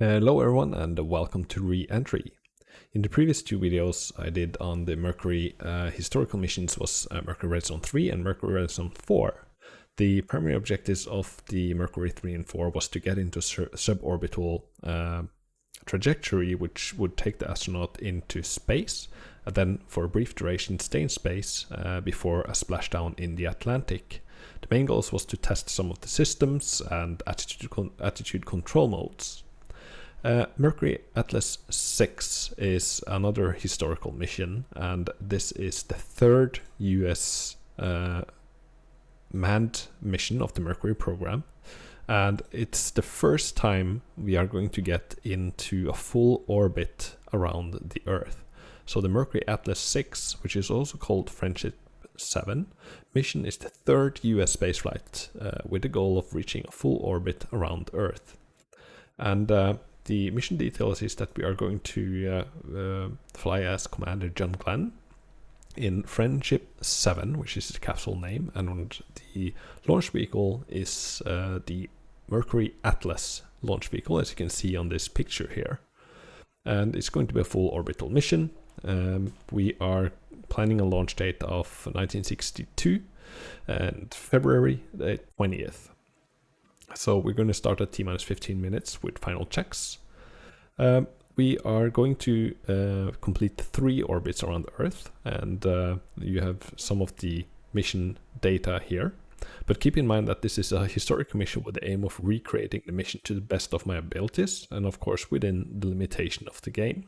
Hello everyone and welcome to Reentry. In the previous two videos I did on the Mercury historical missions was Mercury Red Zone 3 and Mercury Red Zone 4. The primary objectives of the Mercury 3 and 4 was to get into suborbital trajectory which would take the astronaut into space and then for a brief duration stay in space before a splashdown in the Atlantic. The main goals was to test some of the systems and attitude control modes. Mercury-Atlas 6 is another historical mission, and this is the third US manned mission of the Mercury program. And it's the first time we are going to get into a full orbit around the Earth. So the Mercury-Atlas 6, which is also called Friendship 7, mission is the third US spaceflight with the goal of reaching a full orbit around Earth. And the mission details is that we are going to fly as Commander John Glenn in Friendship 7, which is the capsule name, and the launch vehicle is the Mercury-Atlas launch vehicle, as you can see on this picture here. And it's going to be a full orbital mission. We are planning a launch date of 1962 and February the 20th. So we're going to start at T-minus 15 minutes with final checks. We are going to complete 3 orbits around the Earth, and you have some of the mission data here. But keep in mind that this is a historic mission with the aim of recreating the mission to the best of my abilities, and of course within the limitation of the game.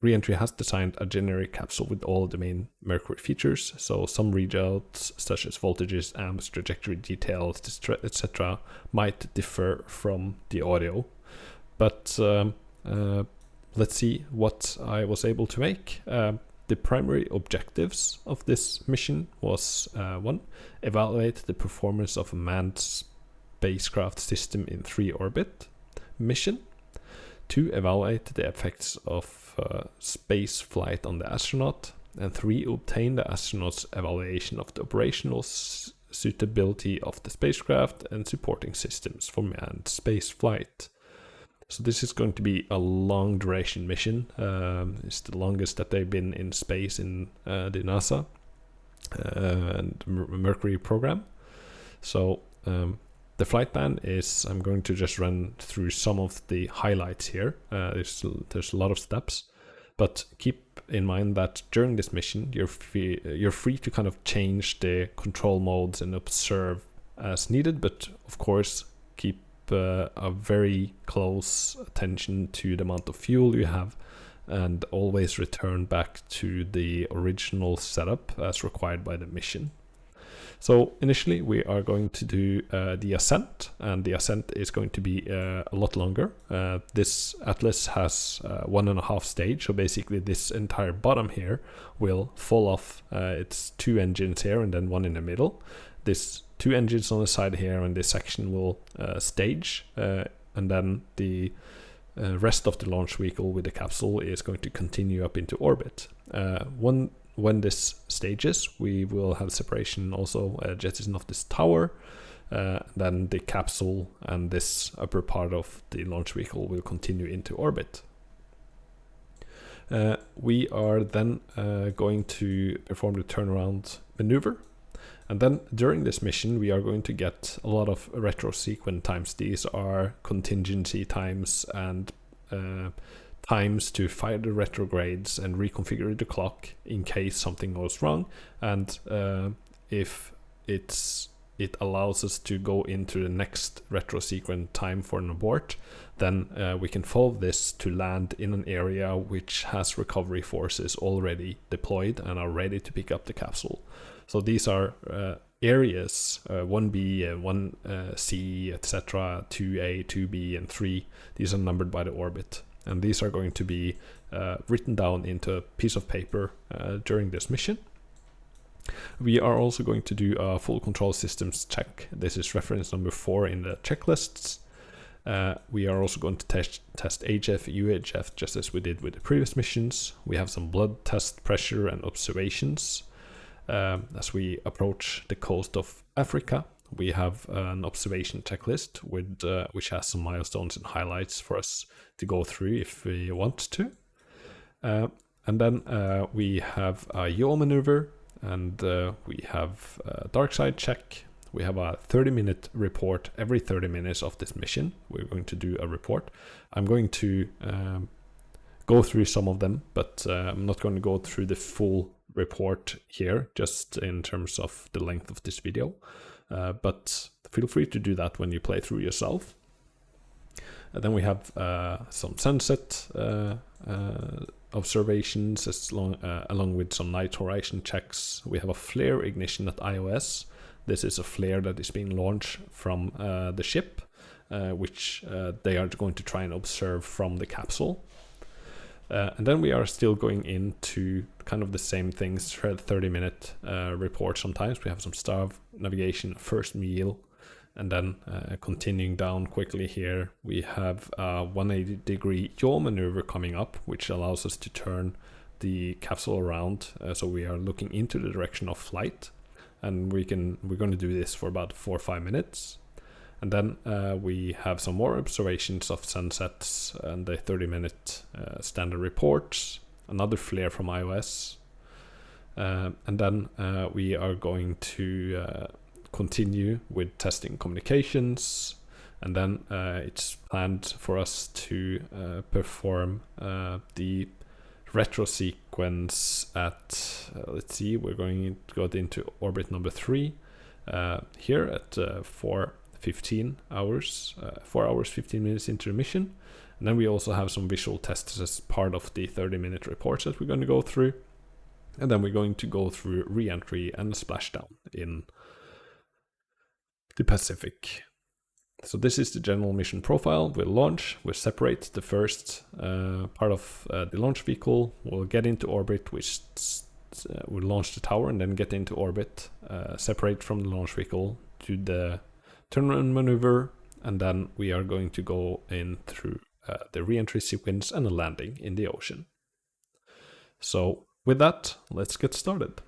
Reentry has designed a generic capsule with all of the main Mercury features, so some readouts such as voltages, amps, trajectory details, etc. might differ from the audio. But let's see what I was able to make. The primary objectives of this mission was 1. Evaluate the performance of a manned spacecraft system in 3 orbit mission. 2. Evaluate the effects of space flight on the astronaut. And 3. Obtain the astronaut's evaluation of the operational suitability of the spacecraft and supporting systems for manned space flight. So this is going to be a long duration mission. It's the longest that they've been in space in the NASA and Mercury program. So the flight plan is, I'm going to just run through some of the highlights here. There's a lot of steps, but keep in mind that during this mission you're free to kind of change the control modes and observe as needed, but of course keep a very close attention to the amount of fuel you have and always return back to the original setup as required by the mission. So initially we are going to do the ascent, and the ascent is going to be a lot longer. This Atlas has 1.5 stage, so basically this entire bottom here will fall off. It's 2 engines here and then 1 in the middle. This 2 engines on the side here, and this section will stage, and then the rest of the launch vehicle with the capsule is going to continue up into orbit. When this stages, we will have separation also, jettison of this tower. Then the capsule and this upper part of the launch vehicle will continue into orbit. We are then going to perform the turnaround maneuver. And then during this mission, we are going to get a lot of retrosequent times. These are contingency times and times to fire the retrogrades and reconfigure the clock in case something goes wrong. And if it allows us to go into the next retrosequent time for an abort, then we can follow this to land in an area which has recovery forces already deployed and are ready to pick up the capsule. So these are areas 1B, 1C, etc., 2A, 2B, and 3. These are numbered by the orbit. And these are going to be written down into a piece of paper during this mission. We are also going to do a full control systems check. This is reference number 4 in the checklists. We are also going to test HF, UHF, just as we did with the previous missions. We have some blood test pressure and observations. As we approach the coast of Africa, we have an observation checklist with which has some milestones and highlights for us to go through if we want to. And then we have a yaw maneuver, and we have a dark side check. We have a 30-minute report every 30 minutes of this mission. We're going to do a report. I'm going to go through some of them, but I'm not going to go through the full report here, just in terms of the length of this video. But feel free to do that when you play through yourself. And then we have some sunset observations along with some night horizon checks. We have a flare ignition at iOS. This is a flare that is being launched from the ship, which they are going to try and observe from the capsule. And then we are still going into kind of the same things, 30-minute report sometimes. We have some star navigation, first meal, and then continuing down quickly here, we have a 180-degree yaw maneuver coming up, which allows us to turn the capsule around. So we are looking into the direction of flight, and we're going to do this for about 4 or 5 minutes. And then we have some more observations of sunsets and the 30-minute standard reports, another flare from iOS. And then we are going to continue with testing communications. And then it's planned for us to perform the retro sequence at, let's see, we're going to go into orbit number 3 here at 4 hours 15 minutes into the mission. And then we also have some visual tests as part of the 30-minute reports that we're going to go through. And then we're going to go through Reentry and Splashdown in the Pacific. So this is the general mission profile. We'll launch, we'll separate the first part of the launch vehicle, we'll get into orbit, which we'll launch the tower and then get into orbit, separate from the launch vehicle to the turnaround maneuver, and then we are going to go in through the re-entry sequence and a landing in the ocean. So with that, let's get started.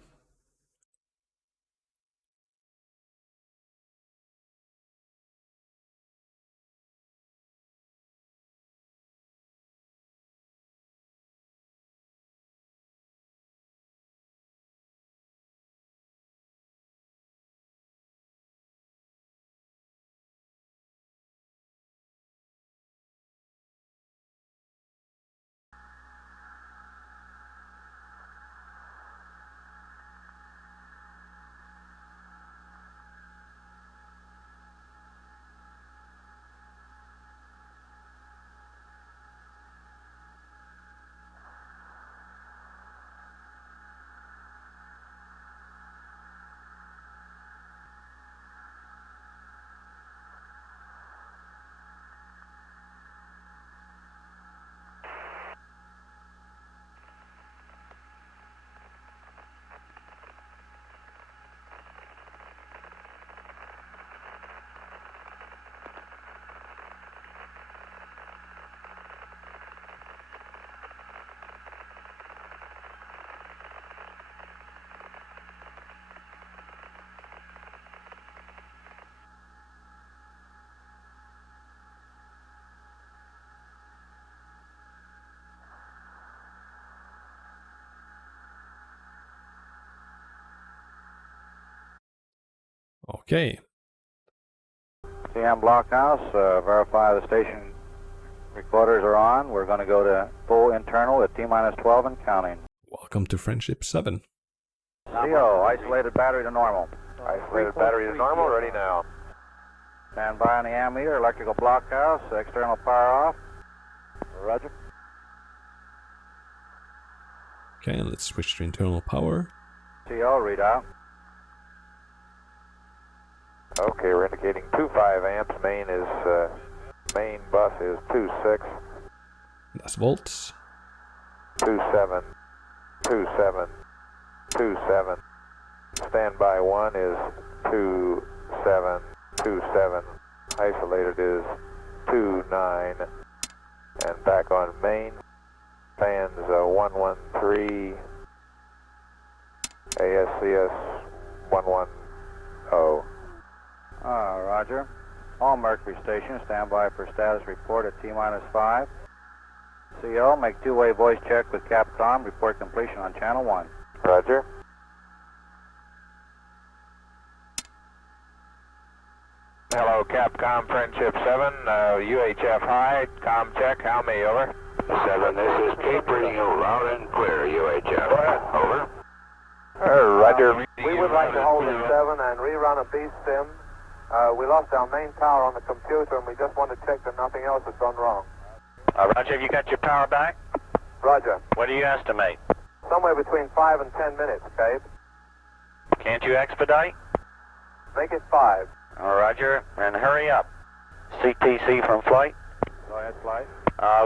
Okay. CM Blockhouse, verify the station recorders are on. We're going to go to full internal at T-minus 12 and counting. Welcome to Friendship 7. CO, isolated battery to normal. Isolated battery to normal, ready now. Stand by on the ammeter, electrical blockhouse, external power off. Roger. Okay, and let's switch to internal power. CO, readout. Okay, we're indicating 2.5 amps. Main bus is 2.6. That's volts. 2.7. 2.7. 2.7. Standby 1 is 2.7. 2.7. Isolated is 2.9. And back on main. Fans 113. ASCS 110. Roger. All Mercury stations, stand by for status report at T-5. CO, make two-way voice check with Capcom, report completion on channel 1. Roger. Hello, Capcom, Friendship 7, UHF high, com check, how me, over? 7, this is Cape reading you loud and clear, UHF. Go ahead. Over. Roger. We would like to hold at 7 and rerun a B-sim. We lost our main power on the computer and we just want to check that nothing else has gone wrong. Roger, have you got your power back? Roger. What do you estimate? Somewhere between 5 and 10 minutes, Cape. Can't you expedite? Make it 5. Roger, and hurry up. CTC from flight. Go ahead, flight.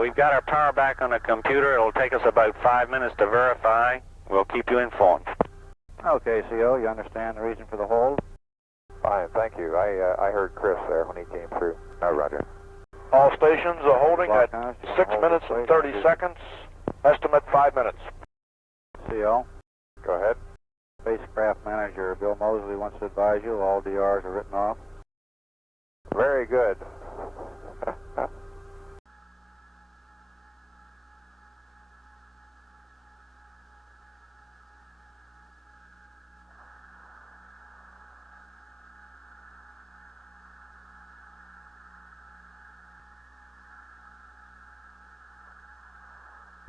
We've got our power back on the computer. It'll take us about 5 minutes to verify. We'll keep you informed. Okay, CO, you understand the reason for the hold? Fine, thank you. I heard Chris there when he came through. Roger. All stations are holding at Blockhouse, 6 hold minutes this and way. 30 seconds. Estimate 5 minutes. CO, Go ahead. spacecraft manager Bill Mosley wants to advise you all DRs are written off. Very good.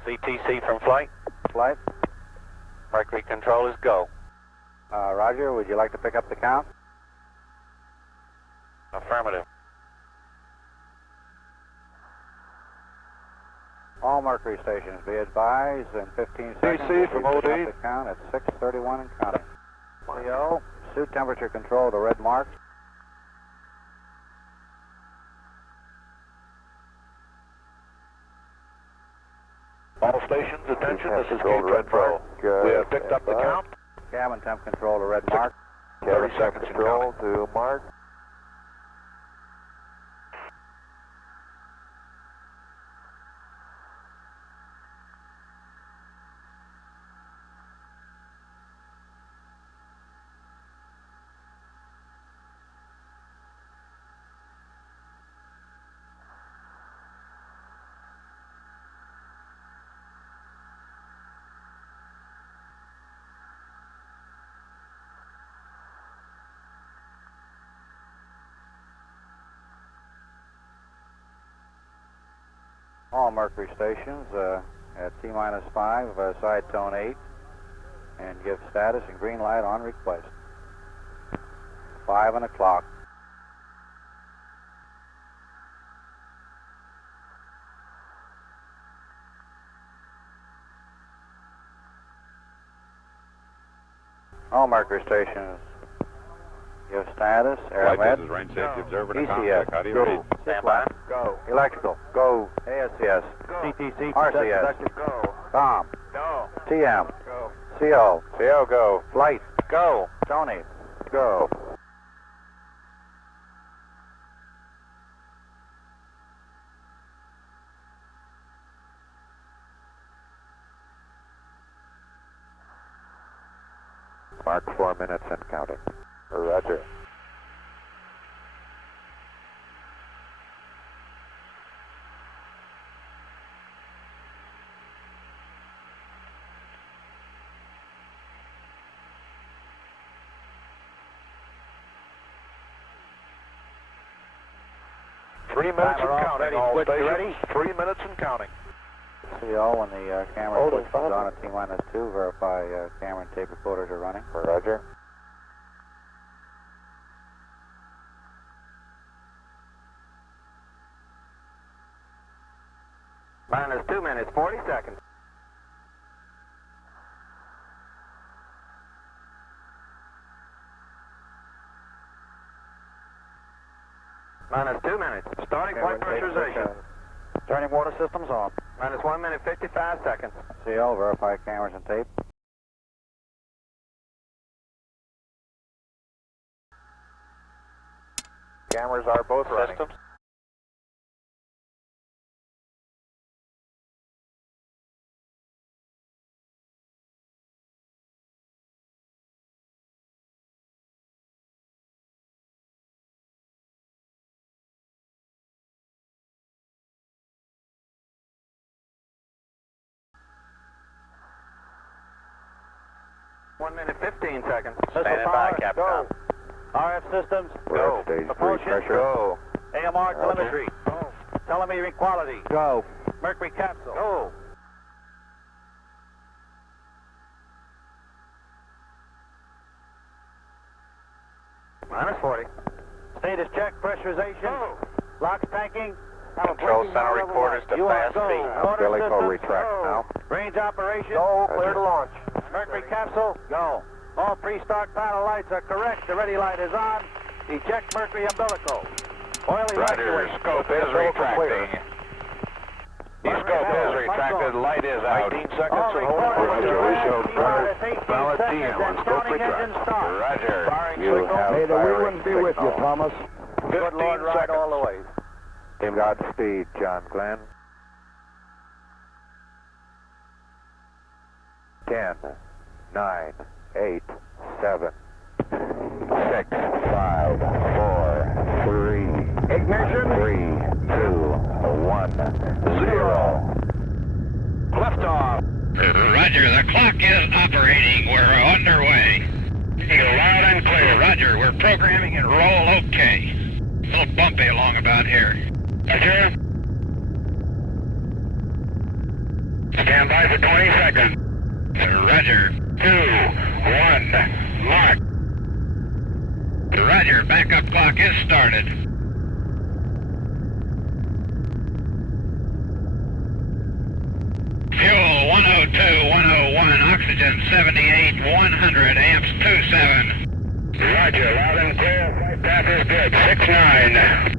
CTC from flight. Flight. Mercury control is go. Roger, would you like to pick up the count? Affirmative. All Mercury stations, be advised, in 15 seconds, CC from we'll be picking OD. up the count at 6:31 and counting. CO, suit temperature control to red mark. All stations, attention, this is Control Cape to red Control. mark. We have picked up the count. Cabin temp control to red mark. 30 seconds and Control to mark. All Mercury stations at T-5, side tone 8, and give status and green light on request. 5 o'clock. All Mercury stations give status, Aeromed, This is Range Safety Observer to ECS, contact. How do you read? Stand by. Go. Electrical, Go. ASCS, CTC, RCS, go. COM, Go. TM, Go. CO, CO, go. Flight, Go. Tony, go. Mark 4 minutes and counting. Roger. Three minutes and off, counting. ready, All switch, stations, ready? 3 minutes and counting. CO, when the camera Hold switch it, comes hold on at T-2, verify camera and tape recorders are running. Roger. Minus 2 minutes, 40 seconds. Minus 2 minutes. Starting flight pressurization. Turning water systems on. Minus 1 minute, 55 seconds. CO, verify cameras and tape. Cameras are both running. Systems. 1 minute 15 seconds. Standing by, Capcom. RF systems, We're at stage 3 pressure. go. AMR telemetry, go. Telemetry quality, Go. Mercury capsule, go. Minus 40. Status check, pressurization, Go. locks tanking. Control center reporters to fast feed. Umbilical retract now. Range operation. Go, clear to launch. Mercury capsule, go. All pre-start panel lights are correct. The ready light is on. Eject Mercury umbilical. Oil Roger, evacuate. scope is retracting. The scope is retracted, light is out. 19 seconds and hold on. Roger, We showed valid DM on scope retract. Roger. You have May the firing wind be with you, signal. Thomas. Good Lord, ride all the way. Godspeed, John Glenn. 10, 9, 8, 7, 6, 5, 4, 3, Ignition. 3, 2, 1, 0. Liftoff. Roger, the clock is operating. We're underway. You're loud and clear. Roger, we're programming and roll okay. A little bumpy along about here. Roger. Stand by for 20 seconds. Roger. 2, 1, mark. Roger, backup clock is started. Fuel 102, 101, oxygen 78, 100, amps 27. Roger, loud and clear, flight path is good, 6-9.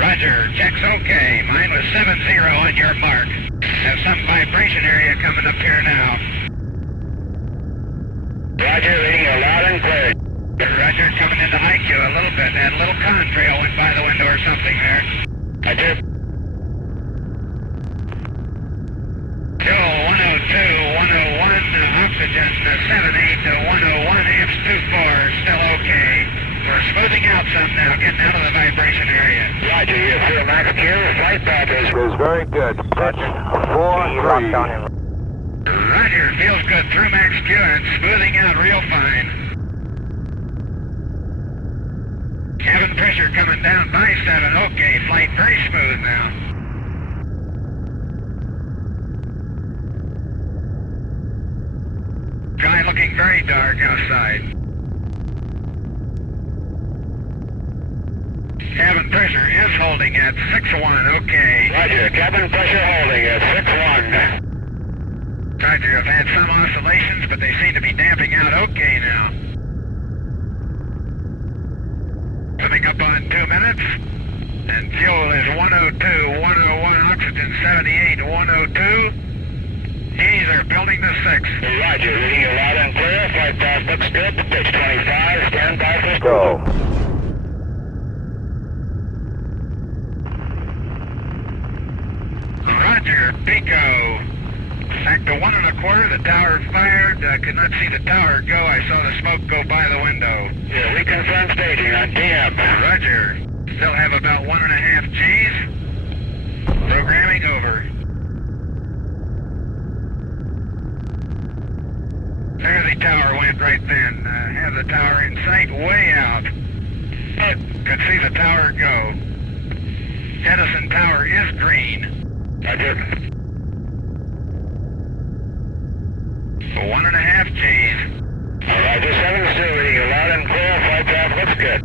Roger, check's okay. Mine was 70 on your mark. Have some vibration area coming up here now. Roger, reading you loud and clear. Roger, coming into IQ a little bit. Had a little contrail went by the window or something there. Roger. Fuel 102, 101, oxygen 78 to 101, amps 24, still okay. We're smoothing out some now, getting out of the vibration area. Roger, you feel max Q, flight path is very good. Pitch 4-3. Roger, feels good through max Q and smoothing out real fine. Cabin pressure coming down by 7, okay, flight very smooth now. Sky looking very dark outside. Cabin pressure is holding at 6-1, okay. Roger, cabin pressure holding at 6-1. Roger, I've had some oscillations, but they seem to be damping out okay now. Coming up on 2 minutes, and fuel is 102, 101, oxygen 78, 102. He's are building the 6. Roger, reading you loud and clear, flight path looks good, pitch 25, stand by for Go. Roger, Pico. Back to 1 1/4, the tower fired. Could not see the tower go. I saw the smoke go by the window. Yeah, we confirm staging on DM. Roger. Still have about 1.5 Gs. Programming over. There the tower went right then. Have the tower in sight, way out. Could see the tower go. Jettison tower is green. Roger. 1.5 Gs. Roger, 7-0, reading you loud and clear, flight path looks good.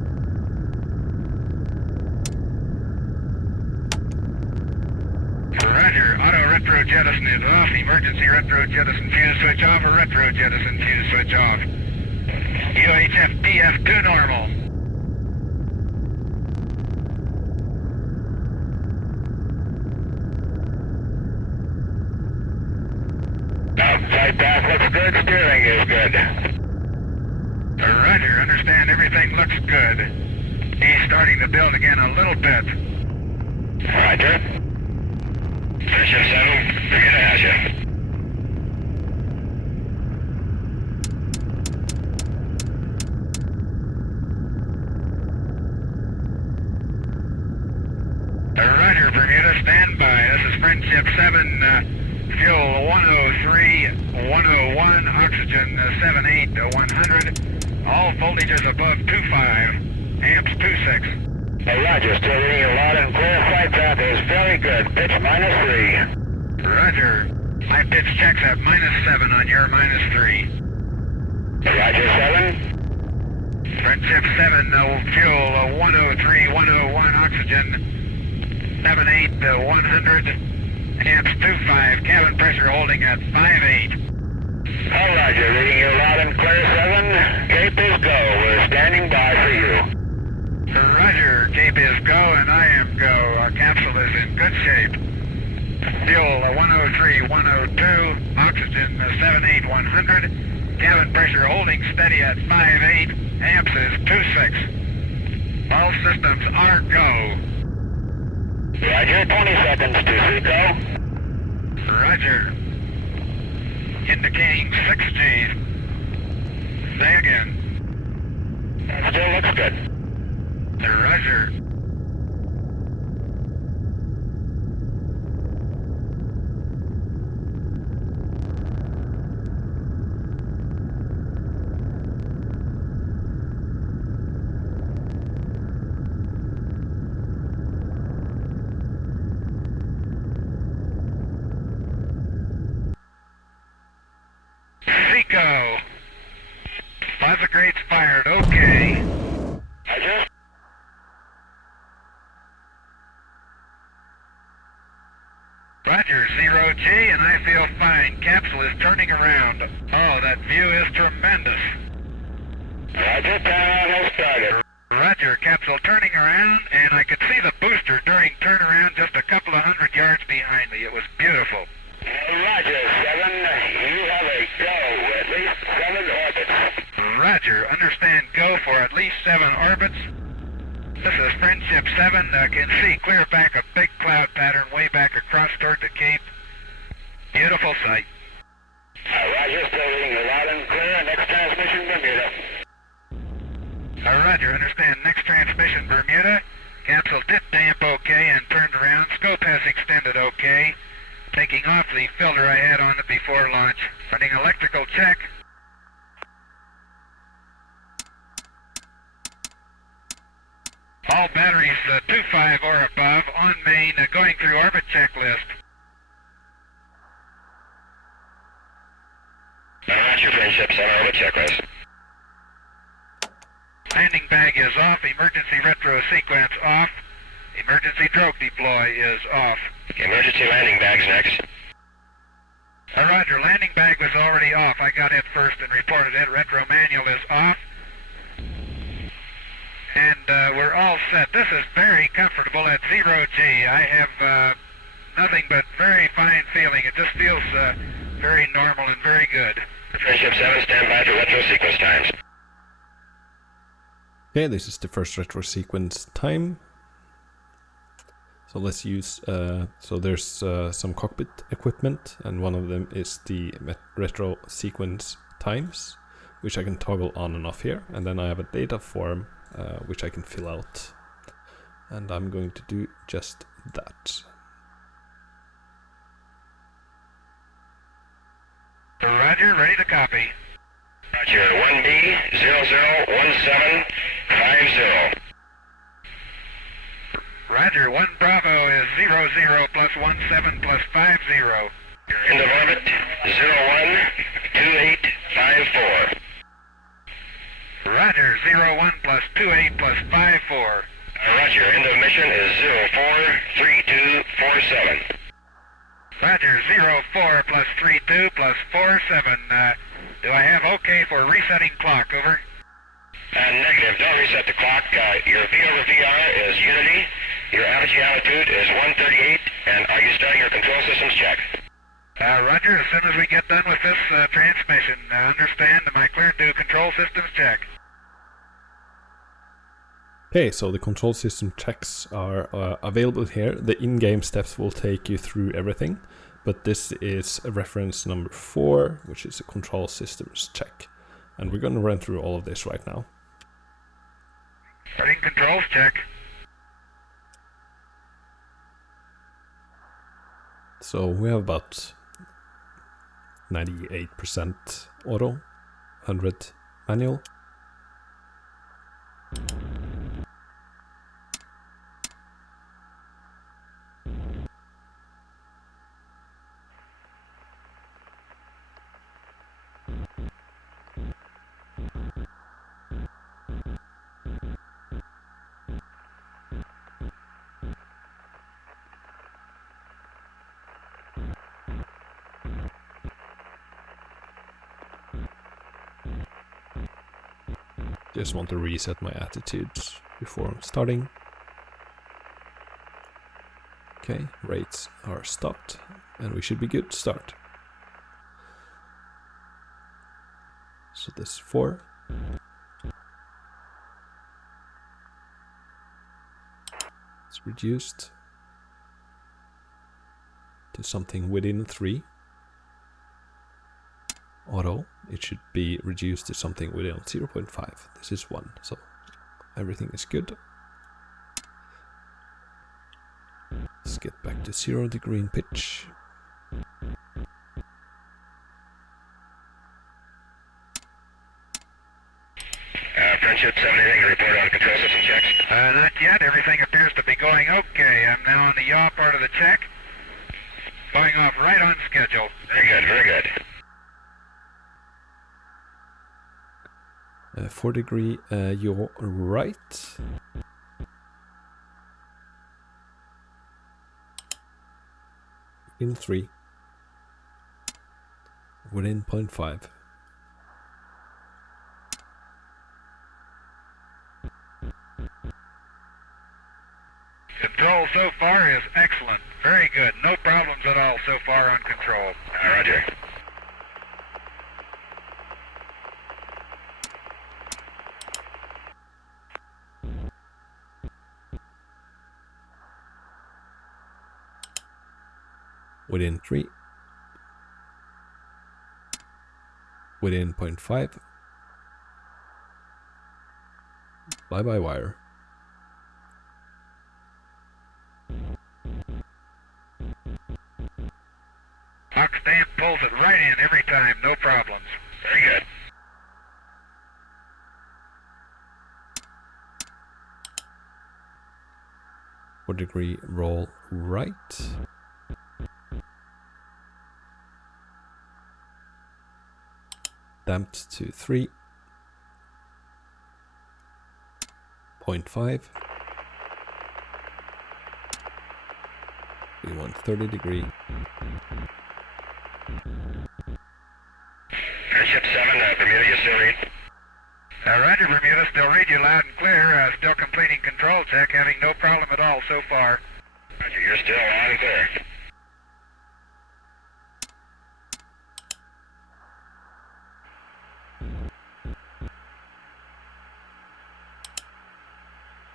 Roger, auto retro jettison is off, emergency retro jettison fuse switch off, or retro jettison fuse switch off. UHF PF2 normal. Flight path looks good, steering is good. Roger, understand everything looks good. He's starting to build again a little bit. Roger. Pressure settled, bring it at you. Roger, Bermuda, stand by. This is Friendship 7. fuel 103, 101, oxygen 78, 100. All voltages above 25, amps 26. Hey, Roger, still reading you loud and clear. Flight path is very good. Pitch -3. Roger. My pitch checks at -7 on your -3. Roger, 7. Friendship 7, fuel 103, 101, oxygen 78, 100, amps 25, cabin pressure holding at 58. All Roger, reading you loud and clear, 7. Cape is go. We're standing by for you. Roger, Cape is go and I am go. Our capsule is in good shape. Fuel 103, 102, oxygen 78, 100, cabin pressure holding steady at 58, amps is 26. All systems are go. Roger, 20 seconds to Seco. Roger. Indicating 6 Gs. Say again. That still looks good. Roger. Seco. Plasma grade's fired. Okay. Roger. Roger, 0G, and I feel fine. Capsule is turning around. Oh, that view is tremendous. Roger, turnaround has started. Roger, capsule turning around, and I could see the booster during turnaround just a couple of 100 yards behind me. It was beautiful. Roger, 7. You have a go. At least 7 orbits. Roger, understand go for at least 7 orbits. This is Friendship 7. Can see clear back a big cloud pattern way back across toward the Cape. Beautiful sight. Roger, still reading you loud and clear. Next transmission, Bermuda. Roger, understand next transmission Bermuda. Capsule did damp okay and turned around. Scope has extended okay. Taking off the filter I had on it before launch. Running electrical check. All batteries 25 or above on main, going through orbit checklist. Roger, Friendship 7 orbit checklist. Landing bag is off. Emergency retro sequence off. Emergency drogue deploy is off. Emergency landing bags next. Roger, landing bag was already off. I got it first and reported it. Retro manual is off. And we're all set. This is very comfortable at 0G. I have nothing but very fine feeling. It just feels very normal and very good. Friendship 7, stand by for retro sequence times. Okay, this is the first retro sequence time. So let's use, so there's some cockpit equipment, and one of them is the retro sequence times, which I can toggle on and off here. And then I have a data form, which I can fill out. And I'm going to do just that. Roger, ready to copy. Roger, 1B 001750. Roger, 1 Bravo is 00 plus 17 plus 50. End of orbit 012854. Roger, 01 plus 28 plus 54. Roger, end of mission is 043247. Roger, 04 plus 32 plus 47. Do I have okay for resetting clock, over? Negative, don't reset the clock. Your V over VR is Unity. Your apogee altitude is 138. And are you starting your control systems check? Roger, as soon as we get done with this transmission, understand, am I clear to do control systems check? Okay, so the control system checks are available here. The in-game steps will take you through everything, but this is a reference number 4, which is a control systems check. And we're going to run through all of this right now. Starting controls check. So we have about 98% auto, 100 manual. Just want to reset my attitudes before starting. Okay, rates are stopped and we should be good to start. So this is 4. It's reduced to something within 3. Auto, it should be reduced to something within 0.5. This is 1, so everything is good. Let's get back to 0 degree in pitch. Friendship 7, anything to report on control system checks? Not yet. Everything appears to be going okay. I'm now on the yaw part of the check. Going off right on schedule. Very good, very good. 4 degree, your right. In 3. Within 0.5. Control so far is excellent. Very good. No problems at all so far on control. Roger. Within 3. Within 0.5. Bye-bye wire. Box stamp pulls it right in every time, no problems. Very good. Four degree roll right. Damped to 3. 0.5. We want 30 degree. Friendship 7, Bermuda, you still read? Roger, Bermuda, still read you loud and clear. Still completing control check, having no problem at all so far. Roger, you're still loud and clear.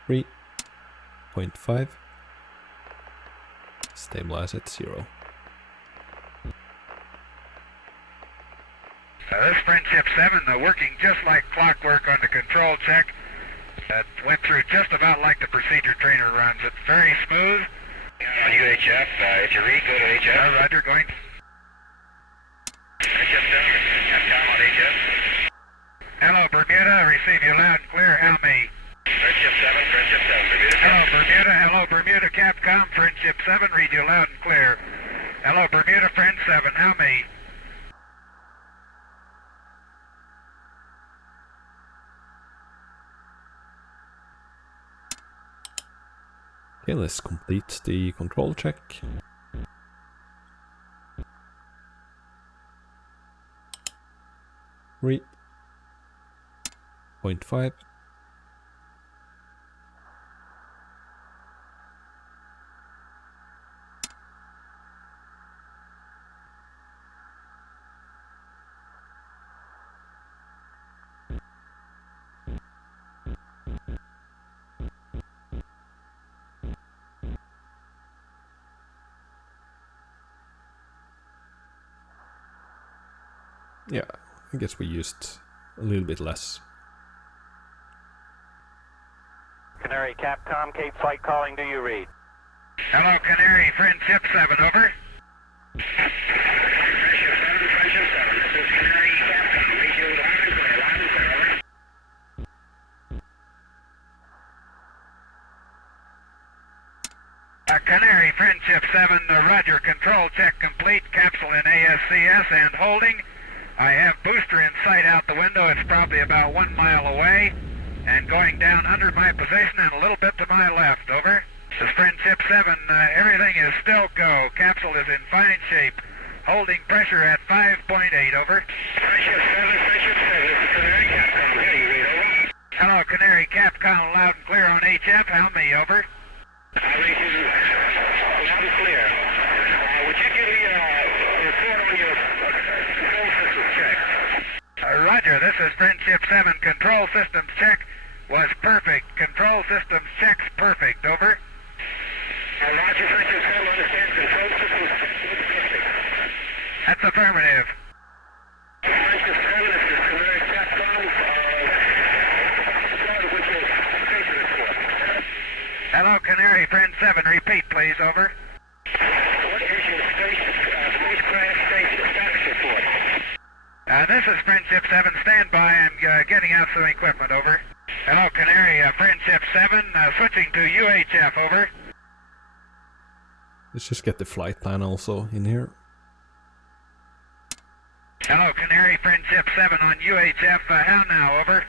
Three. 0.5. Stabilize at 0. This Friendship 7 working just like clockwork on the control check. Went through just about like the procedure trainer runs. It's very smooth. On UHF, if you read, go to HF. Roger, going. Friendship 7, Canton on HF. Hello, Bermuda. I receive you loud and clear. How me? Friendship 7, Bermuda. Hello, Bermuda. Hello, Bermuda. Capcom, Friendship 7, read you loud and clear. Hello, Bermuda, Friend 7. How me? Okay, let's complete the control check. Three. 0.5. Yeah, I guess we used a little bit less. Canary Capcom, Cape Flight calling, do you read? Hello, Canary, Friendship 7, over. Friendship 7, Friendship Canary, Friendship 7, Roger, control check complete, capsule in ASCS and holding. I have booster in sight out the window, it's probably about 1 mile away, and going down under my position and a little bit to my left, over. This is Friendship 7, everything is still go, capsule is in fine shape, holding pressure at 5.8, over. Friendship 7, this is Canary, Capcom, here you read, over. Hello, Canary, Capcom, loud and clear on HF, how me, over? I read you loud and clear. Would you give me a report on your control system check? Roger, this is Friendship 7, control systems check was perfect, control systems checks perfect, over. Roger, Friendship 7, understand control systems was perfect. That's affirmative. Friendship 7, this is Canary, Capcom, which is station report. Hello, Canary, Friend 7, repeat please, over. What is your spacecraft station status report? This is Friendship 7, stand by, I'm getting out some equipment, over. Hello, Canary, Friendship 7, switching to UHF, over. Let's just get the flight plan also in here. Hello, Canary, Friendship 7 on UHF, how now, over?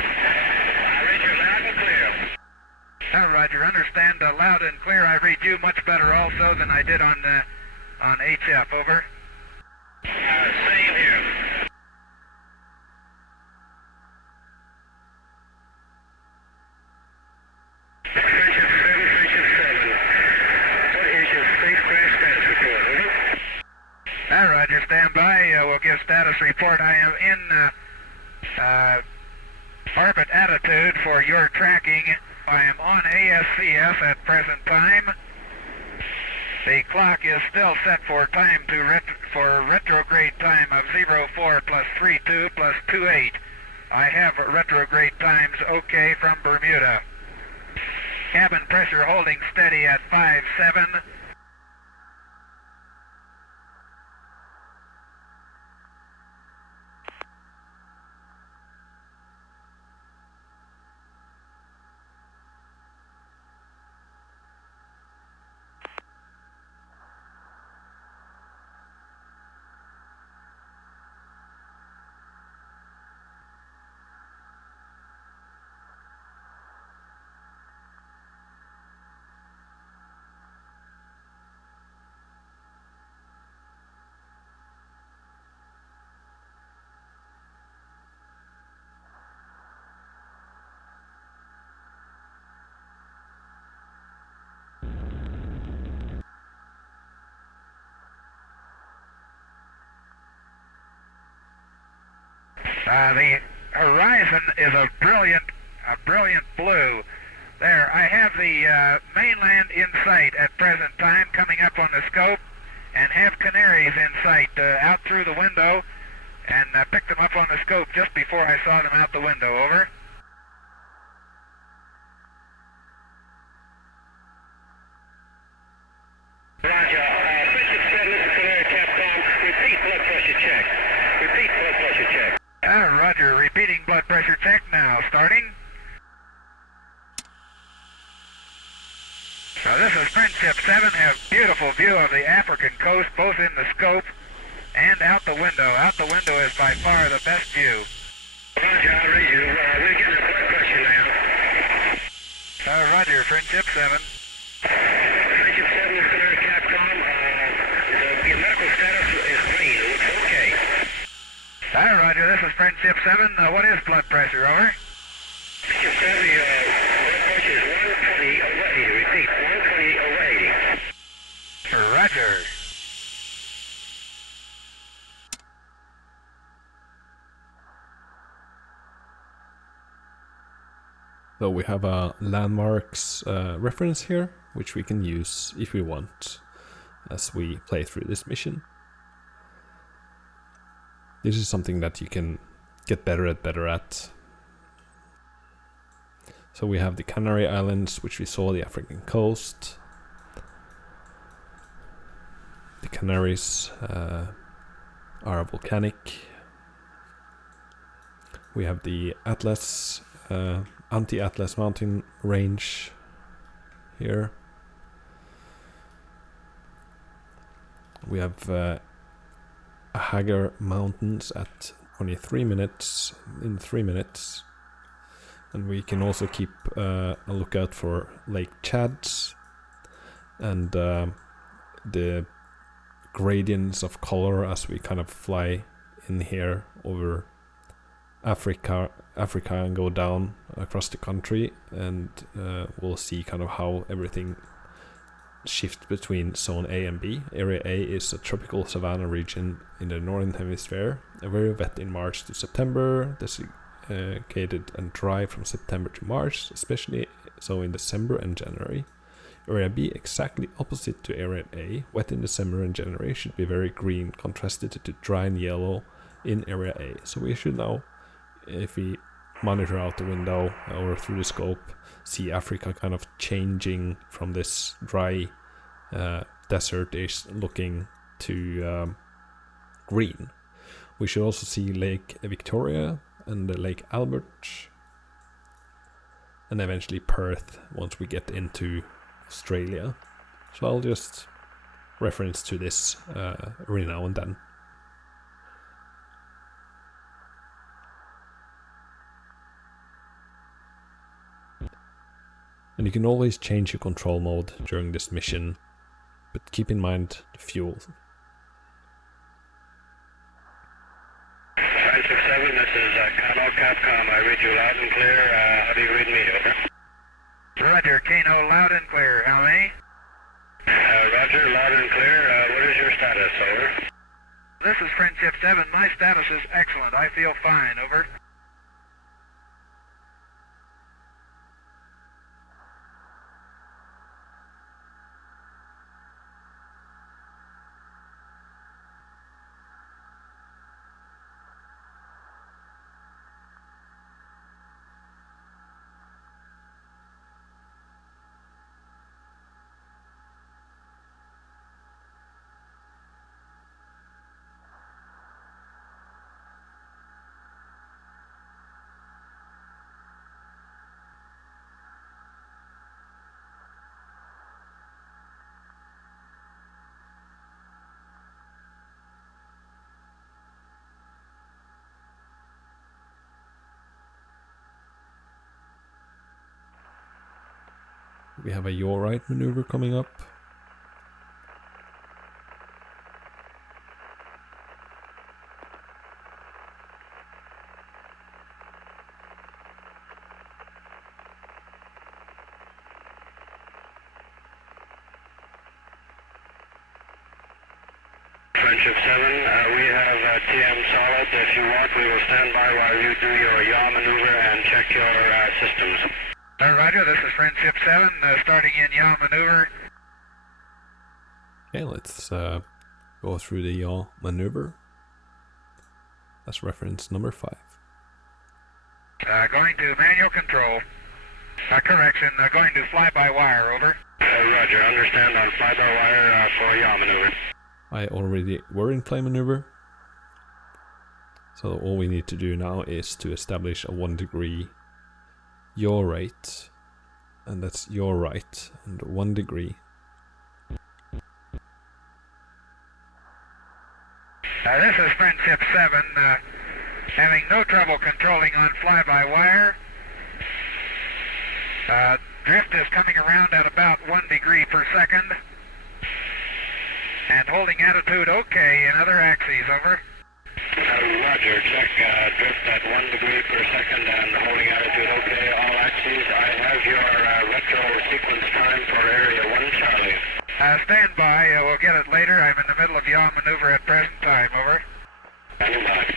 I read you loud and clear. Roger, understand loud and clear, I read you much better also than I did on HF, over. Same here. Friendship 7. What is your spacecraft status report, over? Roger, stand by, we'll give status report. I am in orbit attitude for your tracking. I am on ASCS at present time. The clock is still set for time for retrograde time of 04 plus 32 plus 28. I have retrograde times OK from Bermuda. Cabin pressure holding steady at 5.7. The horizon is a brilliant blue. There, I have the mainland in sight at present time, coming up on the scope, and have canaries in sight out through the window, and picked them up on the scope just before I saw them out the window, over. Roger, Friendship 7, this is Canary, Capcom, repeat blood pressure check. Repeat blood pressure check. Roger, repeating blood pressure check now, starting. Now this is Friendship 7, have beautiful view of the African coast, both in the scope and out the window. Out the window is by far the best view. Roger, I'll read you. We're getting the blood pressure now. Roger, Friendship 7. Friendship 7, this is Canary, Capcom, your medical status is green, it looks okay. Roger, this is Friendship 7, what is blood pressure, over? Friendship 7, your blood pressure is 120 over 80, repeat, 120 over 80. Roger. So we have a landmarks reference here, which we can use if we want as we play through this mission. This is something that you can get better at. So we have the Canary Islands, which we saw, the African coast. The Canaries are volcanic. We have the Atlas, anti-Atlas mountain range here. We have Hagar Mountains at 23 minutes, in 3 minutes. And we can also keep a lookout for Lake Chads and the gradients of color as we kind of fly in here over Africa and go down across the country, and we'll see kind of how everything shifts between Zone A and B. Area A is a tropical savanna region in the northern hemisphere, very wet in March to September, desiccated and dry from September to March, especially so in December and January. Area B, exactly opposite to Area A, wet in December and January, should be very green, contrasted to dry and yellow in Area A. So we should now, if we monitor out the window or through the scope, see Africa kind of changing from this dry desert-ish looking to green. We should also see Lake Victoria and Lake Albert, and eventually Perth once we get into Australia. So I'll just reference to this every now and then. And you can always change your control mode during this mission, but keep in mind the fuel. 967, this is Kano Capcom. I read you loud and clear. How do you read me? Over. Roger, Kano, loud and clear. How many? Roger, loud and clear. What is your status? Over. This is Friendship 7. My status is excellent. I feel fine. Over. We have a yaw right maneuver coming up. Friendship 7, we have TM solid. If you want, we will stand by while you do your yaw maneuver and check your systems. Roger, this is Friendship 7, starting in yaw maneuver. Okay, let's go through the yaw maneuver. That's reference number 5. Going to manual control. Correction, going to fly-by-wire, over. Roger, understand on fly-by-wire for yaw maneuver. I already were in fly maneuver. So all we need to do now is to establish a 1 degree yaw rate. And that's yaw right and 1 degree. This is Friendship 7, having no trouble controlling on fly-by-wire. Drift is coming around at about 1 degree per second. And holding attitude okay in other axes, over. Roger, check drift at 1 degree per second and holding attitude okay, all axes. I have your retro sequence time for area 1 Charlie. Stand by, we'll get it later. I'm in the middle of yaw maneuver at present time, over. Standing by.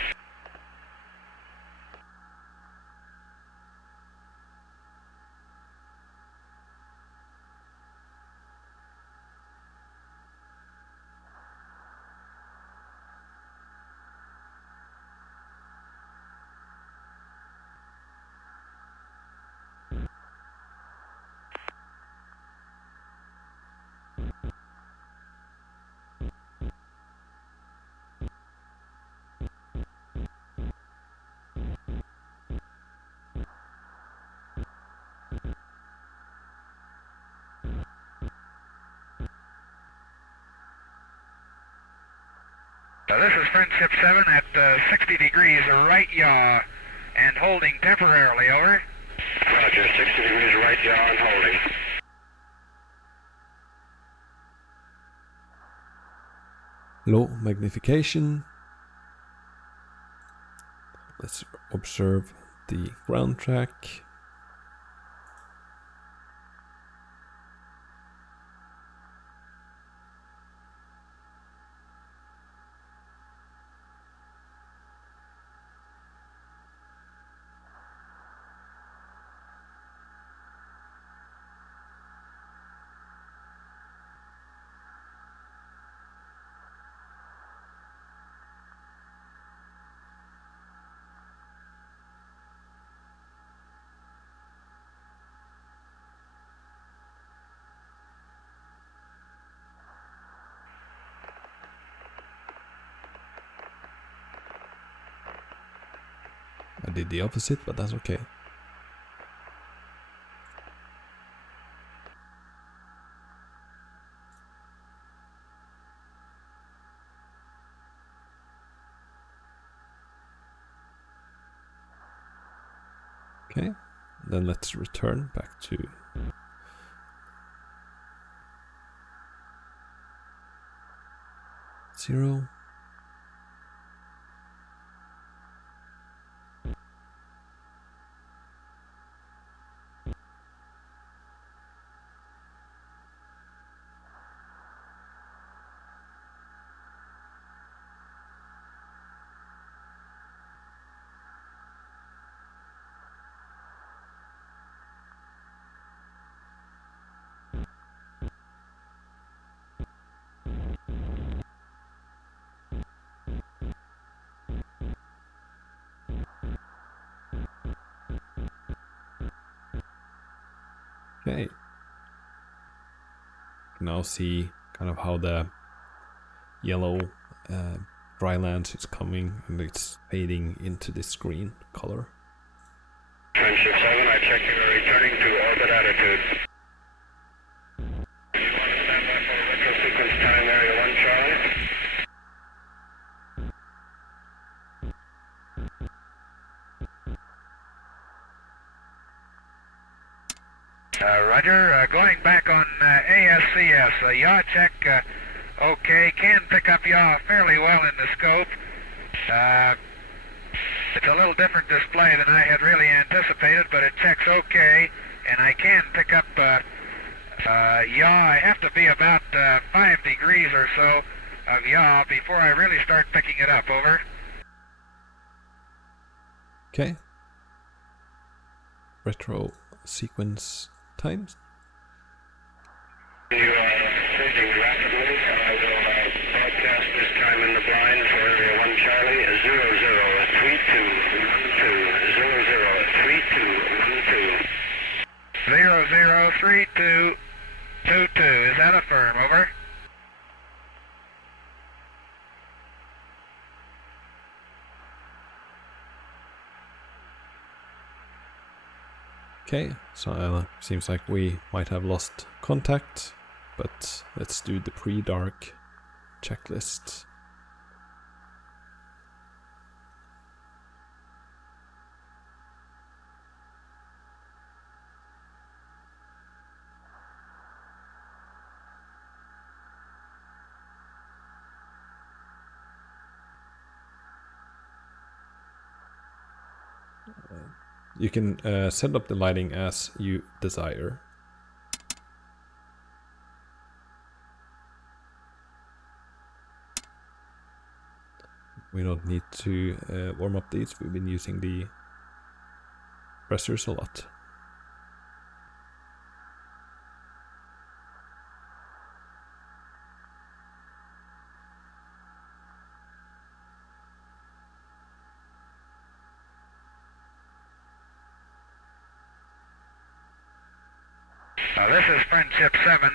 This is Friendship 7 at 60 degrees right yaw and holding temporarily, over. Roger, 60 degrees right yaw and holding. Low magnification. Let's observe the ground track. I did the opposite, but that's okay. Okay, then let's return back to zero. Okay. You can now see kind of how the yellow dry land is coming and it's fading into this green color. Friendship 7, I check you are returning to orbit attitude. You want to stand by for retro sequence time, area 1 Charlie? Roger, going back on ASCS, yaw check, okay, can pick up yaw fairly well in the scope. It's a little different display than I had really anticipated, but it checks okay, and I can pick up yaw. I have to be about 5 degrees or so of yaw before I really start picking it up, over. Okay. Retro sequence times. You are changing rapidly. I will broadcast this time in the blind for area 1 Charlie, 003212. 003222. Is that a firm, over? Okay, so seems like we might have lost contact, but let's do the pre-dark checklist. You can set up the lighting as you desire. We don't need to warm up these. We've been using the pressers a lot. This is Friendship 7.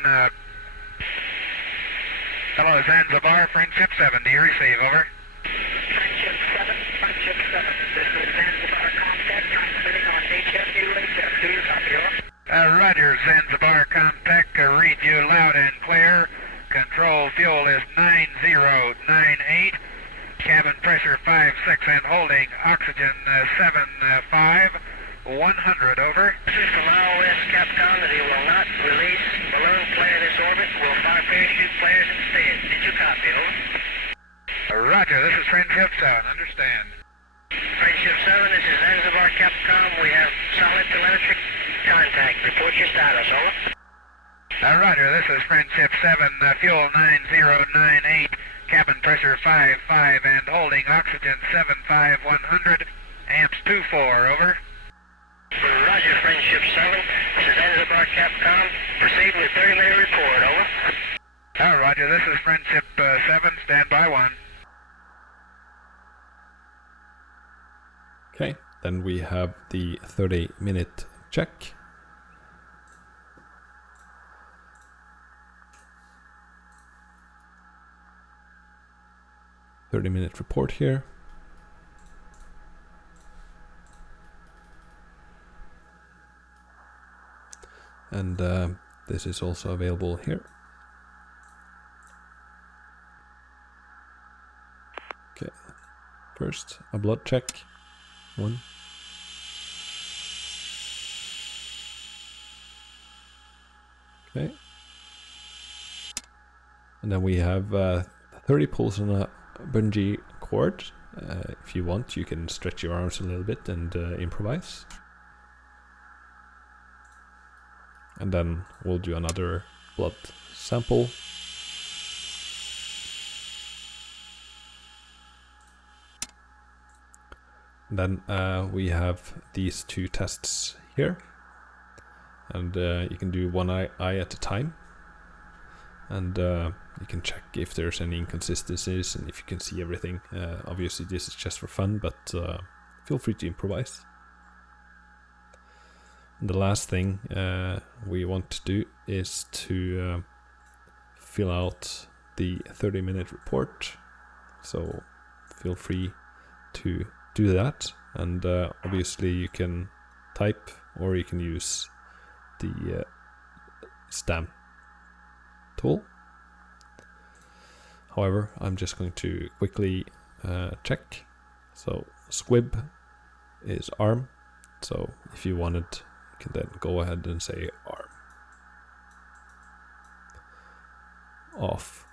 Hello, Zanzibar, Friendship 7. Do you receive, over? Friendship 7, Friendship 7. This is Zanzibar Contact, transmitting on HFU, HF. Do you copy, over? Roger, Zanzibar Contact, read you loud and clear. Control fuel is 9098. pressure 5-6 and holding, oxygen 7-5-100, over. This is from IOS Capcom that he will not release balloon flare this orbit. We'll fire parachute flares instead. Did you copy, over? Roger, this is Friendship 7, understand. Friendship 7, this is Zanzibar Capcom. We have solid telemetry contact. Report your status, over. Roger, this is Friendship 7, fuel 9098, cabin pressure 5-5 and holding, oxygen 7-5-100, amps 2-4, over. Roger, Friendship 7, this is Zanzibar Capcom. Proceed with 30-minute report, over. Roger, this is Friendship 7, standby 1. Okay, then we have the 30-minute check. Minute report here. And this is also available here. Okay, first a blood check. 1. Okay. And then we have 30 pulls on a bungee cord. If you want, you can stretch your arms a little bit and improvise. And then we'll do another blood sample. And then we have these 2 tests here. And you can do one eye at a time. And you can check if there's any inconsistencies and if you can see everything. Obviously this is just for fun, but feel free to improvise. And the last thing we want to do is to fill out the 30-minute report. So feel free to do that. And obviously you can type or you can use the stamp tool. However, I'm just going to quickly check. So squib is arm. So if you wanted, you can then go ahead and say arm. Off.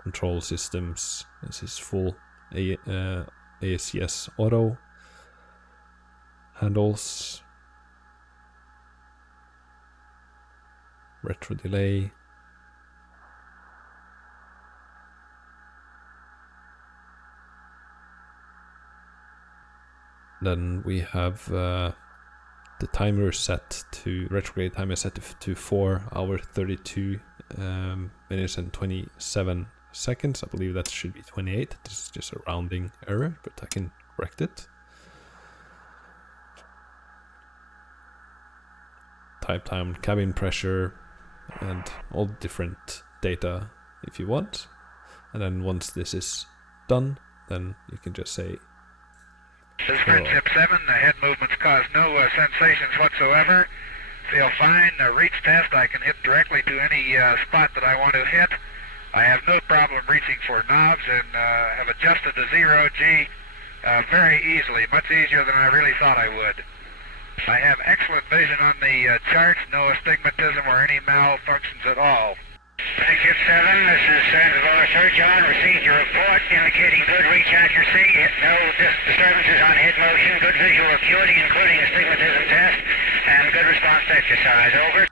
Control systems. This is full ACS auto. Handles. Retro delay. Then we have the timer set to retrograde timer set to 4 hours 32 minutes and 27 seconds. I believe that should be 28. This is just a rounding error, but I can correct it. Type time, cabin pressure, and all the different data if you want. And then once this is done, then you can just say This is Friendship 7. The head movements cause no sensations whatsoever. Feel fine. Reach test, I can hit directly to any spot that I want to hit. I have no problem reaching for knobs and have adjusted the 0G very easily, much easier than I really thought I would. I have excellent vision on the charts, no astigmatism or any malfunctions at all. Friendship 7, this is Zanzibar Sir John. Received your report indicating good reach accuracy, no disturbances on head motion, good visual acuity including astigmatism test, and good response to exercise. Over.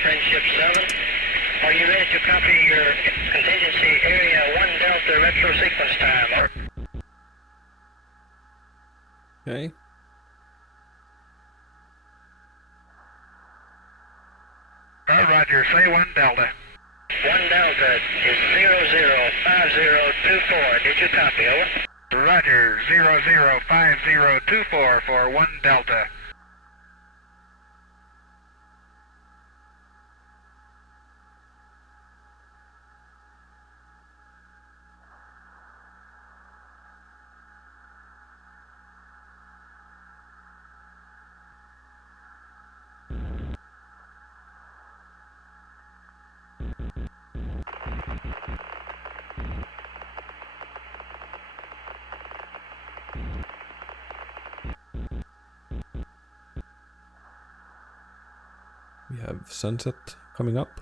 Friendship 7, are you ready to copy your contingency area 1 Delta retro sequence time? okay. Roger, say 1 Delta. 1 Delta is 005024. Did you copy? Over. Roger, 005024 for 1 Delta. We have sunset coming up.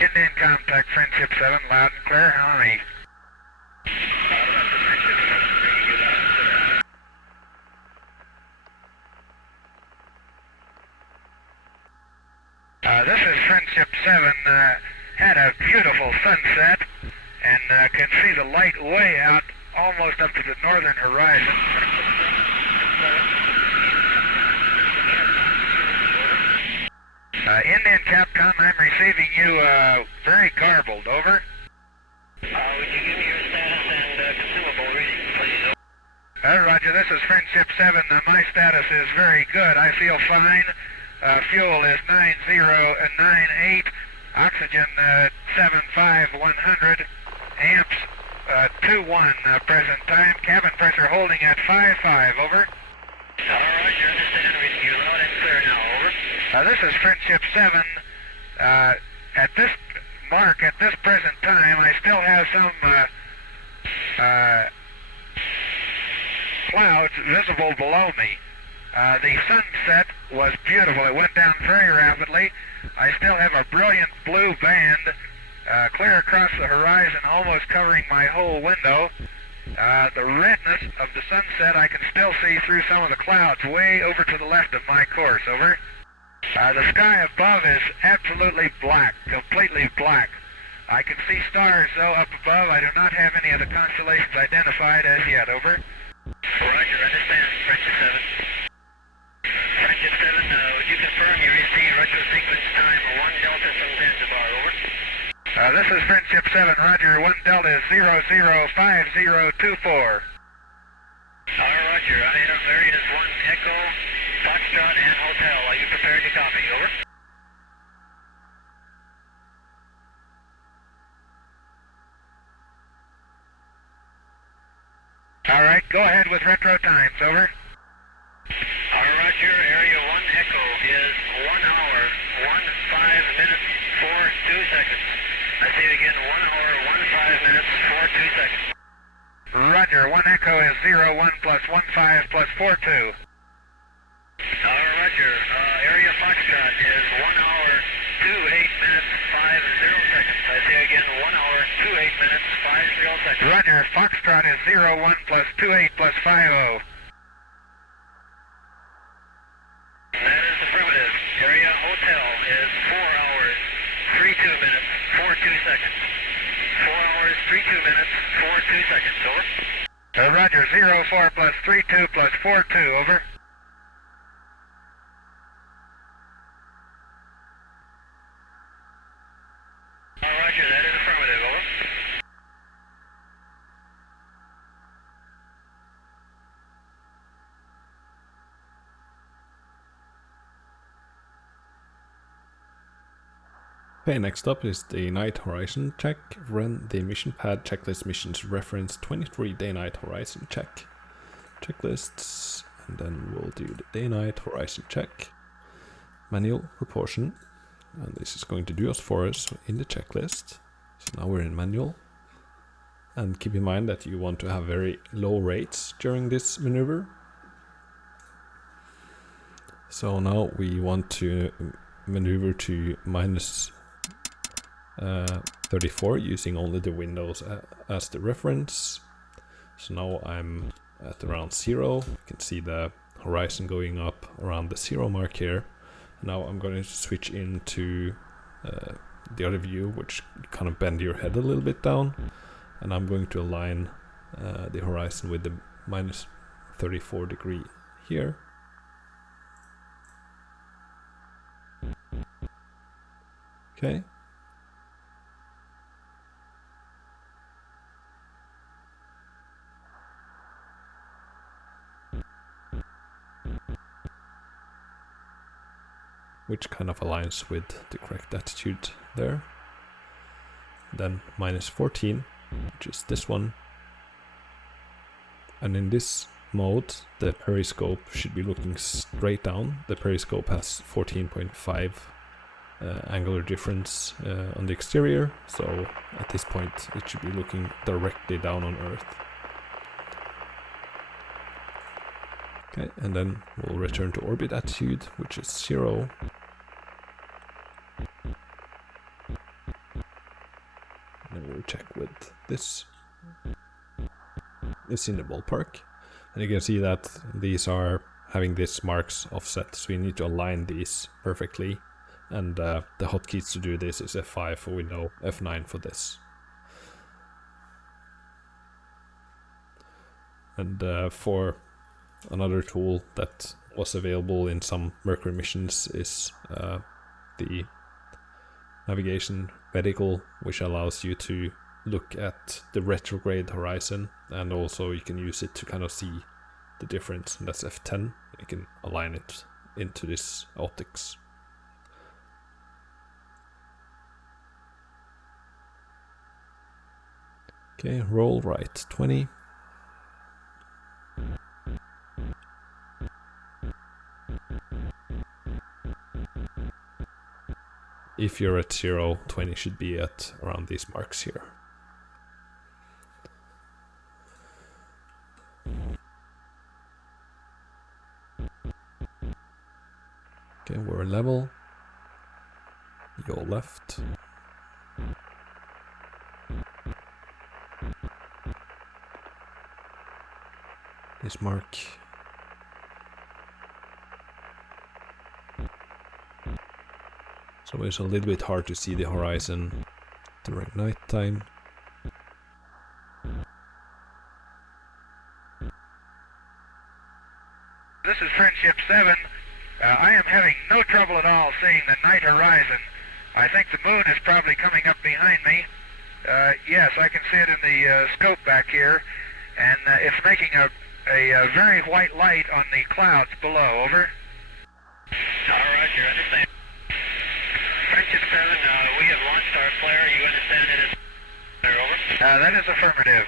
Indian contact, Friendship 7, loud and clear, how many? This is Friendship 7, had a beautiful sunset, and can see the light way out, almost up to the northern horizon. Indian Capcom, I'm receiving you very garbled, over. Would you give me your status and consumable reading, please? Roger, this is Friendship 7. My status is very good. I feel fine. Fuel is 9098. Oxygen 75100. Amps 21 present time. Cabin pressure holding at 55, over. All right, you understand. Reading you loud and clear now, over. This is Friendship 7. At this mark, at this present time, I still have some clouds visible below me. The sunset was beautiful. It went down very rapidly. I still have a brilliant blue band clear across the horizon, almost covering my whole window. The redness of the sunset I can still see through some of the clouds way over to the left of my course, over. The sky above is absolutely black, completely black. I can see stars, though, up above. I do not have any of the constellations identified as yet, over. Roger, understand, Friendship 7. Friendship 7, would you confirm you received retro sequence time 1 Delta from Zanzibar, over? This is Friendship 7, Roger, 1 Delta is 005024. Roger, areas 1 Echo, Foxtrot, and Hotel. Are you prepared to copy, over? All right, go ahead with retro times, over. Roger, area 1 Echo is 1 hour, 15 minutes, 42 seconds. I say it again, 1 hour, 15 minutes, 42 seconds. Roger, 1 Echo is 01 plus 15 plus 42. Roger, area Foxtrot is 1 hour, 28 minutes, 50 seconds. I say again, 1 hour, 28 minutes, 50 seconds. Roger, Foxtrot is 01 plus 28 plus 50. That is affirmative. Area Hotel is 4 hours, 32 minutes, 42 seconds. 4 hours, 32 minutes, 42 seconds, over. Roger, 04 plus 32 plus 42, over. Roger, that is affirmative, over. Okay, next up is the night horizon check. Run the mission pad checklist missions reference 23 day-night horizon check. Checklists, and then we'll do the day-night horizon check. Manual proportion, and this is going to do us for us in the checklist. So now we're in manual. And keep in mind that you want to have very low rates during this maneuver. So now we want to maneuver to minus 34 using only the windows as the reference. So now I'm at around 0. You can see the horizon going up around the 0 mark here. Now I'm going to switch into the other view, which kind of bend your head a little bit down, and I'm going to align the horizon with the minus 34 degree here. Okay. Which kind of aligns with the correct attitude there. Then minus 14, which is this one. And in this mode, the periscope should be looking straight down. The periscope has 14.5 angular difference on the exterior, so at this point it should be looking directly down on Earth. Okay, and then we'll return to orbit attitude, which is 0. And then we'll check with this. It's in the ballpark. And you can see that these are having these marks offset, so we need to align these perfectly. And the hotkeys to do this is F5 for window, F9 for this. And for another tool that was available in some Mercury missions is the navigation reticle, which allows you to look at the retrograde horizon, and also you can use it to kind of see the difference. And that's F10. You can align it into this optics. Okay, roll right 20. If you're at 0, 20 should be at around these marks here. Okay, we're level. Your left. This mark. So it's a little bit hard to see the horizon during night time. This is Friendship 7. I am having no trouble at all seeing the night horizon. I think the moon is probably coming up behind me. Yes, I can see it in the scope back here, and it's making a very white light on the clouds below. Over. All right, you understand. Friendship 7, we have launched our flare. You understand it is flare, over? That is affirmative.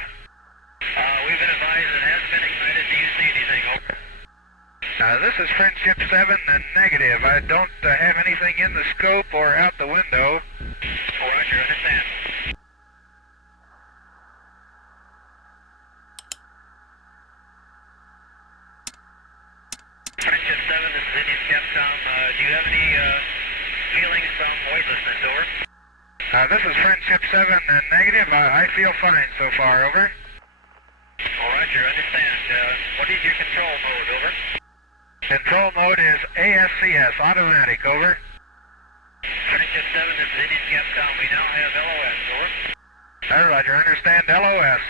We've been advised it has been ignited. Do you see anything, over? This is Friendship 7, and negative. I don't have anything in the scope or out the window. All right, you understand. Friendship 7, this is Indian Capcom. Do you have any feelings from weightlessness, over? This is Friendship 7, and negative. I feel fine so far, over. All right, you understand. What is your control mode, over? Control mode is ASCS, automatic, over. Friendship 7, this is Indian Capcom. We now have LOS, over. Roger, understand LOS.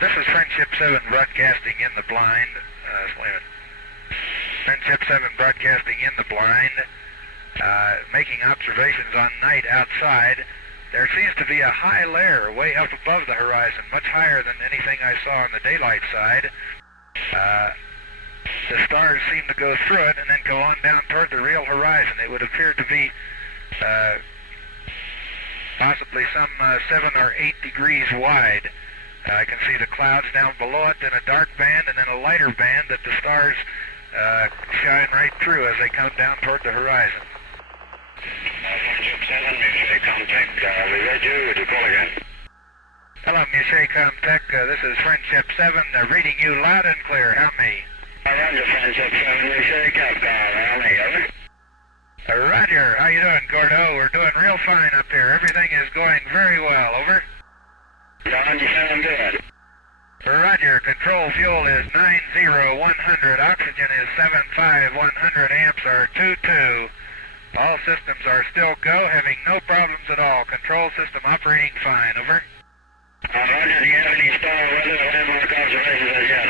This is Friendship 7 broadcasting in the blind. Wait a minute. Friendship 7 broadcasting in the blind, making observations on night outside. There seems to be a high layer way up above the horizon, much higher than anything I saw on the daylight side. The stars seem to go through it and then go on down toward the real horizon. It would appear to be possibly some 7 or 8 degrees wide. I can see the clouds down below it, then a dark band, and then a lighter band that the stars shine right through as they come down toward the horizon. Friendship 7, Monsieur Contact, we read you. Would you call again? Hello, Monsieur Contact. This is Friendship 7, reading you loud and clear. How me? Roger, Friendship 7, Monsieur Capcom. How me, over? Roger. How you doing, Gordo? We're doing real fine up here. Everything is going very well. Over. John, you sound good. Roger. Control fuel is 90100. Oxygen is 75100. Amps are 22. All systems are still go, having no problems at all. Control system operating fine. Over. Roger. Do you have any star weather or landmark observations as yet?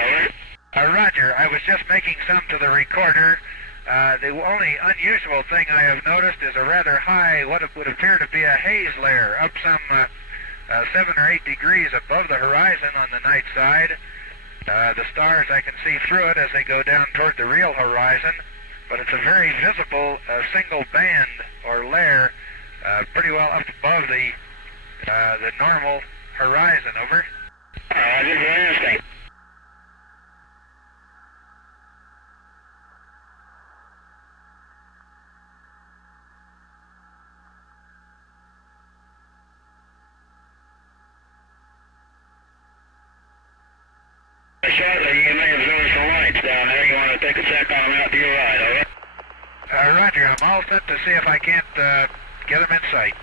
Over. Roger. I was just making some to the recorder. The only unusual thing I have noticed is a rather high, what would appear to be a haze layer, up some 7 or 8 degrees above the horizon on the night side. The stars, I can see through it as they go down toward the real horizon, but it's a very visible single band or layer pretty well up above the normal horizon. Over. Roger, very interesting. Shortly, you may observe some lights down there. You want to take a check on them out to your right, all right? Roger, I'm all set to see if I can't get them in sight.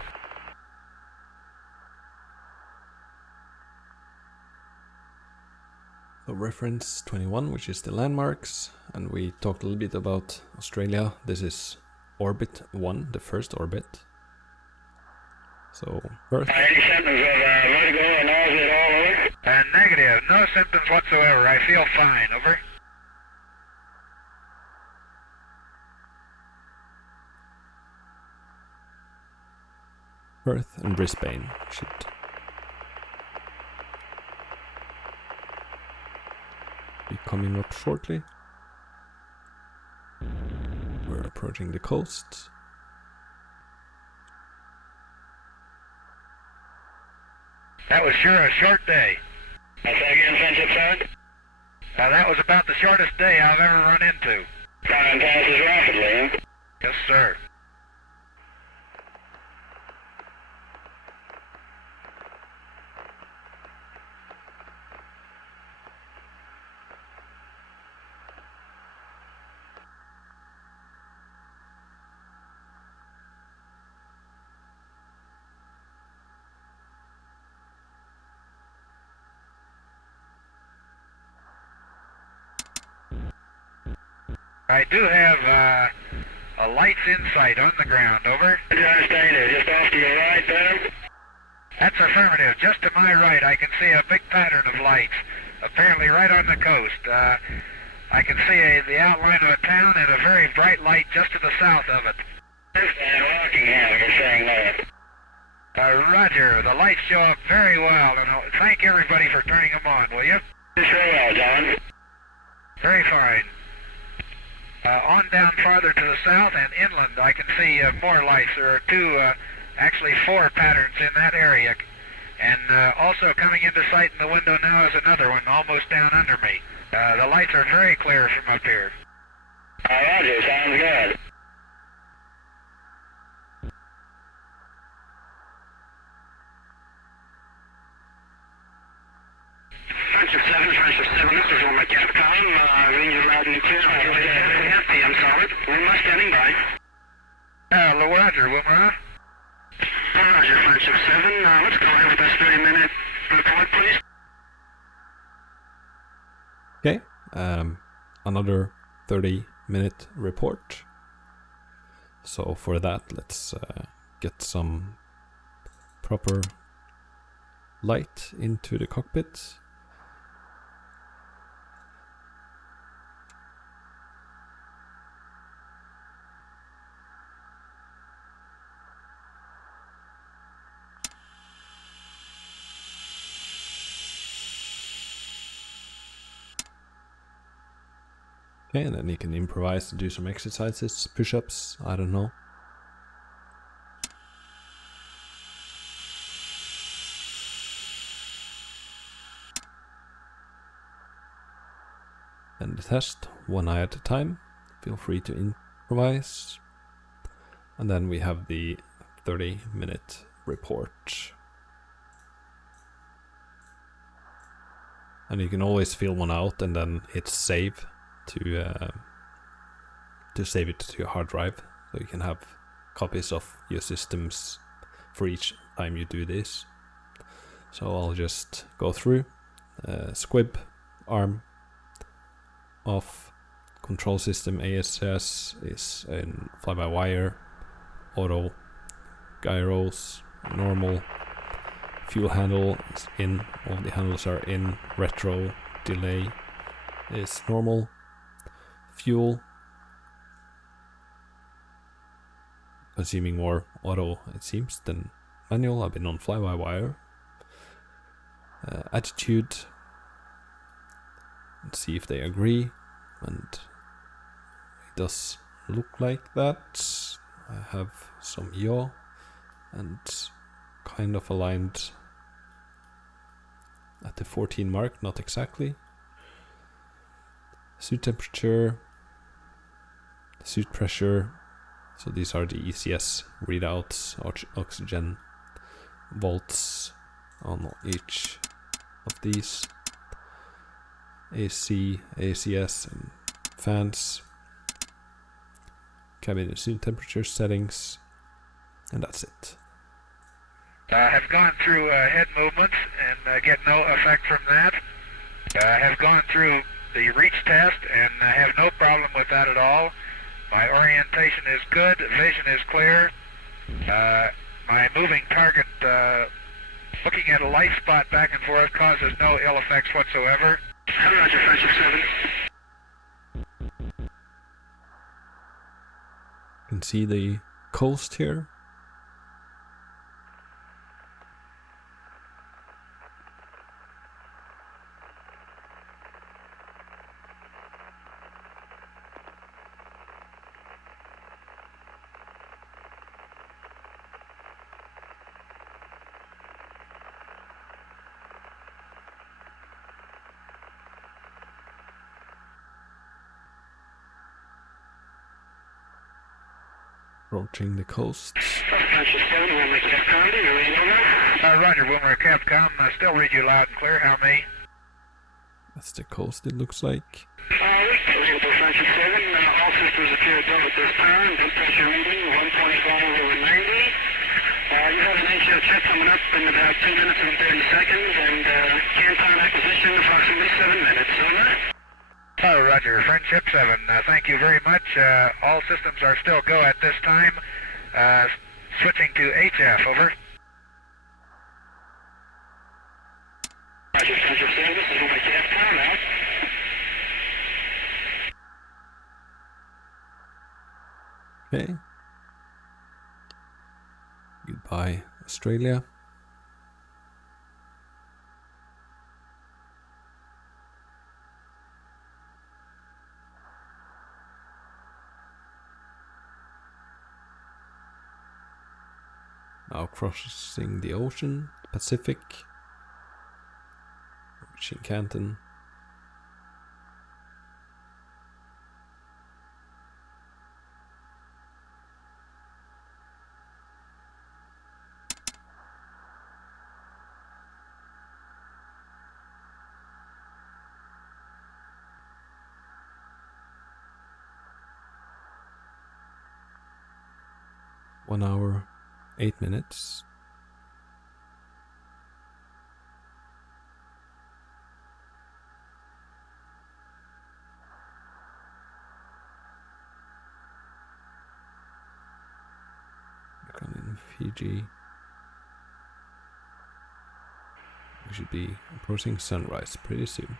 So reference 21, which is the landmarks, and we talked a little bit about Australia. This is orbit 1, the first orbit. So Earth. Any symptoms of vertigo or nausea at all, over? Negative. No symptoms whatsoever. I feel fine. Over. Perth and Brisbane should be coming up shortly. We're approaching the coast. That was sure a short day. I'll say again, Friendship 7? That was about the shortest day I've ever run into. Time passes rapidly, huh? Yes, sir. I do have a lights in sight on the ground. Over. Do you understand it? Just off to your right there? That's affirmative. Just to my right, I can see a big pattern of lights, apparently right on the coast. I can see the outline of a town and a very bright light just to the south of it. And Rockingham, you're saying that? Roger. The lights show up very well, and I'll thank everybody for turning them on, will you? Sure will, John. Very fine. On down farther to the south and inland, I can see more lights. There are two, actually 4 patterns in that area. And also coming into sight in the window now is another one, almost down under me. The lights are very clear from up here. Roger, sounds good. Friendship 7, this is Orbital Capcom. Reading you loud and clear. I'm solid. Wilma standing by. Roger, Wilma. Roger, Friendship 7. Let's go ahead with this 30-minute report, please. Okay, another 30-minute report. So for that, let's get some proper light into the cockpit. Okay, and then you can improvise and do some exercises, push-ups, I don't know. And the test, one eye at a time. Feel free to improvise. And then we have the 30-minute report. And you can always fill one out and then hit save to save it to your hard drive. So you can have copies of your systems for each time you do this. So I'll just go through. Squib, ARM, off, control system ASS is in fly-by-wire, auto, gyros, normal, fuel handle is in, all the handles are in, retro, delay is normal, fuel, consuming more auto it seems than manual, I've been on fly-by-wire, attitude, let's see if they agree, and it does look like that. I have some yaw and kind of aligned at the 14 mark, not exactly. Suit temperature, suit pressure, so these are the ECS readouts, oxygen volts on each of these. AC, ACS, and fans, cabin and suit temperature settings, and that's it. Have gone through head movements and get no effect from that. Have gone through the reach test and have no problem with that at all. My orientation is good, vision is clear. My moving target, looking at a light spot back and forth, causes no ill effects whatsoever. Roger, Friendship 7. You can see the coast here. Approaching the coast. Friendship 7, we'll make that comedy, you're ready over? Roger, Wilmer, Capcom, still read you loud and clear, how me? That's the coast it looks like. Reasonable, Friendship 7, all systems appear dull at this time, temp pressure reading 125 over 90. You have an HO check coming up in about 2 minutes and 30 seconds, and Canton acquisition approximately 7 minutes, over. Oh, Roger, Friendship 7, thank you very much. All systems are still go at this time. Switching to HF, over. Roger, Friendship 7, this is my Capcom, out. Okay. Goodbye, Australia. Now crossing the ocean, Pacific, reaching Canton. One hour, 8 minutes. Yukon in Fiji. We should be approaching sunrise pretty soon.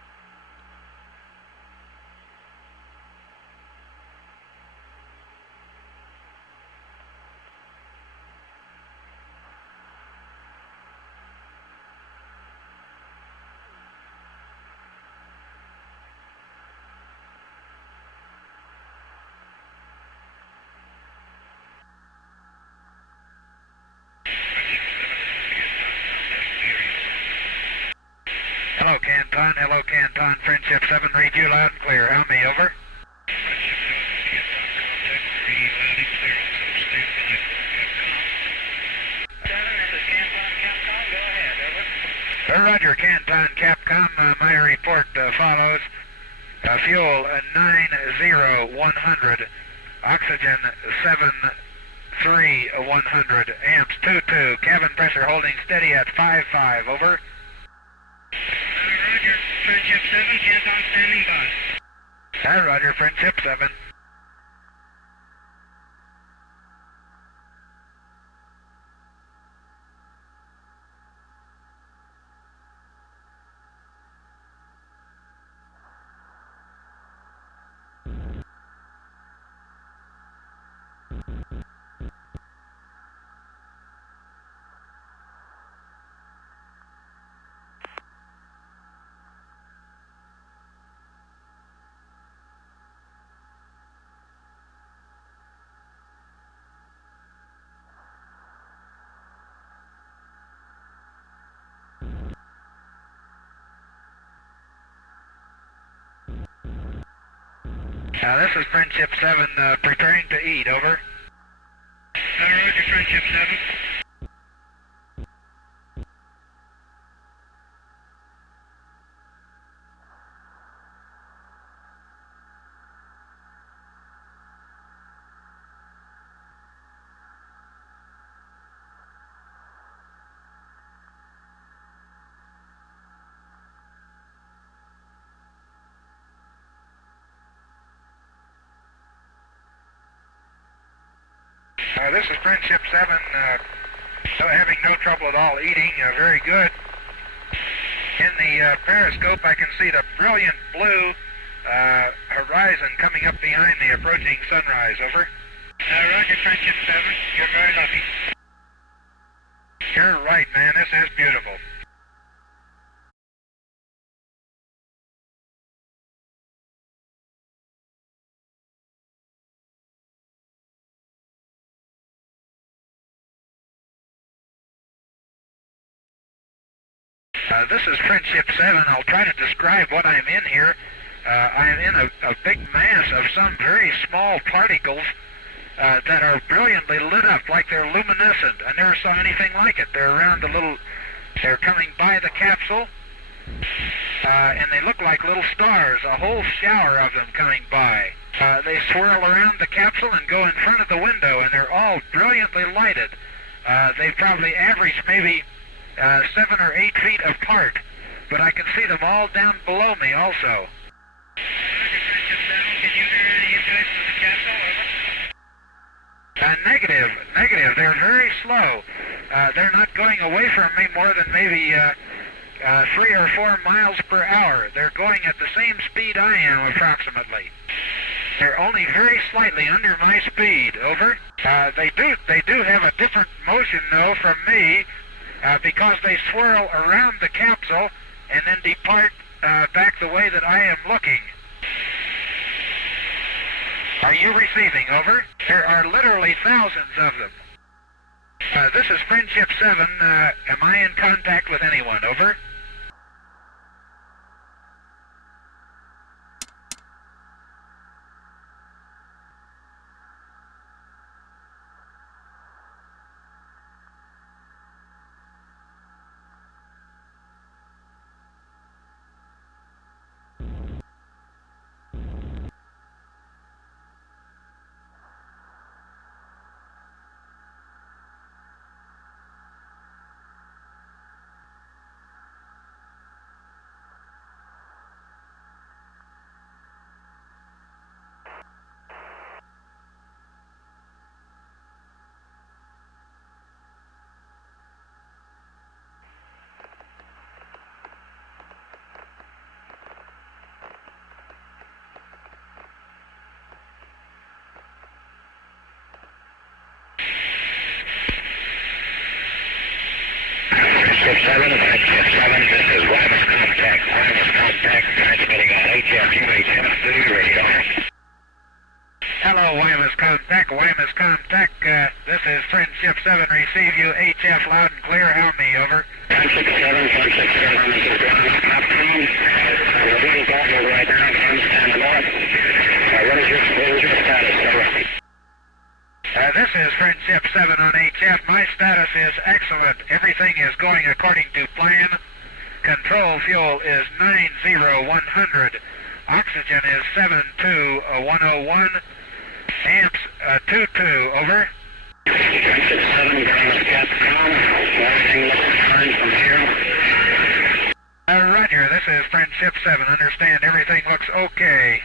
Canton. Hello, Canton. Friendship 7, read you loud and clear. How me, over? Roger, Canton, Capcom. My report follows. Fuel 90100. Oxygen 73100. Amps 22. Cabin pressure holding steady at 55. Over. Roger, Friendship 7, Canton standing by. Roger, Friendship 7. This is Friendship 7, preparing to eat, over. Roger, Friendship 7. This is Friendship 7, having no trouble at all eating, very good. In the periscope I can see the brilliant blue horizon coming up behind the approaching sunrise, over. Roger, Friendship 7, you're very lucky. You're right, man, this is beautiful. This is Friendship 7. I'll try to describe what I'm in here. I'm in a big mass of some very small particles that are brilliantly lit up like they're luminescent. I never saw anything like it. They're around they're coming by the capsule, and they look like little stars, a whole shower of them coming by. They swirl around the capsule and go in front of the window, and they're all brilliantly lighted. They probably average maybe 7 or 8 feet apart, but I can see them all down below me also. Can you hear any impacts of the capsule? Negative. They're very slow. They're not going away from me more than maybe 3 or 4 miles per hour. They're going at the same speed I am, approximately. They're only very slightly under my speed, over. They do have a different motion, though, from me, because they swirl around the capsule and then depart back the way that I am looking. Are you receiving, over? There are literally thousands of them. This is Friendship 7. Am I in contact with anyone, over? Friendship 7, this is wireless contact, transmitting on HF, UHF, studio radio. Hello, wireless contact. This is Friendship 7, receive you, HF loud and clear. clear. How me, over? 167, this is ground Capcom. We're doing Gotland right now, from stand north. What is your status, over? This is Friendship 7 on HF. My status is excellent. Everything is going according to plan. Control fuel is 90100. Oxygen is 72101. Amps 22, over. 167, ground Capcom. Everything looks fine from here. Roger, this is Friendship 7. Understand everything looks okay.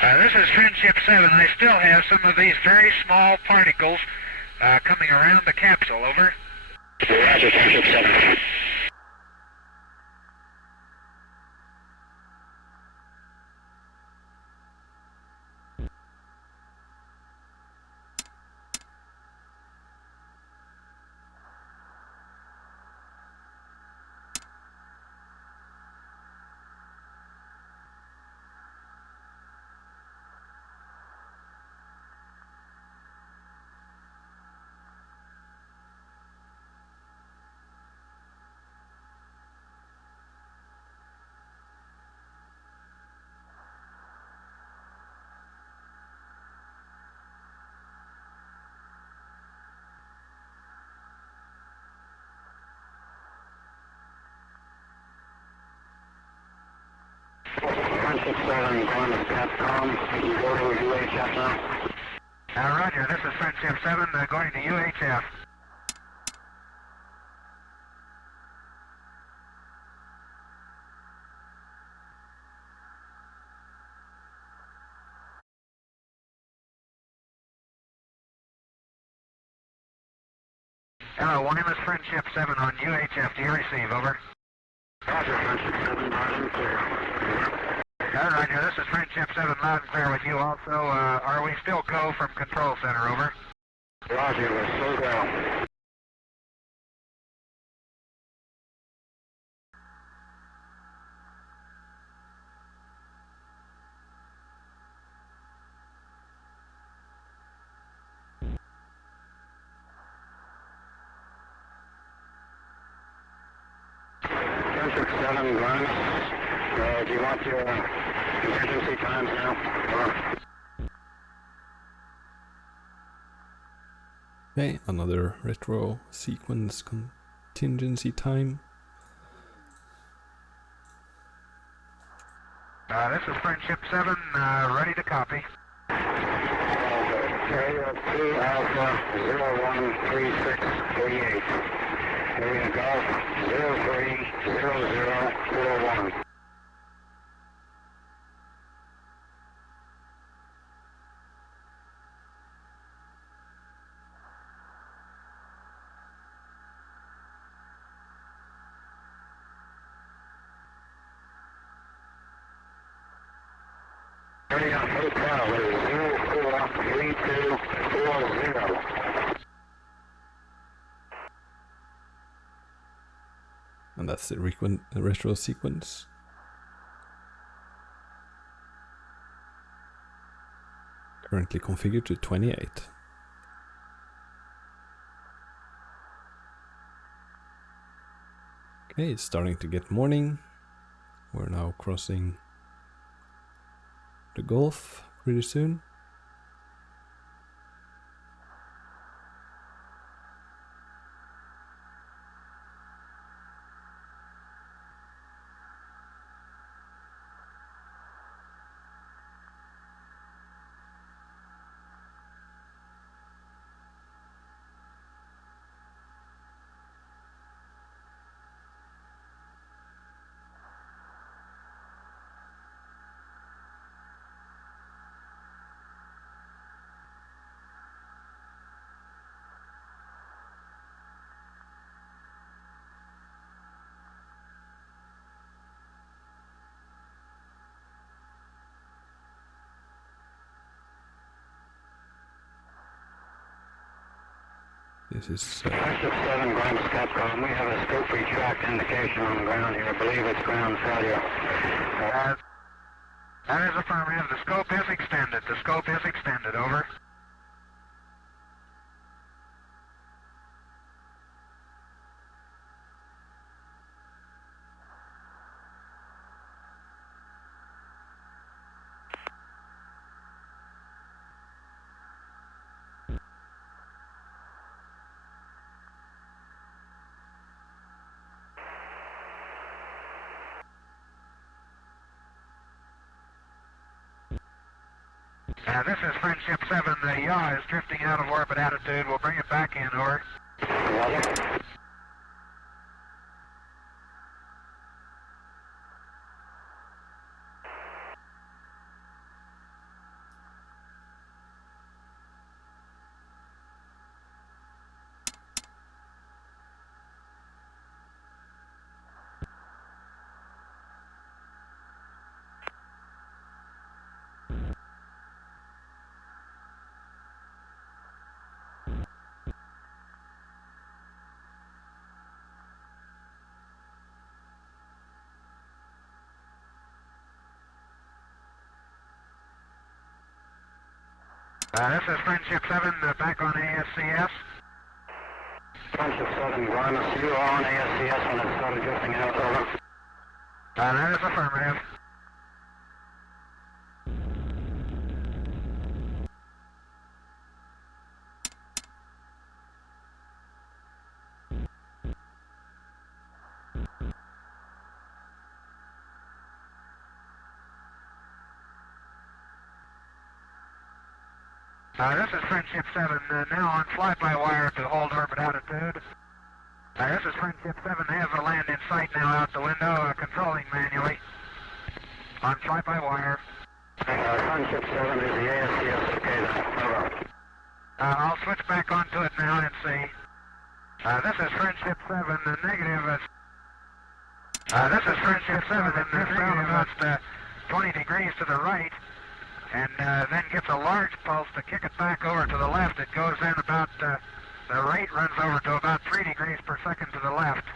This is Friendship 7. I still have some of these very small particles coming around the capsule, over. Roger, Friendship 7. Roger, this is Friendship 7 going to UHF. Hello, wireless Friendship 7 on UHF. Do you receive, over? Roger, Friendship 7, loud and clear. Roger, this is Friendship 7, loud and clear with you also. Are we still go from Control Center, over? Roger, we're still go. Friendship 7, Grimes. Do you want your contingency times now? Okay, another retro sequence contingency time. This is Friendship 7, ready to copy. Carrier 2 Alpha 013638. Area Golf 030041. Area Hotel is 043240. And that's the retro sequence. Currently configured to 28. Okay, it's starting to get morning. We're now crossing the Gulf pretty soon. This is... Friendship 7, ground to Capcom. We have a scope retract indication on the ground here. I believe it's ground failure. That is affirmative. The scope is extended. The scope is extended. Over. This is Friendship 7. The yaw is drifting out of orbit attitude. We'll bring it back in, over. This is Friendship 7, back on ASCS. Friendship 7, Grimus, you are on ASCS when it started drifting out, over. That is affirmative. This is Friendship 7, now on fly-by-wire to hold orbit attitude. This is Friendship 7, has a land in sight now out the window, controlling manually. On fly-by-wire. Friendship 7 is the ASCS, okay then, over. I'll switch back onto it now and see. This is Friendship 7, the negative is... this is Friendship 7, the negative is 20 degrees to the right. And then gets a large pulse to kick it back over to the left. It goes in about, the rate runs over to about 3 degrees per second to the left.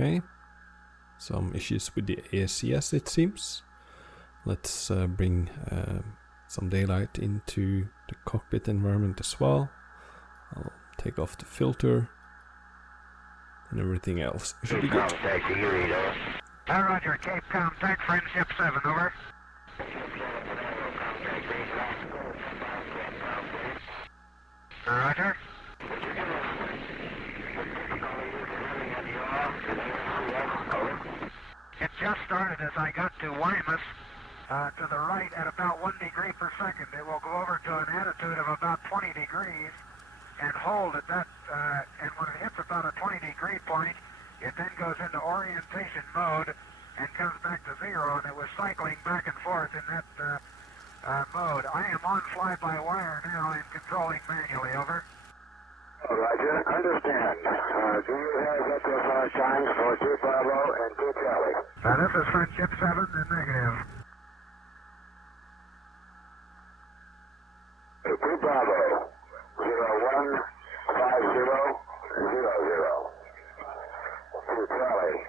Okay, some issues with the ASCS it seems. Let's bring some daylight into the cockpit environment as well. I'll take off the filter and everything else should be good. Roger, Cape contact, Friendship 7, over. Roger. It just started as I got to Wymus. To the right at about 1 degree per second. It will go over to an attitude of about 20 degrees and hold at that, and when it hits about a 20 degree point, it then goes into orientation mode and comes back to 0, and it was cycling back and forth in that mode. I am on fly-by-wire now and controlling manually, over. Roger, understand. Do you have retrofire signs for 2 Bravo and 2 Charlie? This is Friendship 7, the negative. 2 Bravo, 015000. 2 Charlie,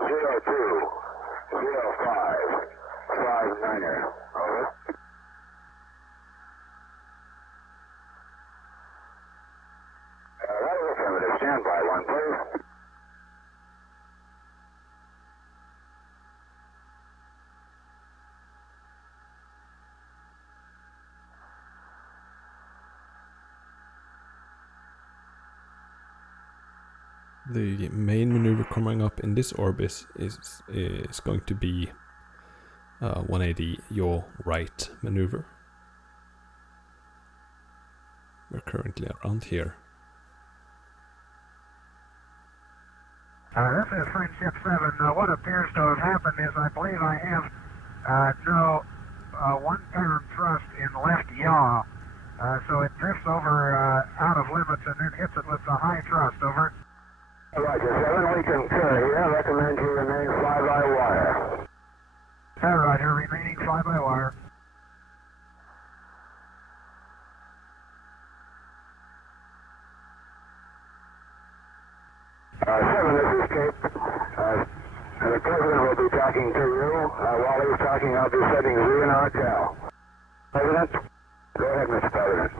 020559er. Over. That is affirmative. Stand by 1, please. The main maneuver coming up in this orbit is going to be 180 yaw right maneuver. We're currently around here. This is Friendship 7. What appears to have happened is I believe I have no 1 pound thrust in left yaw. So it drifts over out of limits and then hits it with the high thrust, over. Roger, 7, we concur. I recommend you remain fly-by-wire. Roger, remaining fly-by-wire. 7, this is Cape. The President will be talking to you. While he's talking, I'll be setting Z in our hotel. President? Go ahead, Mr. President.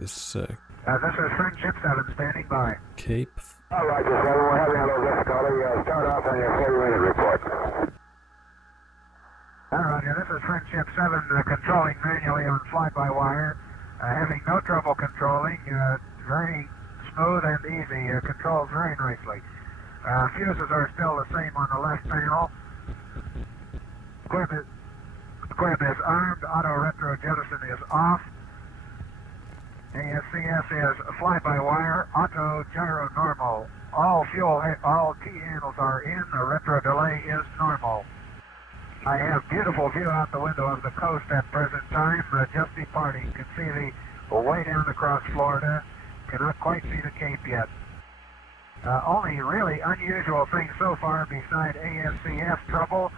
This this is Friendship 7 standing by. Cape. All right, Roger, 7, we're having a little difficulty. Start off on your 40-minute report. Roger, this is Friendship 7 controlling manually on fly-by-wire. Having no trouble controlling. Very smooth and easy. Controls very nicely. Fuses are still the same on the left panel. Equipment is armed. Auto retro jettison is off. ASCS is fly-by-wire, auto gyro normal. All key handles are in. The retro delay is normal. I have beautiful view out the window of the coast at present time. Just departing. Can see the way down across Florida. Cannot quite see the Cape yet. Only really unusual thing so far beside ASCS trouble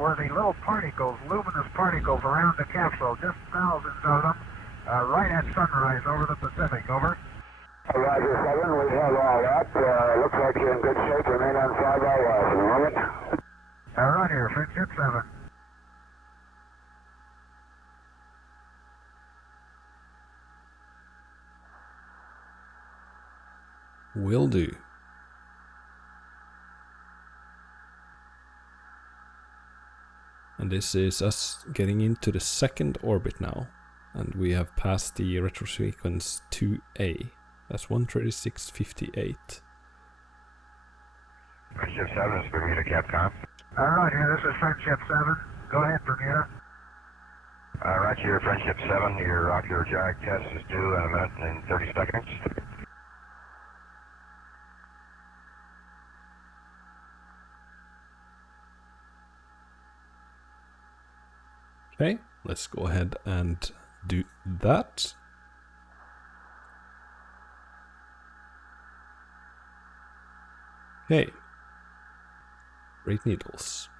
were the little particles, luminous particles around the capsule. Just thousands of them. Right at sunrise over the Pacific, over. Roger, 7, we have all that. Looks like you're in good shape. Remain on fly-by-wire for the moment. Right here, Friendship 7. Will do. And this is us getting into the second orbit now. And we have passed the retro sequence 2A. That's 136.58. Friendship 7 is Bermuda, Capcom. Right here, this is Friendship 7. Go ahead, Bermuda. Right here, Friendship 7. Your ocular jag test is due in a minute and 30 seconds. Okay, let's go ahead and do that. Okay. Great needles.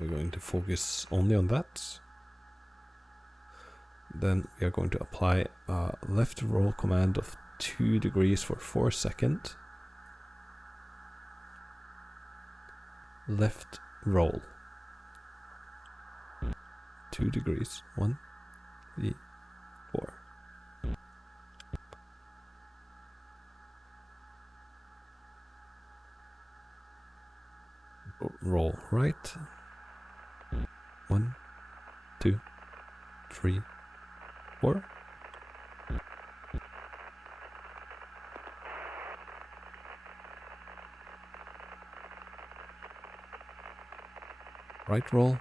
We're going to focus only on that. Then we are going to apply a left roll command of 2 degrees for 4 seconds. Left roll 2 degrees 1 3 4 roll right 1 2 3 4 right roll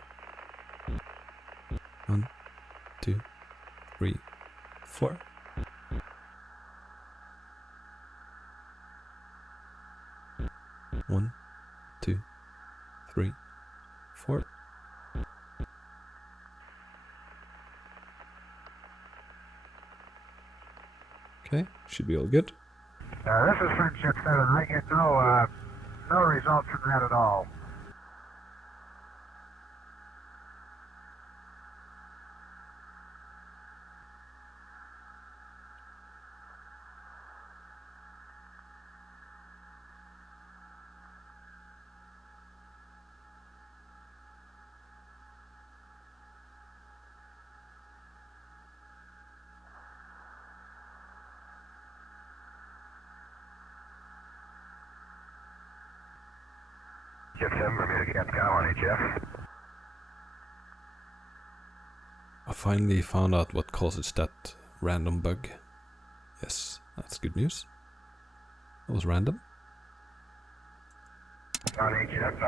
1 2 3 4 1 2 3 4 Okay, should be all good. This is Friendship 7. I get no results from that at all. Ship 7, Bermuda Capcom on HF. I finally found out what causes that random bug. Yes, that's good news. That was random. On HF, give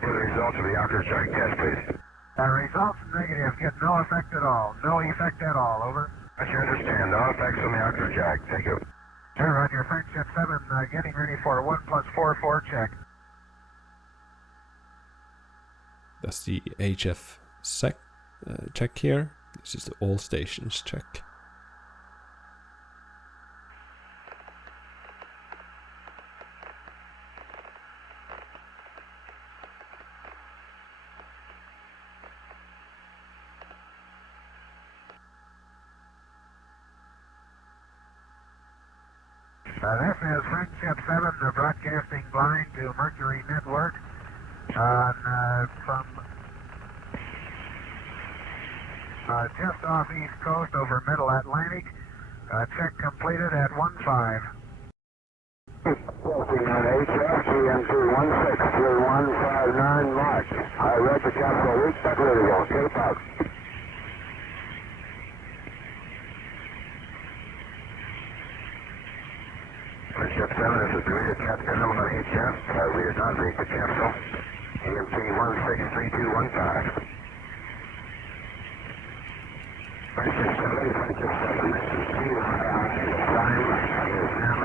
the results of the outer strike test, please. Results negative. Get no effect at all. No effect at all. Over. I should understand. No effects on the outer jack. Thank you. Sir, Roger. Friendship 7, getting ready for 1+44 check. That's the HF check here. This is the all stations check. This is Friendship 7, broadcasting blind to Mercury Network from just off East Coast over Middle Atlantic. Check completed at 1-5. Working on HF, CMC 163159 Mark. I read the capital weak, but radio. Cape out. Ship 7, this is Bermuda Capcom on HF. We did not reach the capsule. EMC 163215. Friendship 7, this is CYI. Time is now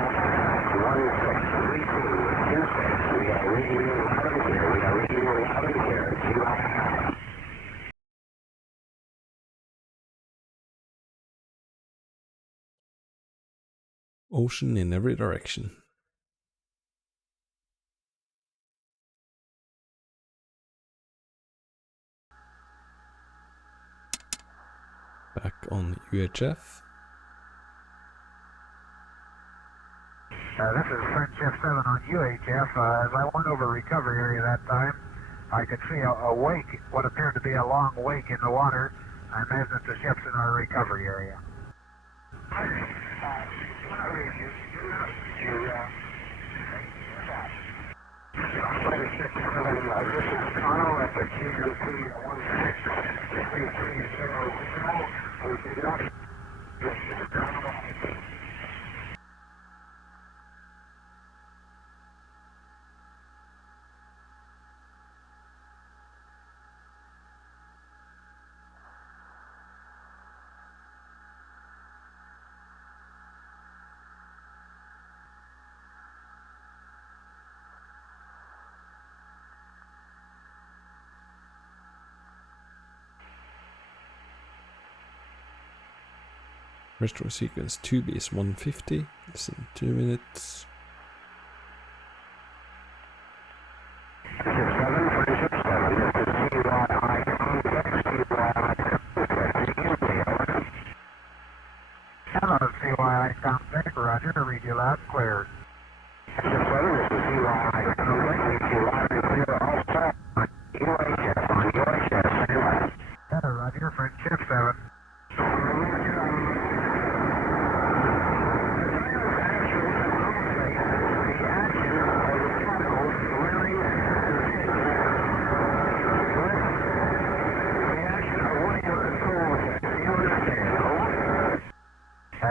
1632. We are reading you loud and clear. We are reading you loud and clear. CYI. Ocean in every direction. Back on UHF. This is Friendship 7 on UHF. As I went over recovery area that time, I could see a wake, what appeared to be a long wake in the water. I imagine that the ship's in our recovery area. Retro sequence 2B is 150. It's in 2 minutes. Hello, CYI contact. Roger, read you loud and clear. Roger, Friendship 7.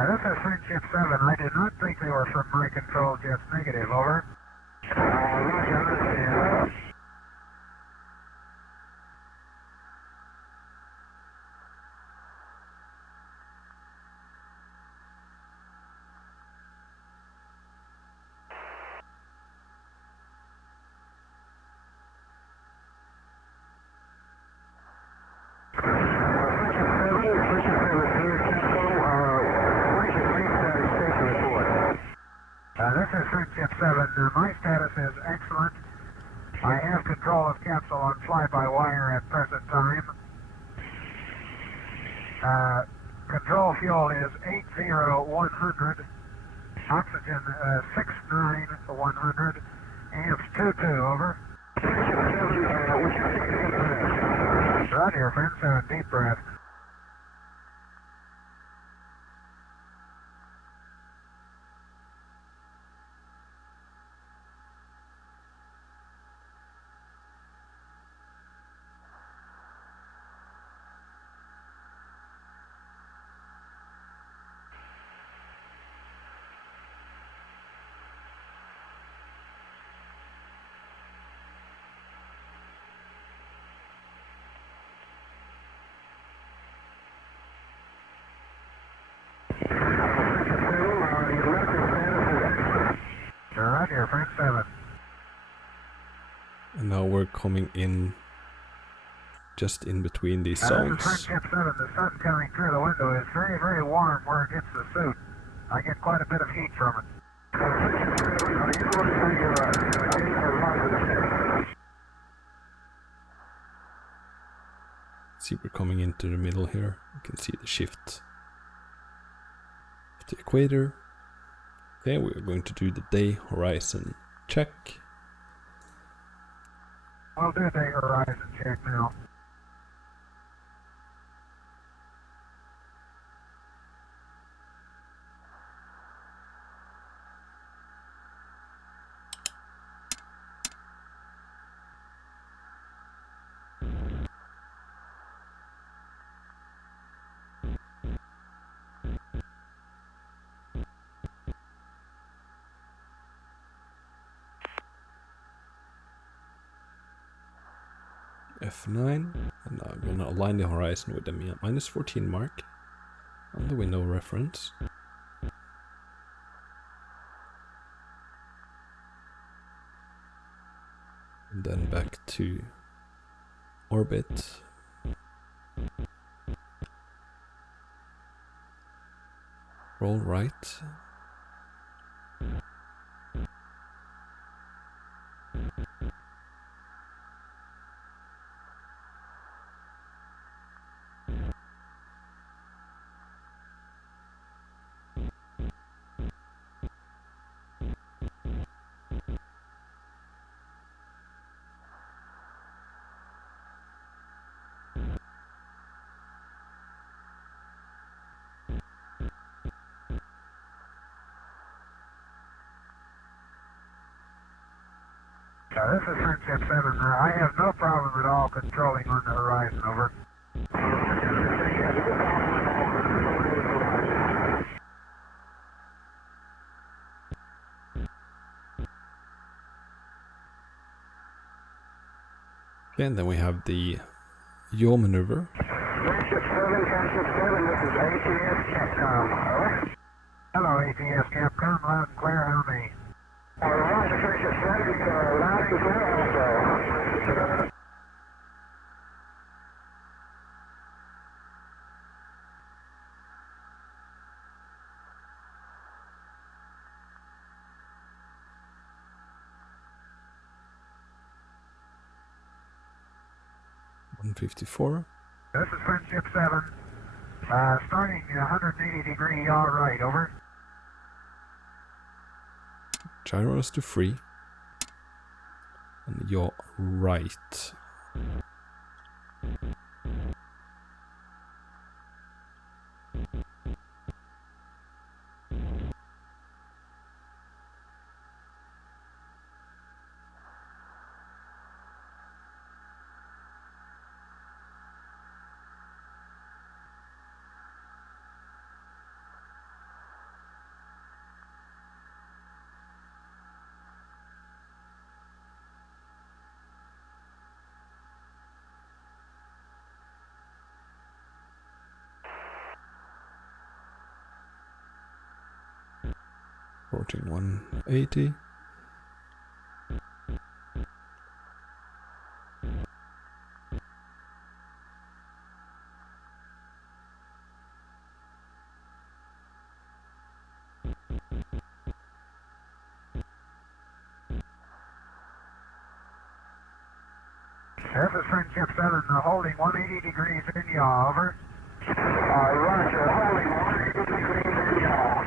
This is Friendship 7. I did not think they were from my control jets. Negative, over. Roger, understand. This is Friendship 7. My status is excellent. I have control of capsule on fly-by-wire at present time. Control fuel is 80100. Oxygen 69100. Amps 22, over. Roger, friend 7, deep breath. Roger, French 7. And now we're coming in just in between these This is zones. Friendship 7. The sun coming through the window is very, very warm where it hits the suit. I get quite a bit of heat from it. See, we're coming into the middle here. You can see the shift of the equator. Okay, we're going to do the day horizon check. I'll do a day horizon check now. F9, and now I'm gonna align the horizon with the -14 mark on the window reference. And then back to orbit. Roll right. This is Friendship 7. I have no problem at all controlling on the horizon, over. Okay, and then we have the yaw maneuver. Friendship 7, this is ATS Capcom. Over. Hello, ATS Capcom, loud and clear, how many? Roger, Friendship 7, loud and clear also. .154. This is Friendship 7. Starting 180 degree yaw right, over. Gyros to free. And yaw right. Approaching 180. This is Friendship 7, holding 180 degrees in yaw, over. Roger, holding 180 degrees in yaw.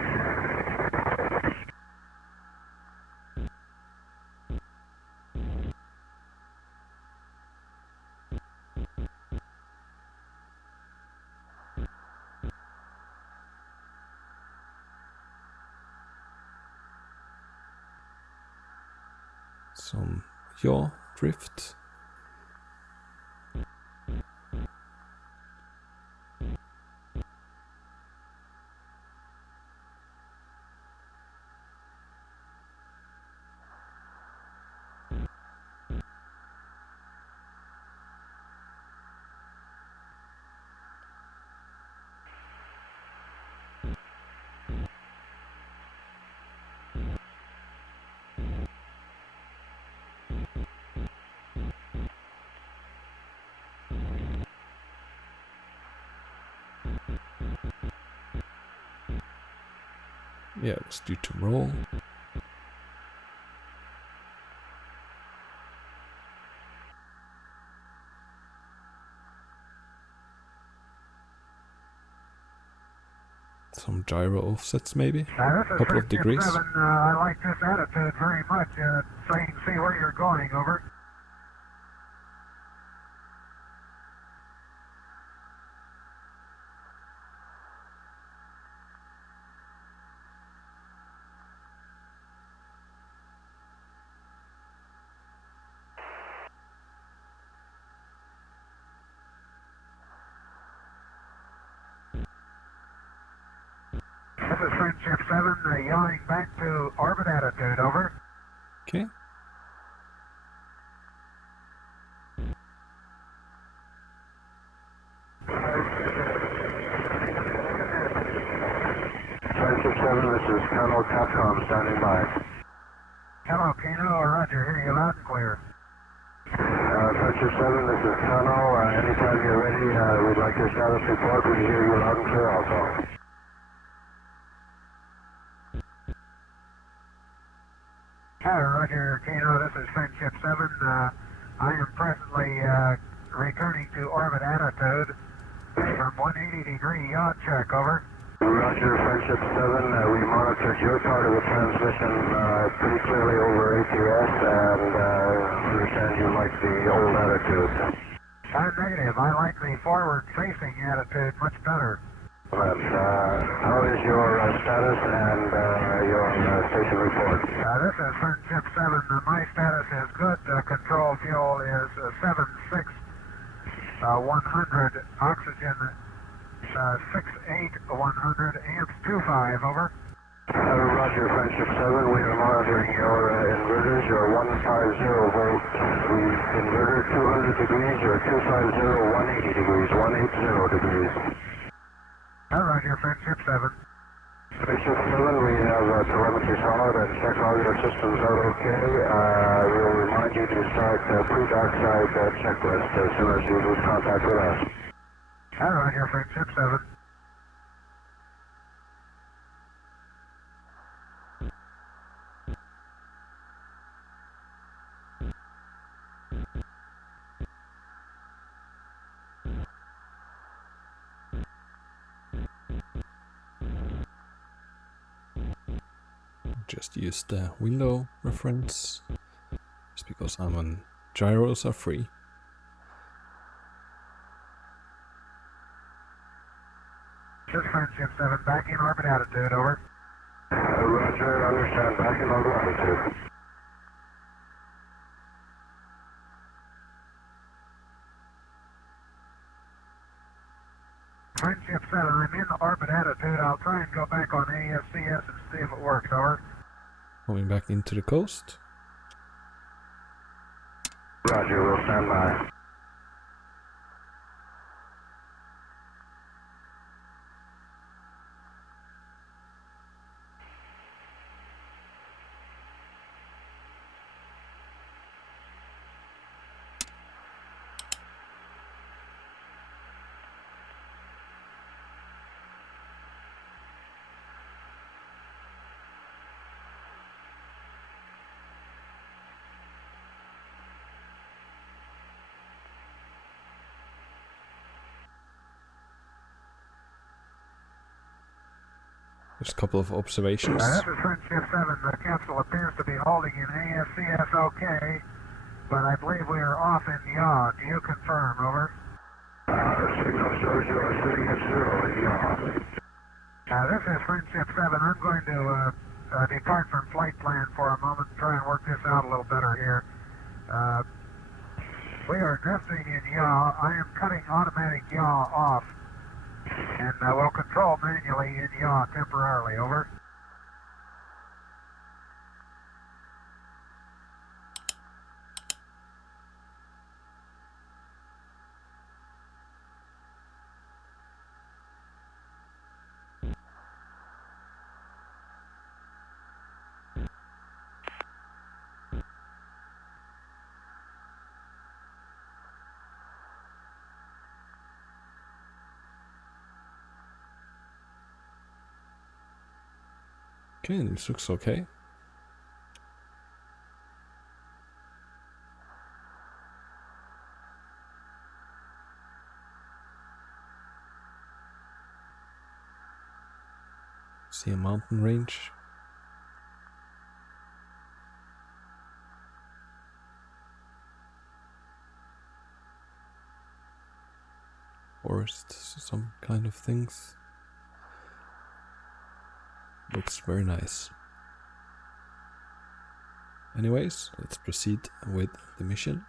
Some yaw drift. Yeah, it was due to roll. Some gyro offsets maybe, a couple of degrees. 7, I like this attitude very much, so you can see where you're going, over. This is Friendship 7, yawing back to orbit attitude, over. Okay. Friendship 7, this is Colonel Capcom standing by. Hello, Kano, roger, hear you loud and clear. Friendship 7, this is Colonel. Anytime you're ready, we'd like your status report. We hear you loud and clear also. Roger, Kano, this is Friendship 7. I am presently returning to orbit attitude from 180-degree yaw check, over. Roger, Friendship 7. We monitored your part of the transmission pretty clearly over ATS, and understand you like the old attitude. I'm negative. I like the forward-facing attitude much better. How is your status and your station report? This is Friendship 7. My status is good. Control fuel is 76, 100, oxygen 68, 100, amps 25, over. Roger, Friendship 7. We are monitoring your inverters. Your 150 volt inverter, 200 degrees. Your 250, 180 degrees, 180 degrees. Roger, Friendship 7. Friendship 7, we have telemetry solid and check all your systems out okay. We'll remind you to start pre-dark side checklist as soon as you lose contact with us. Roger, Friendship 7. Just use the window reference, just because I'm on gyros are free. This is Friendship 7, back in orbit attitude, over. Roger, understand, back in orbit attitude. Friendship 7, I'm in orbit attitude. I'll try and go back on ASCS and see if it works, over. Coming back into the coast. Roger, we'll stand by. There's a couple of observations. This is Friendship 7. The capsule appears to be holding in ASCS okay, but I believe we are off in yaw. Do you confirm, over? Signal shows you are sitting at 0 in yaw. This is Friendship 7. I'm going to depart from flight plan for a moment and try and work this out a little better here. We are drifting in yaw. I am cutting automatic yaw off. And we'll control manually in yaw temporarily, over. Okay, this looks okay. See a mountain range. Forests, some kind of things. Looks very nice. Anyways, let's proceed with the mission.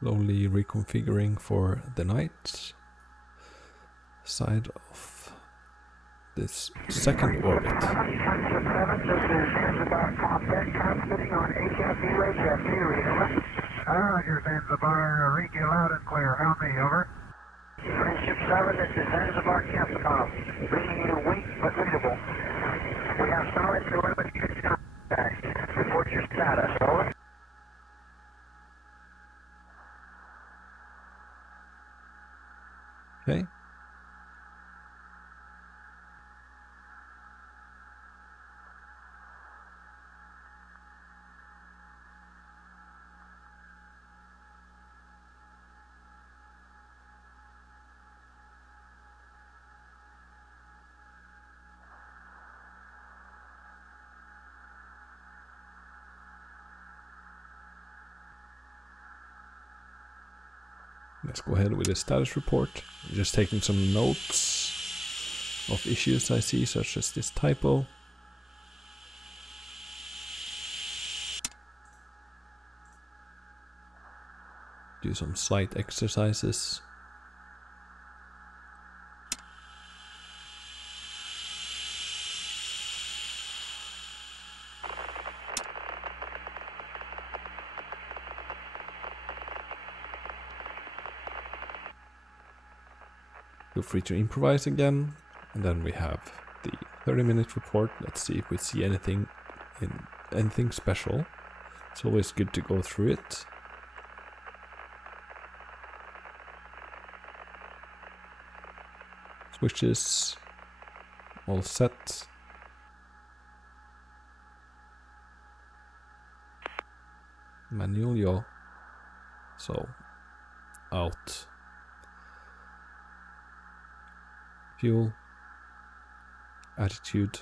Slowly reconfiguring for the night side of this second orbit. This is Zanzibar Combat transmitting on HFE reader. Roger, Zanzibar, read you loud and clear. How many, over? Friendship 7, this is Zanzibar Canton. Reading you weak but readable. We have solid telemetry contact. Report your status, over. Okay. Let's go ahead with the status report. Just taking some notes of issues I see, such as this typo. Do some slight exercises. Feel free to improvise again, and then we have the 30-minute report. Let's see if we see anything special. It's always good to go through it. Switches all set. Manual yaw. So out. Fuel, attitude,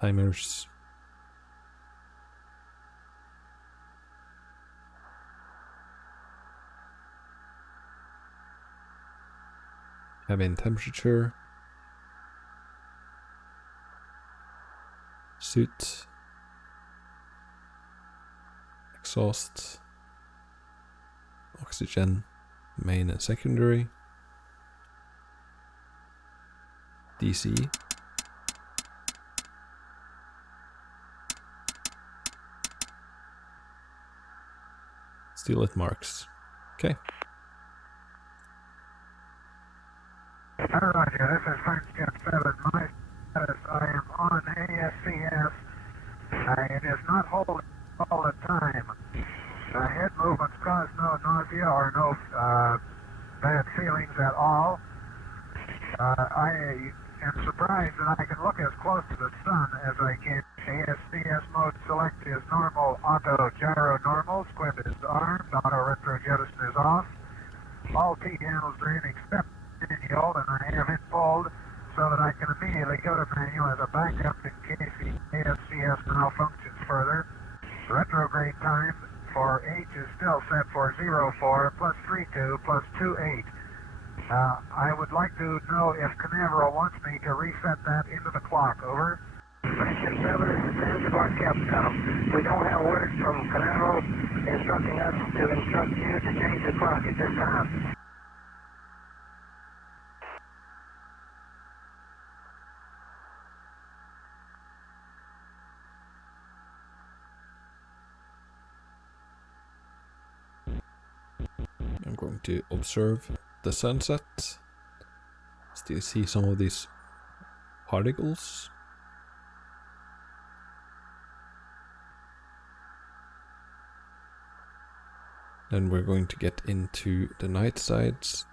timers, cabin temperature, suit, exhaust, oxygen, main and secondary, DC, still at marks. Okay. Roger, this is Friendship 7. My status, I am on ASCS. It is not holding all the time. Head movements cause no nausea or no bad feelings at all. I am surprised that I can look as close to the sun as I can. ASCS mode select is normal, auto gyro normal, squint is armed, auto retro jettison is off. All T handles are in except manual, and I have it pulled so that I can immediately go to manual as a backup in case the ASCS malfunctions further. Retrograde time for H is still set for 04 plus 32 plus 28. I would like to know if Canaveral wants me to reset that into the clock. Over. Friendship 7 is Zanzibar Capcom. We don't have words from Canaveral instructing us to instruct you to change the clock at this time. I'm going to observe the sunset. Still see some of these particles. Then we're going to get into the night sides.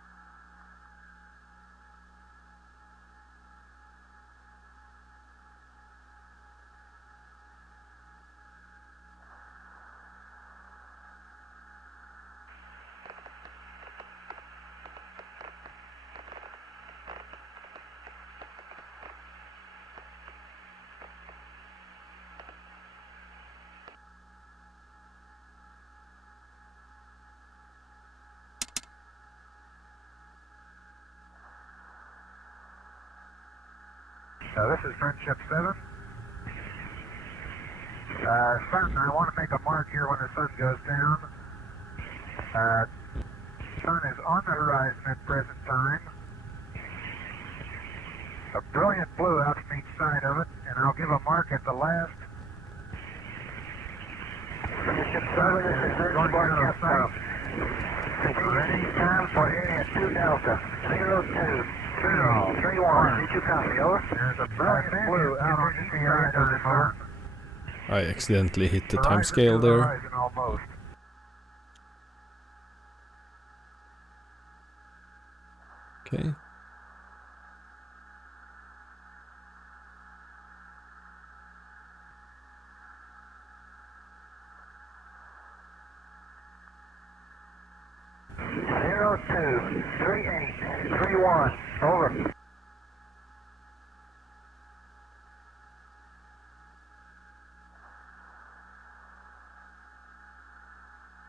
This is Friendship 7. Sun, I want to make a mark here when the sun goes down. Sun is on the horizon at present time. A brilliant blue out from each side of it, and I'll give a mark at the last. Friendship 7, this is Zanzibar campsite. Ready, time for area 2 Delta, 02. 3-1, did you copy, over? There's a brilliant blue out on each side of the moon. I accidentally hit the timescale there. Almost. Okay. Two, 38, 31, over.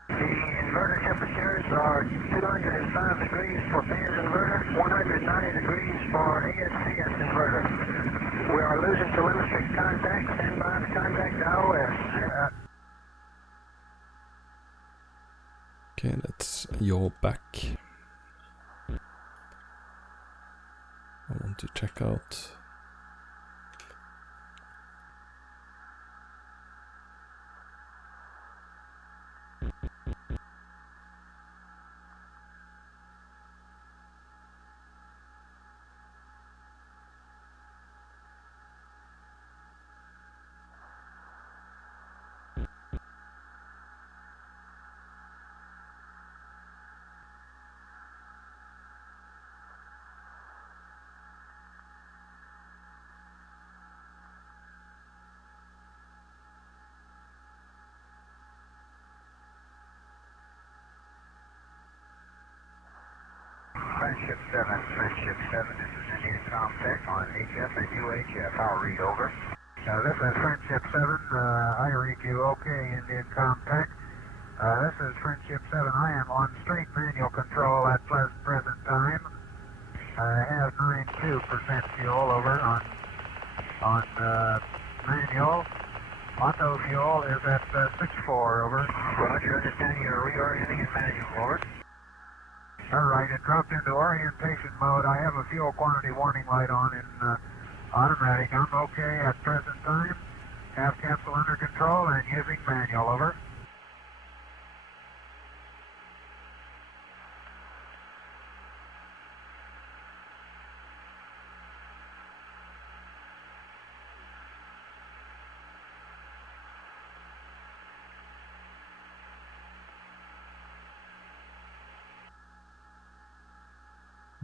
The inverter temperatures are 205 degrees for band inverter, 190 degrees for ASCS inverter. We are losing telemetry contact. Stand by to contact OS. Okay, let's yaw back. I want to check out. Friendship 7, this is Indian Comtech on HF and UHF. I'll read over. This is Friendship 7, I read you okay, Indian Comtech. This is Friendship 7, I am on straight manual control at present time. I have 92% fuel over on manual. Auto fuel is at 6.4 over. Roger, understanding you're reorienting in manual, over. Alright, it dropped into orientation mode. I have a fuel quantity warning light on in automatic. I'm okay at present time. Half capsule under control and using manual, over.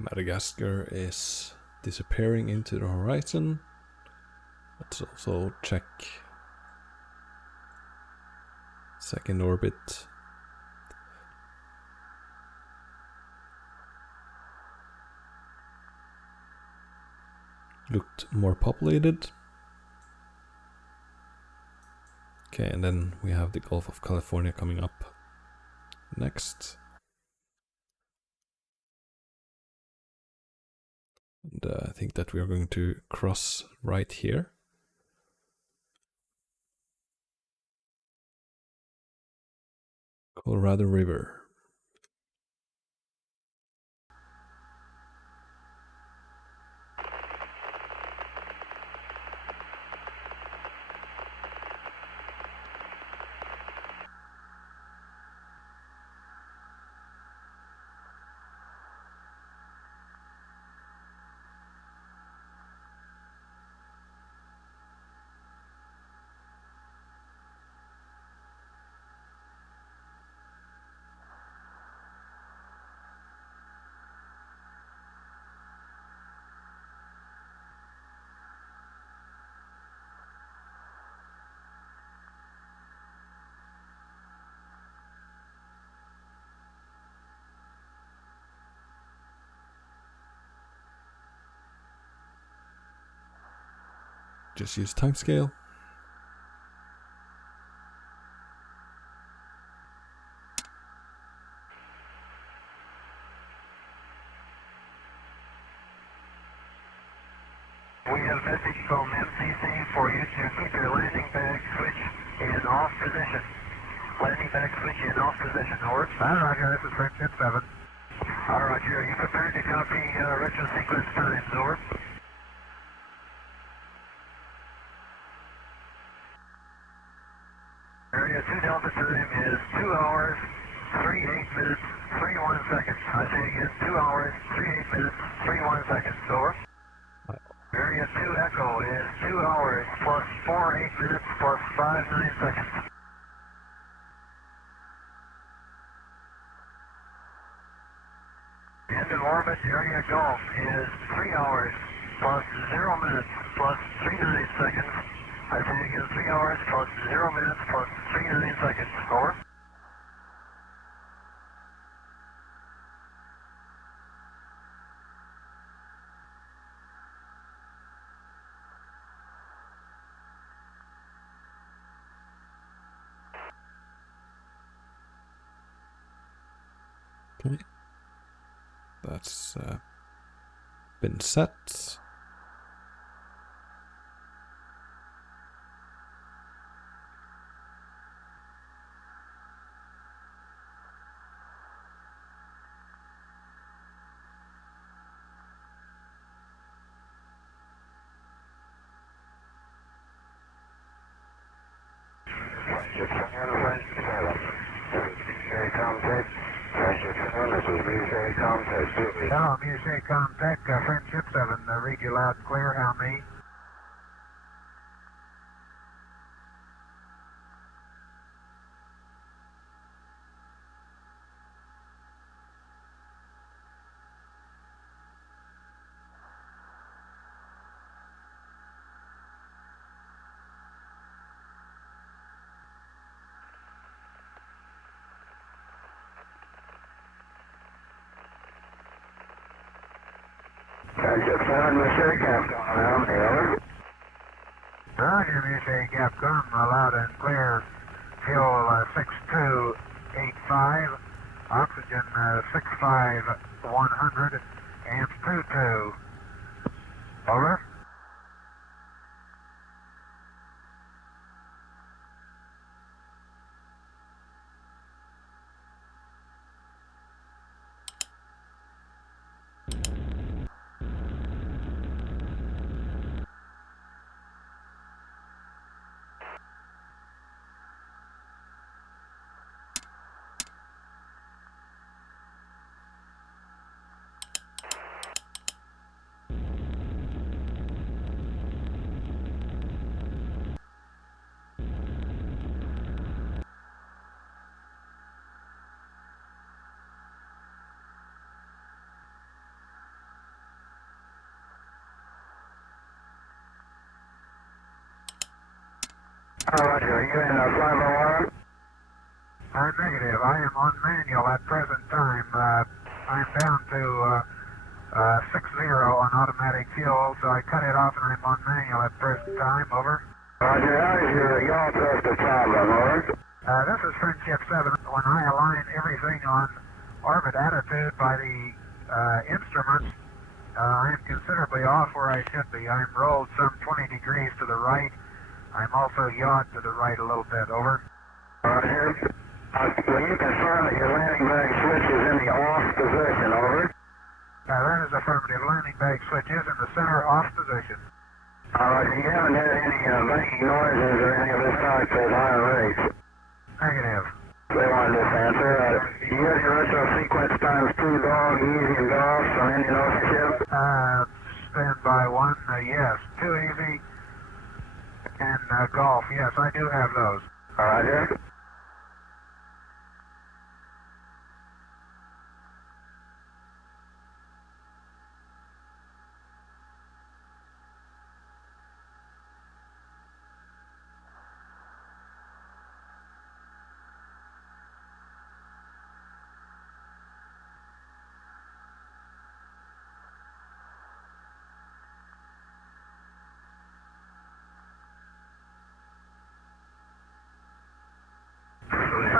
Madagascar is disappearing into the horizon. Let's also check second orbit. Looked more populated. Okay, and then we have the Gulf of California coming up next. And I think that we are going to cross right here. Colorado River. Just use timescale. We have message from MCC for you to keep your landing bag switch in off position. Landing bag switch in off position, over. Roger, this is Friendship 7. Roger, are you prepared to copy retro sequence times, over? Area 2 Delta time is 2 hours, 38 minutes, 31 seconds. I say again, 2 hours, 38 minutes, 31 seconds, over. Area 2 Echo is 2 hours plus 48 minutes plus 59 seconds. End of orbit, area Golf is 3 hours plus 0 minutes plus 39 seconds. I say again, 3 hours plus 0 minutes plus 39 seconds. Over. Okay. That's been set. Hello, Music Contact, Friendship 7, read you loud and clear, how me? Friendship 7, Mr. Captain, how me, over? Roger, Music Capcom, loud and clear, fuel 6285, oxygen 65100, amps 22. Over. Roger, are you in flight alarm? I'm negative. I am on manual at present time. I'm down to 60 on automatic fuel, so I cut it off and I'm on manual at present time. Over. Roger, how is your yaw thruster problem, over? This is Friendship 7. When I align everything on orbit attitude by the instruments, I am considerably off where I should be. I'm rolled some 20 degrees to the right. I'm also yawed to the right a little bit. Over. Roger. Will you confirm that your landing bag switch is in the off position, over? That is affirmative. Landing bag switch is in the center off position. Roger, you haven't had any banging noises or any of this type at higher rates? Negative. They wanted this answer. You have your retro sequence times 2 dog, easy and golf on Indian Ocean ship? Standby 1, yes. 2 easy and golf, yes, I do have those. Roger.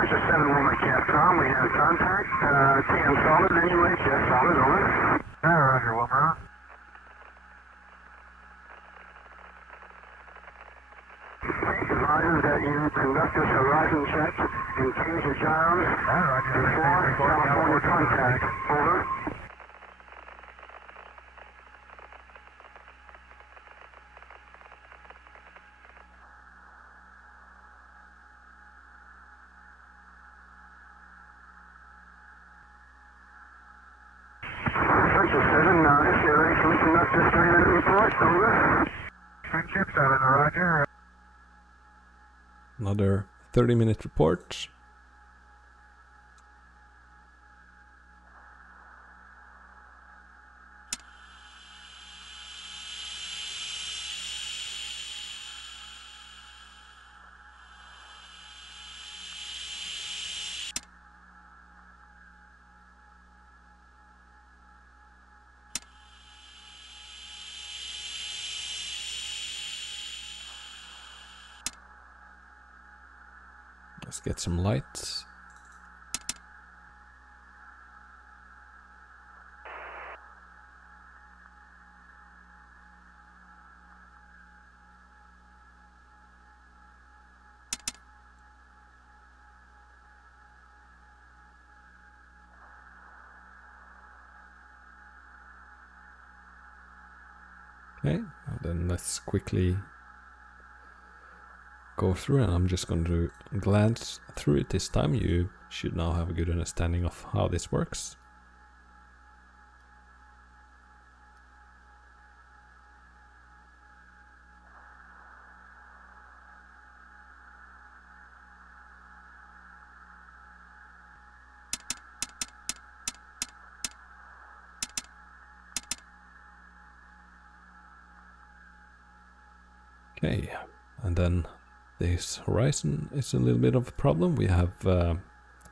French 7 Woman Capcom, we have contact. TM solid anyway, yes, solid, over. Roger, Wilmer. Advise that you conduct this horizon check and change the gyros before California contact, over. Friendship 7, if you're ready, can we conduct this 3-minute report, over. Friendship 7, roger. Another 30-minute report. Let's get some lights. Okay, and then let's quickly go through, and I'm just going to glance through it this time. You should now have a good understanding of how this works. Okay, and then this horizon is a little bit of a problem. We have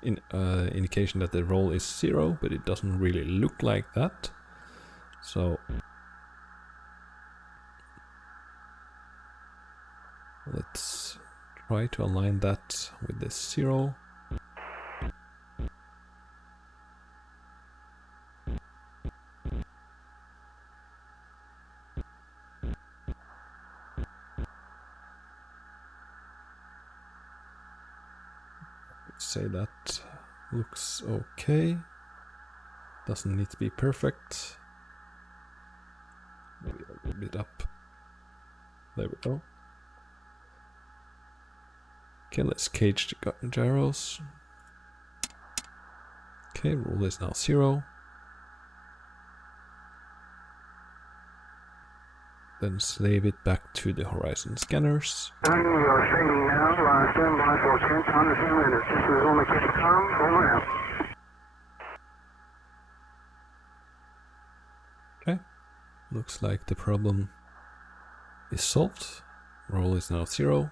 indication that the roll is 0, but it doesn't really look like that. So let's try to align that with the 0. Say that looks okay. Doesn't need to be perfect. Maybe a little bit up. There we go. Okay, let's cage the gyros. Okay, roll is now 0. Then slave it back to the horizon scanners. We are fading now, stand by for Canton, 2 minutes. This is Woman Capcom, over now. Okay, looks like the problem is solved. Roll is now 0.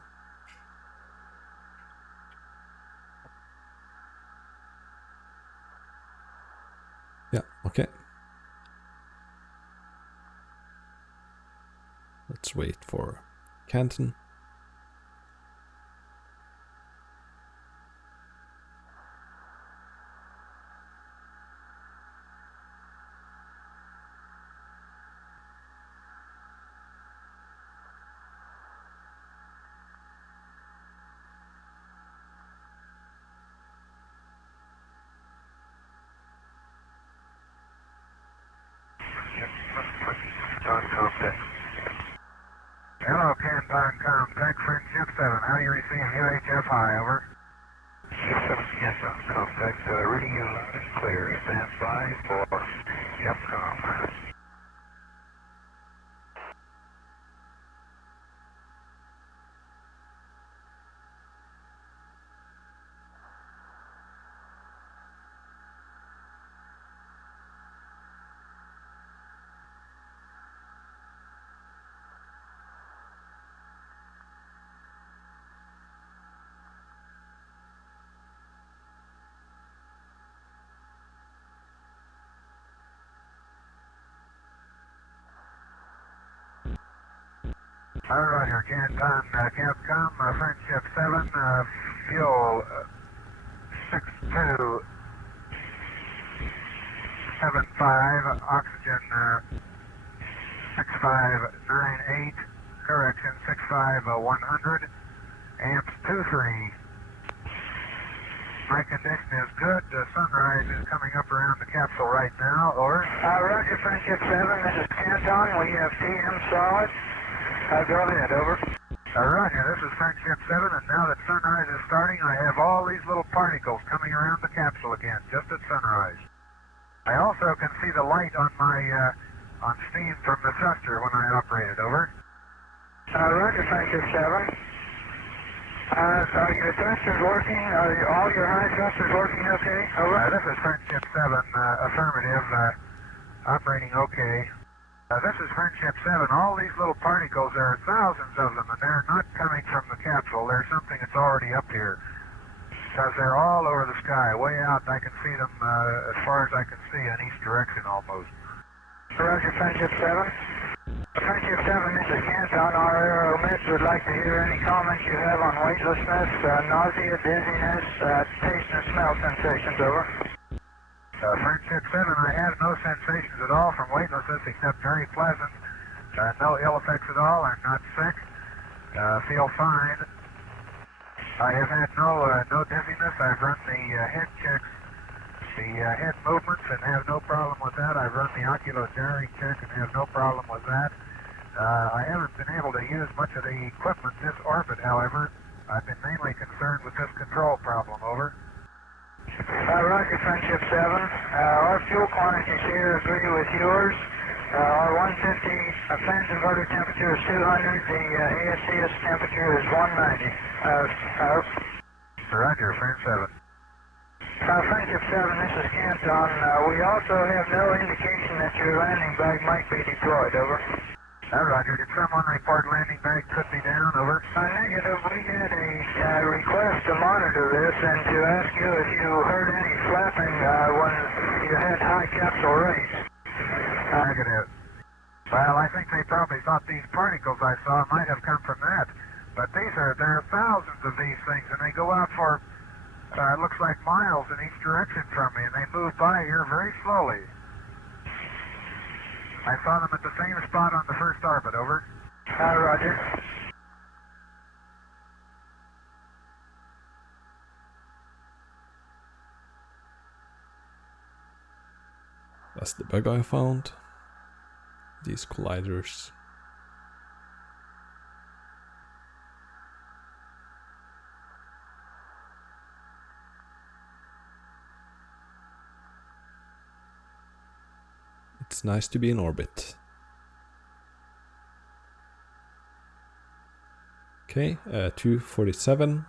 Yeah, okay. Let's wait for Canton. Hello, Canton contact, Friendship 7. How do you receive UHF high, over? 7, yes, contact, reading you loud and clear. Stand by for Capcom. Roger, Canton, Capcom, Friendship 7, fuel 275, oxygen 6598, correction 65100, amps 23. My condition is good. Sunrise is coming up around the capsule right now. Over. Roger, Friendship 7. This is Canton. We have TM solid. Go ahead. Over. Roger, this is Friendship 7, and now that sunrise is starting, I have all these little particles coming around the capsule again, just at sunrise. I also can see the light on my on steam from the thruster when I operate it. Over. Roger, Friendship 7. Are your thrusters working? Are all your high thrusters working okay? Over. This is Friendship 7, affirmative, operating okay. This is Friendship 7. All these little particles, there are thousands of them, and they're not coming from the capsule. There's something that's already up here. Because they're all over the sky. Way out, I can see them as far as I can see in each direction almost. Roger, Friendship 7. Friendship 7, this is Canton. Our aeromids would like to hear any comments you have on weightlessness, nausea, dizziness, taste and smell sensations. Over. Friendship 7, I have no sensations at all from weightlessness except very pleasant. No ill effects at all. I'm not sick. Feel fine. I have had no dizziness. I've run the head checks, the head movements, and have no problem with that. I've run the oculogyring check and have no problem with that. I haven't been able to use much of the equipment this orbit, however. I've been mainly concerned with this control problem. Over. Roger, Friendship 7. Our fuel quantities here agree with yours. Our 150 fans inverter temperature is 200. The ASCS temperature is 190. Roger, Friend 7. Friendship 7, this is Canton. We also have no indication that your landing bag might be deployed. Over. Roger, did someone report landing bag could be down? Over. Negative. We had a request to monitor this and to ask you if you heard any flapping when you had high capsule rates. Negative. Well, I think they probably thought these particles I saw might have come from that. But there are thousands of these things, and they go out for, it looks like miles in each direction from me, and they move by here very slowly. I saw them at the same spot on the first orbit. Over. Roger. That's the bug I found. These colliders. It's nice to be in orbit. Okay, 247.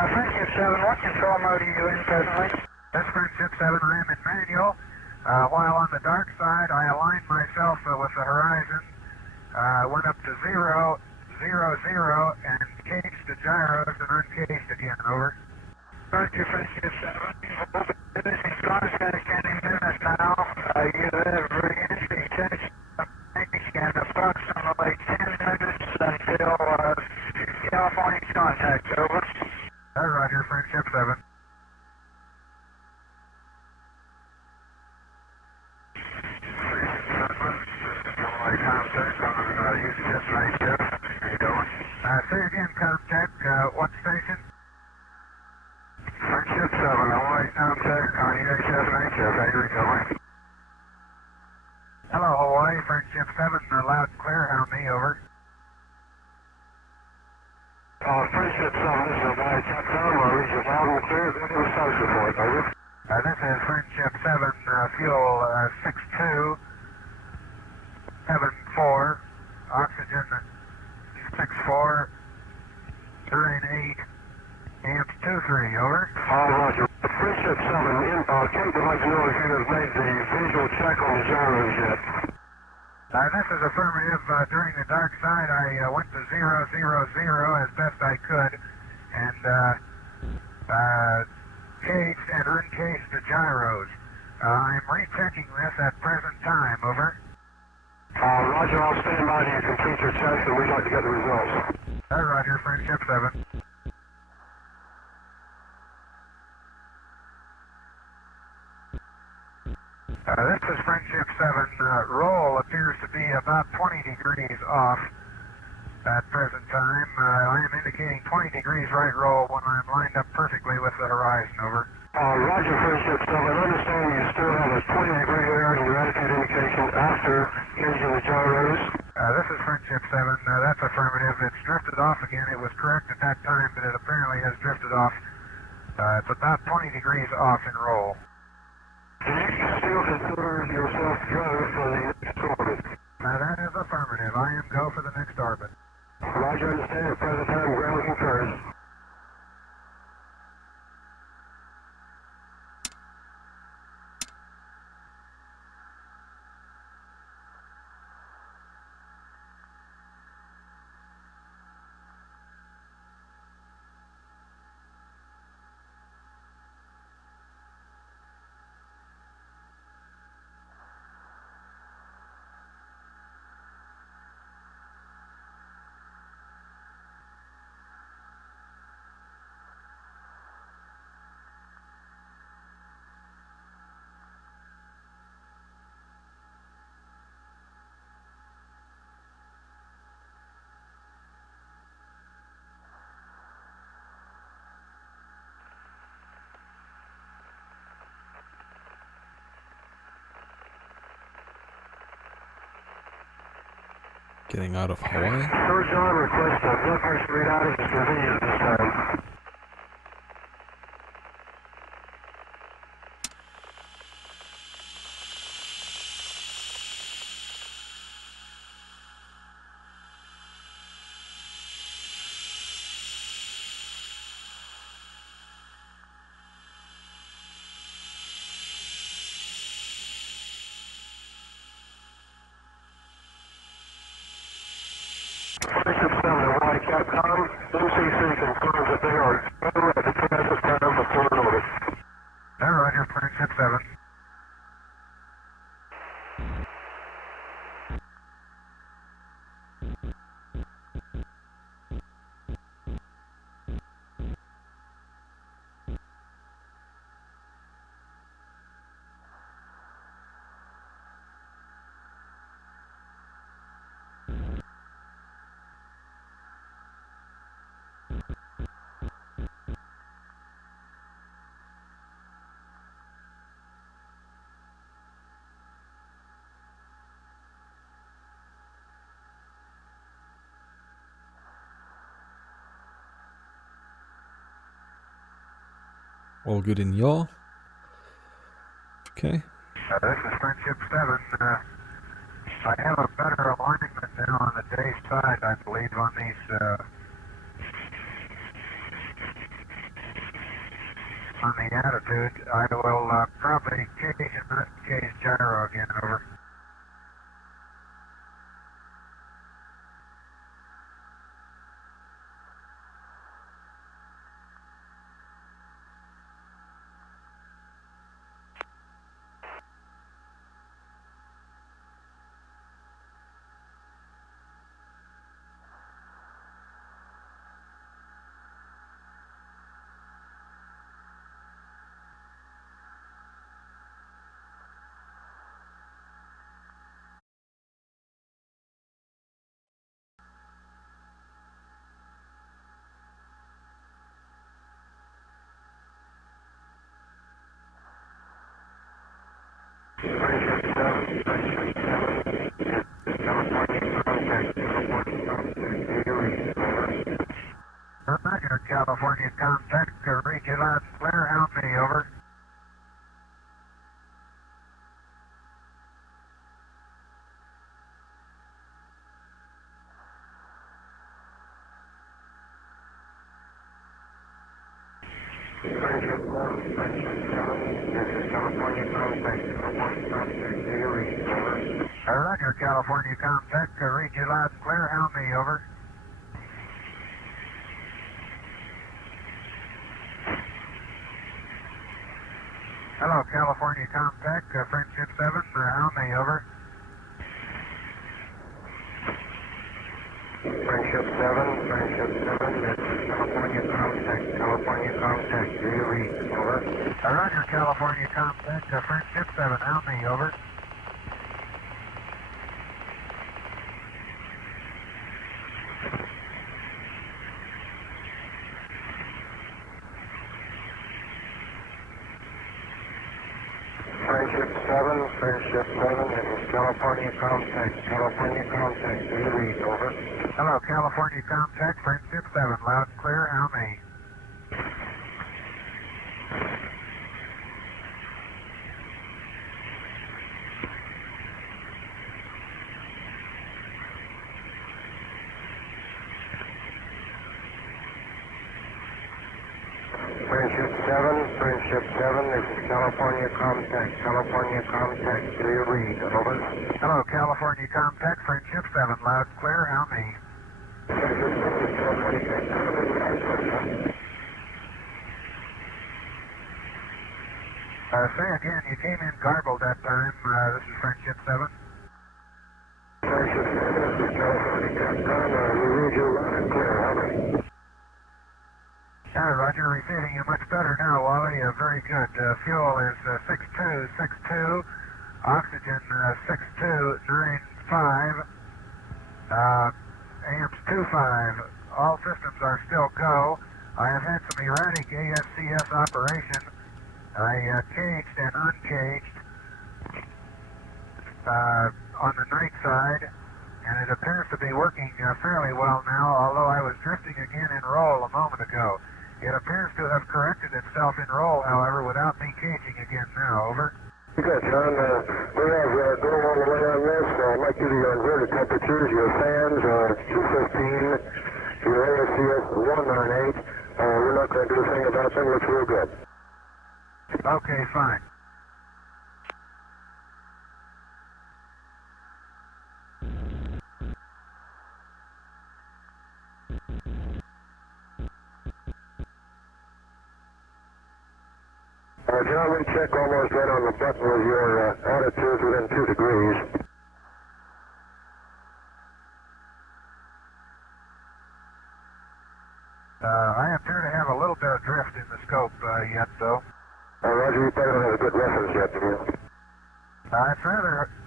Friendship 7, what control mode are you in presently? This Friendship 7, I am in manual. While on the dark side, I aligned myself with the horizon, went up to 0, 0, 0, and caged the gyros and uncaged again. Over. Roger, Friendship 7. Finishing contact any minute now. You have reentry checks and approximately 10 minutes until California contact. Over. Roger, Friendship 7. Say again, contact. What station? Friendship 7, Hawaii contact on UHF and HF. How you recovering? Hello, Hawaii, Friendship 7, loud and clear. How me? Over. Friendship 7, this is Hawaii Canton. I'll read you loud and clear. Then your status report. Over. This is Friendship 7, fuel 62, 74, oxygen 64, terrain 8, amps 23, over. Roger. Friendship 7, Kate would like to know if you have made the visual check on the gyros yet. This is affirmative. During the dark side, I went to 000 as best I could, and cased and uncased the gyros. I'm rechecking this at present time. Over. Roger, I'll stand by to complete your checks, and we'd like to get the results. Roger, Friendship 7. This is Friendship 7. Roll appears to be about 20 degrees off at present time. I am indicating 20 degrees right roll when I'm lined up perfectly with the horizon. Over. Roger, Friendship 7. I understand you still have a 20-degree error in your attitude indication after changing the gyros. This is Friendship 7. That's affirmative. It's drifted off again. It was correct at that time, but it apparently has drifted off. It's about 20 degrees off in roll. Do you still consider yourself go for the next orbit? That is affirmative. I am go for the next orbit. Roger, understand. At present time, ground concurs. Getting out of Hawaii. Sir John requests a blood pressure readout if it's convenient at this time. Friendship 7 Hawaii Capcom, MCC confirms that they are at the transit time for forward orbit. Roger, Friendship 7. All good in yaw. Okay. This is Friendship 7. I have a better alignment now on the day side, I believe, on these, on the attitude. I will probably case and not case gyro again. Over. Roger, California contact, reach you loud and clear, help me, over. Friendship 1, Friendship 7, this is California Contact. California Contact, do you read? Over. Roger, California Contact. Read you loud and clear. How me? Over. Hello, California Contact. Friendship 7. How me? Over. Friendship 7, Friendship 7, this is California Contact. California Contact, do you read? Over. Roger, California Contact. Friendship 7. How me? Over. Friendship 7, Friendship 7, this is California Contact. California Contact, do you read? Over. Hello, California Contact. Friendship 7. Loud and clear. How me? Friendship 7, Friendship 7, this is California Contact. California Contact, do you read? Over. Hello, California Contact. Friendship 7. Loud and clear. How me? Say again, you came in garbled that time. This is Friendship 7. Friendship 7, this is California Capcom. We read you loud and clear. Over. Roger, receiving you much better now, Wally. Very good. Fuel is 6262. Oxygen 6295. Amps 25. All systems are still go. I have had some erratic ASCS operation. I caged and uncaged on the night side, and it appears to be working fairly well now, although I was drifting again in roll a moment ago. It appears to have corrected itself in roll, however, without me caging again now. Over. Good, John. We have going all the way on this. I'd like you to your inverted temperatures, your fans 215, your ASCS 198. We're not going to do a thing about them. Looks real good. Okay, fine. John, we check almost right on the button with your altitudes within 2 degrees. I appear to have a little bit of drift in the scope yet, though. Roger, you probably don't have a good reference yet, do you?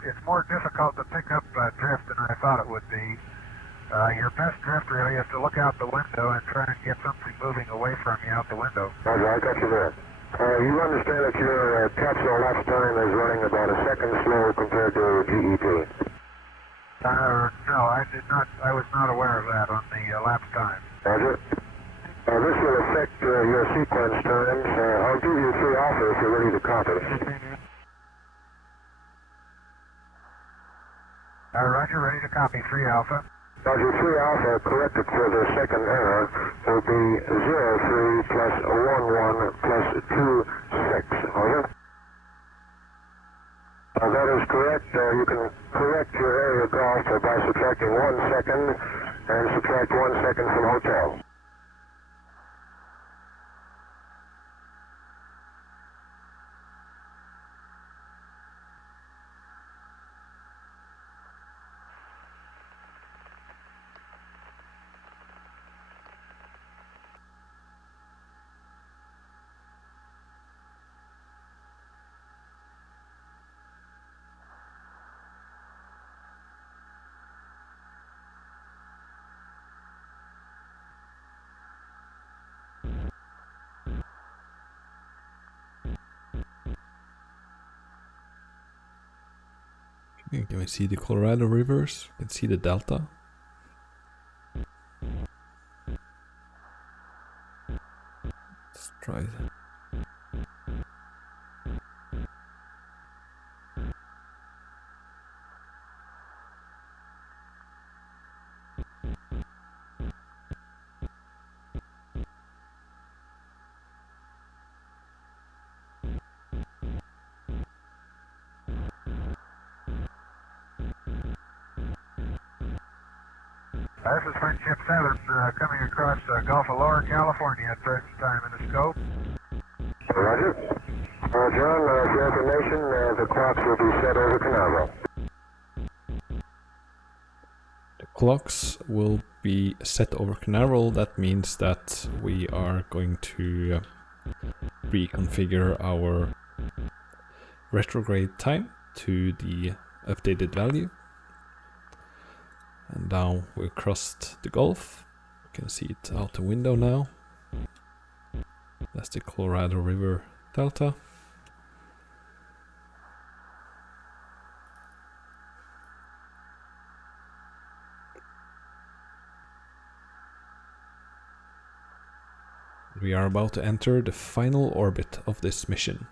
It's more difficult to pick up drift than I thought it would be. Your best drift really is to look out the window and try and get something moving away from you out the window. Roger, I got you there. You understand that your capsule elapsed time is running about a second slow compared to GEP? No, I did not. I was not aware of that on the elapsed time. Roger. This will affect your sequence times. I'll give you 3 alpha if you're ready to copy. Roger, ready to copy. 3 alpha. Roger, 3 alpha corrected for the second error will be 03 plus 11 plus 26. Over. That is correct. You can correct your area golf by subtracting 1 second and subtract 1 second from hotel. Can we see the Colorado rivers? You can see the delta. Let's try that. This is Friendship 7 coming across Gulf of Lower California at present time in the scope. Roger. John, for your information, the clocks will be set over Canaveral. The clocks will be set over Canaveral. That means that we are going to reconfigure our retrograde time to the updated value. And now we've crossed the Gulf. You can see it out the window now. That's the Colorado River Delta. We are about to enter the final orbit of this mission.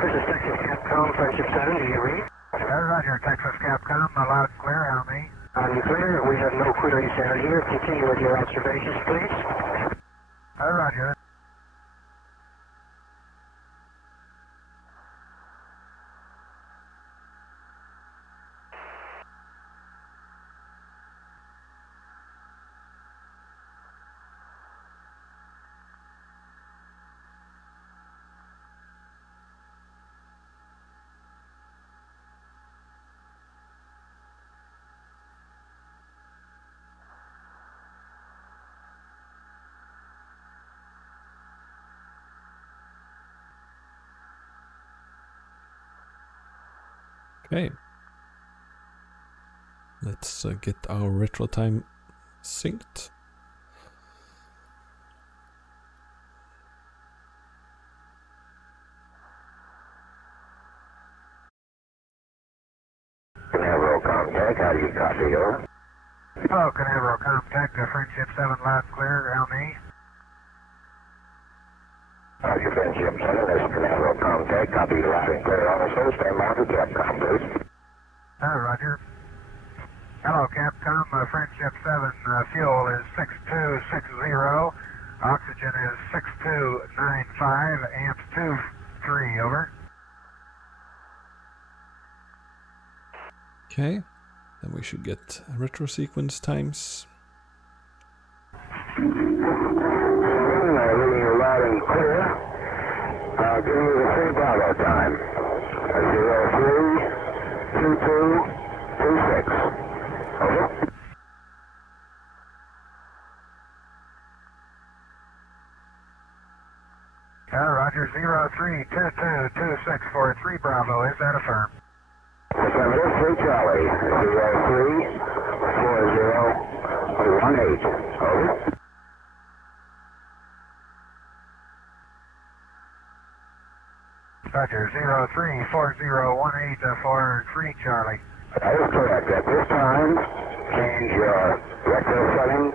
This is Texas Capcom, Friendship 7, do you read? Roger, Texas Capcom, loud and clear, how me? On you clear, we have no queries out here. Continue with your observations, please. Roger. Okay. Let's get our retro time synced. Canaveral contact, how do you copy, over? Hello, Canaveral contact, Friendship 7, loud and clear, how me? Roger, Friendship 7, this is Canaveral contact, copy loud and clear on the source, stand by for Capcom, please. Roger. Hello, Capcom, Friendship 7, fuel is 6260, oxygen is 6295, amps 23, over. Okay, then we should get retro sequence times. Reading you loud and clear. I'll give you the 3 Bravo time. 032226. Over. Roger, 032226 for 3 Bravo, is that affirmed? Affirmative, 3 Charlie. 034018. Over. Roger, 034018 for 3 Charlie. That is correct. At this time, change your retro setting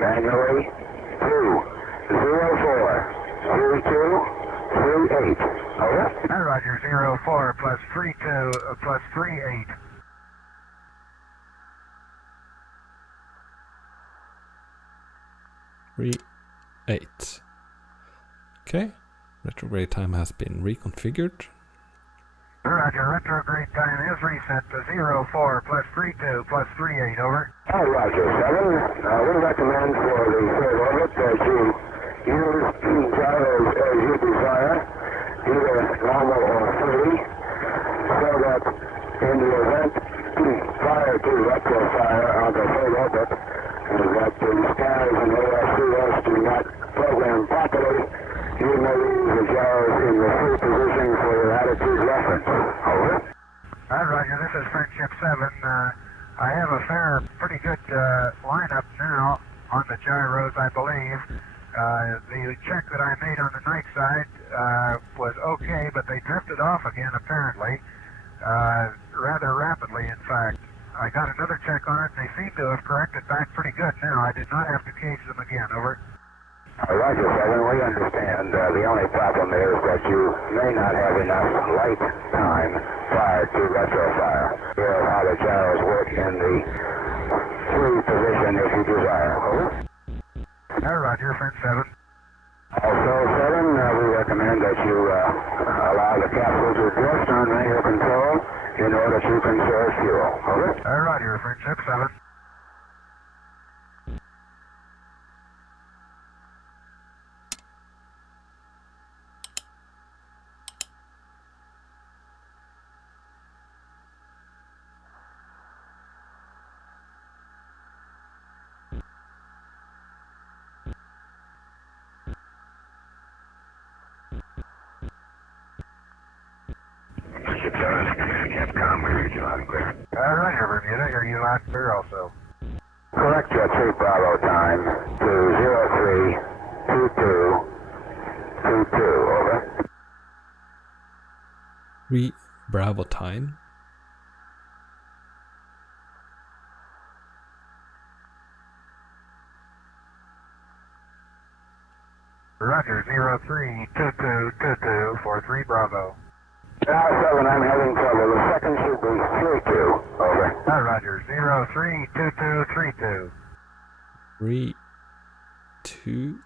manually to 043238. Over. Roger, 04 plus 32 plus 38. Eight. Okay, retrograde time has been reconfigured. Roger, retrograde time is reset to 04 plus 32 plus 38, over. Roger, 7. We recommend for the third orbit that you use gyros as you desire, either normal or 30, so that in the event prior to retrofire on the third orbit, that the scanners and ASCS do not program properly, you may use the gyros in the free position for your attitude reference. Over. Roger, this is Friendship 7. I have a pretty good lineup now on the gyros, I believe. The check that I made on the night side was okay, but they drifted off again, apparently, rather rapidly, in fact. I got another check on it, and they seem to have corrected back pretty good now. I did not have to cage them again, over. Roger, 7, we understand. The only problem is that you may not have enough light time prior to retrofire. Here's how the gyros work in the position if you desire. Over. Roger, French 7. Also, 7, we recommend that you allow the capsule to drift on manual control in order to conserve fuel. Over. Roger, French 7. Ship 7, Capcom, we read you loud and clear. Roger, Bermuda, hear you loud and clear also. Correct your 3 Bravo time to 032222, over. 3 Bravo time. Roger, 032222 for 3 Bravo. Now 7, I'm having trouble. The second should be 32, over. Roger, 032232. 3, 2.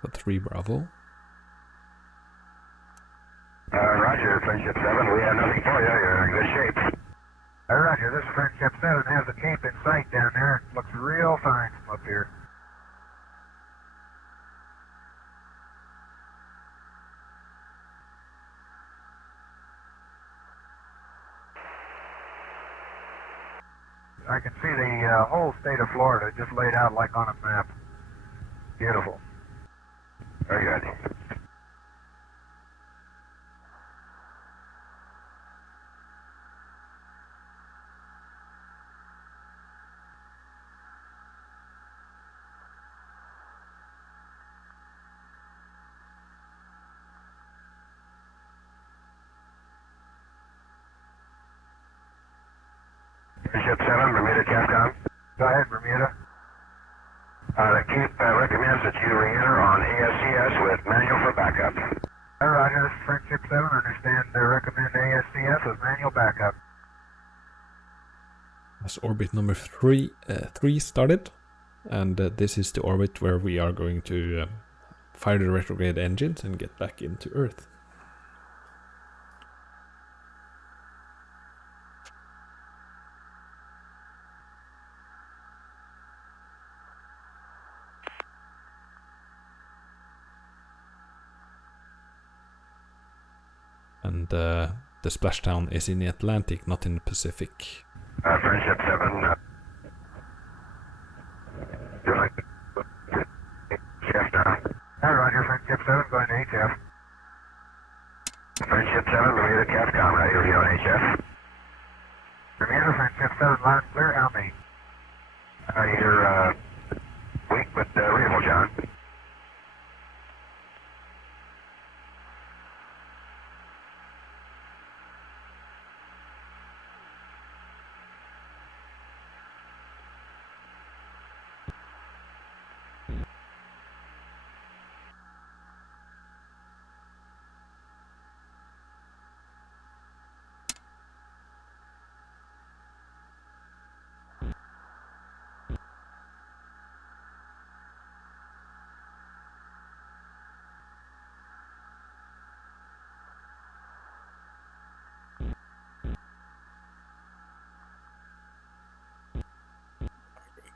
But 3 Bravo. Roger, Friendship 7, we have nothing for you. You're in good shape. Roger, this is Friendship 7. Has a cape in sight down there. Looks real fine from up here. I can see the whole state of Florida just laid out like on a map. Beautiful. Very good. Ship 7, Bermuda, Capcom. Go ahead, Bermuda. The Cape recommends that you re-enter on ASCS with manual for backup. Roger, this is Friendship 7. Understand they recommend ASCS with manual backup. As orbit number 3 started, and this is the orbit where we are going to fire the retrograde engines and get back into Earth. And the splashdown is in the Atlantic, not in the Pacific. Friendship 7, you're like HF down. Roger, Friendship 7, going to HF. Friendship 7, Bermuda, Capcom, ready to review on HF. Bermuda, Friendship 7, loud and clear, how many? You're weak but readable, John.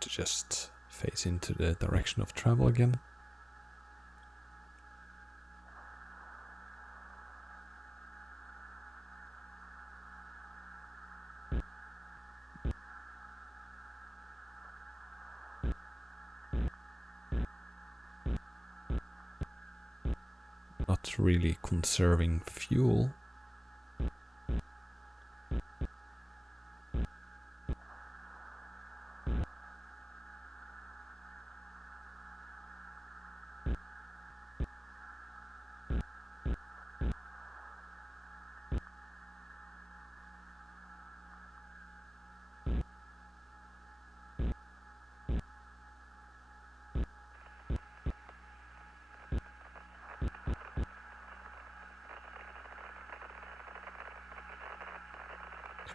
To just face into the direction of travel again. Not really conserving fuel.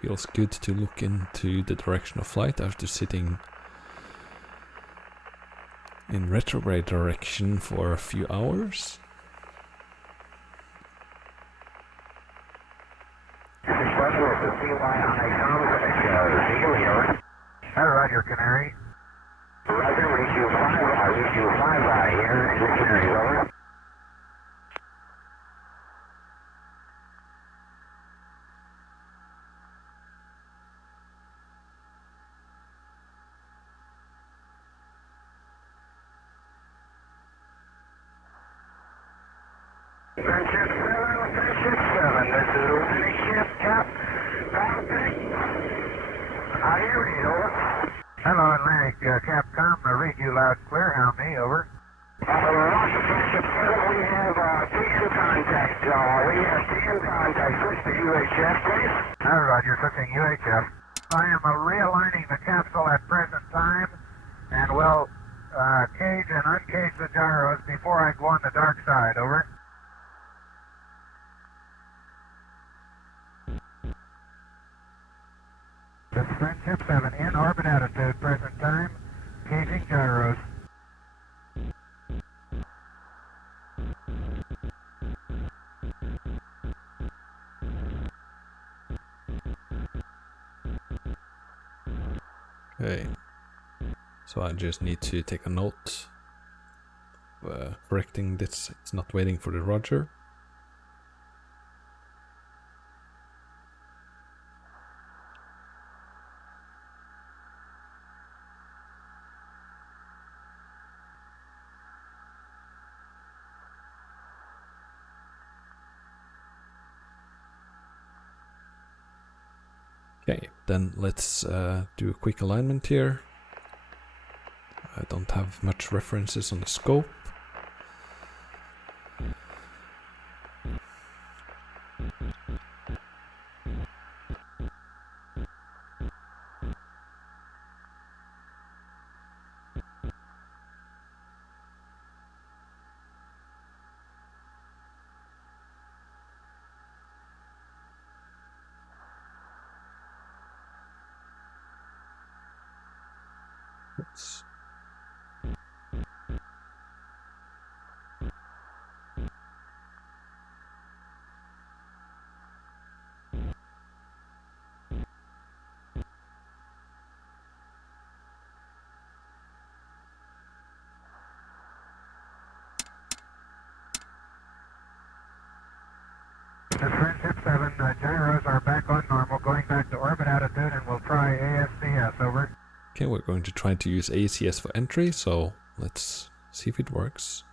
Feels good to look into the direction of flight after sitting in retrograde direction for a few hours. Roger, Canary. Roger, reach you 5 here in the Canaries, over. Friendship 7, this is landing ship, Cap. How do you read, over? Hello, Atlantic, Capcom, read you loud and clear, how me, over? Roger, Friendship 7, we have TN contact, switch to UHF, please. Roger, switching UHF. I am realigning the capsule at present time, and will cage and uncage the gyros before I go on the dark side, over. This is Friendship 7, in orbit attitude, present time, caging gyros. Okay, so I just need to take a note correcting this. It's not waiting for the Roger. Okay, then let's do a quick alignment here. I don't have much references on the scope. Oops. This Friendship 7, gyros are back on normal, going back to orbit attitude, and we'll try ASCS, over. Okay, we're going to try to use ACS for entry, so let's see if it works.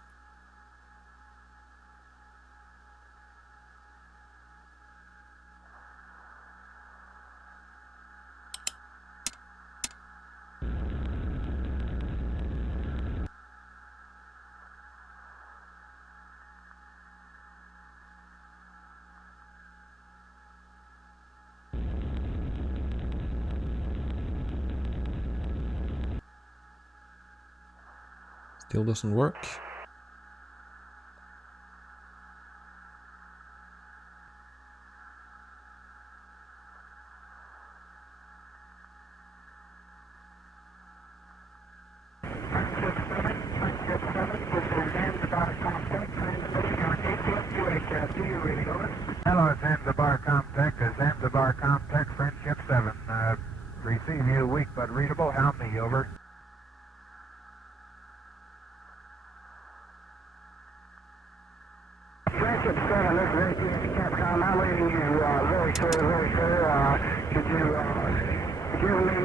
Still doesn't work. Hello, Zanzibar Comtech, Zanzibar Comtech, Friendship 7. Receive you weak but readable, help me, over. Friendship 7, this is ATS Capcom. I'm reading you very clear. Could you give me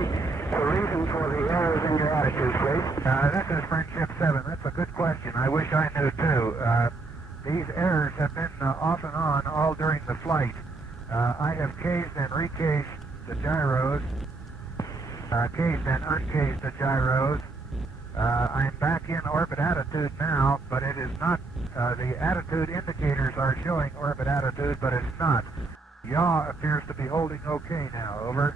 the reason for the errors in your attitude, please? This is Friendship 7. That's a good question. I wish I knew, too. These errors have been off and on all during the flight. I have caged and recaged the gyros, caged and uncaged the gyros. I'm back in orbit attitude now, but it is not, the attitude indicators are showing orbit attitude, but it's not. Yaw appears to be holding okay now, over.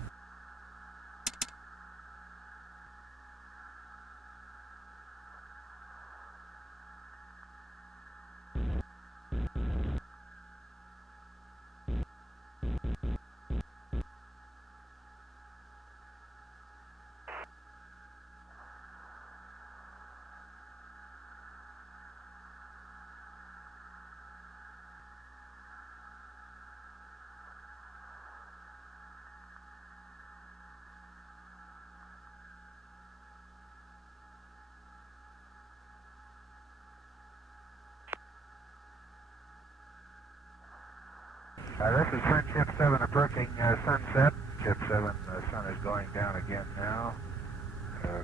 This is Friendship 7 approaching sunset. Ship 7, the sun is going down again now.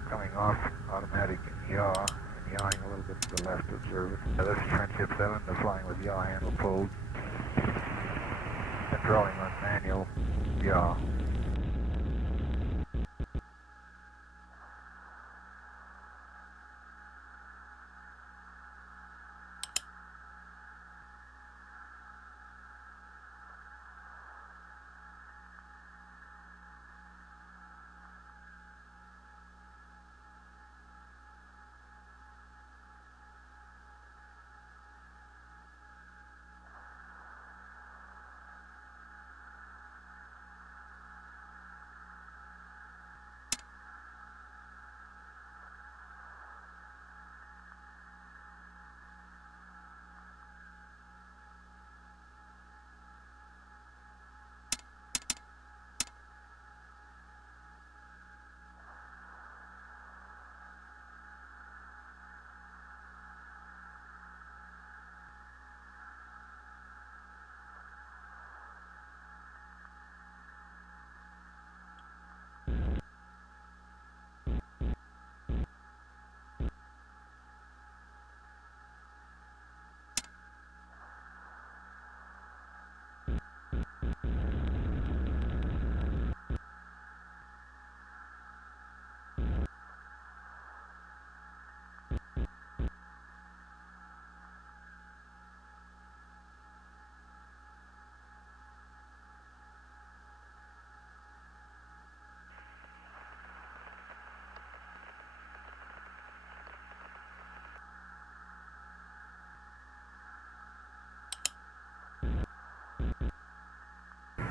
Coming off automatic yaw, and yawing a little bit to the left of service. This is Friendship 7, the flying with yaw handle pulled. Controlling on manual yaw.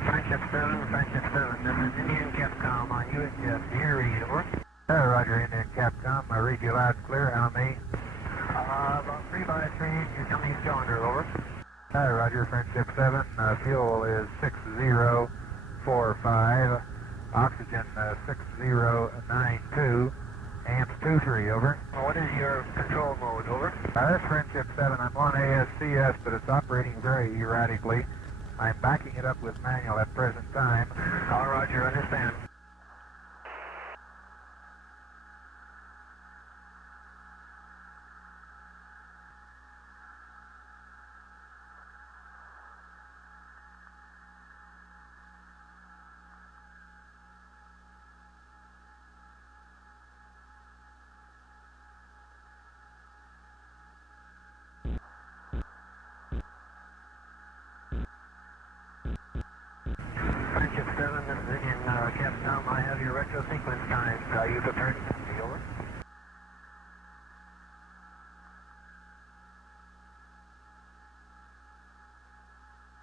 Friendship 7, this is Indian Capcom on UHF, Erie, over. Roger, Indian Capcom, I read you loud and clear, how many? About 3 by 3, you tell me cylinder, over. Roger, Friendship 7, fuel is 6045, oxygen 6092, amps 23, over. What is your control mode, over? This is Friendship 7, I'm on ASCS, but it's operating very erratically. I'm backing it up with manual at present time. All Roger, understand. Friendship 7, this is Indian Capcom. I have your retro sequence times. Are you prepared to be over?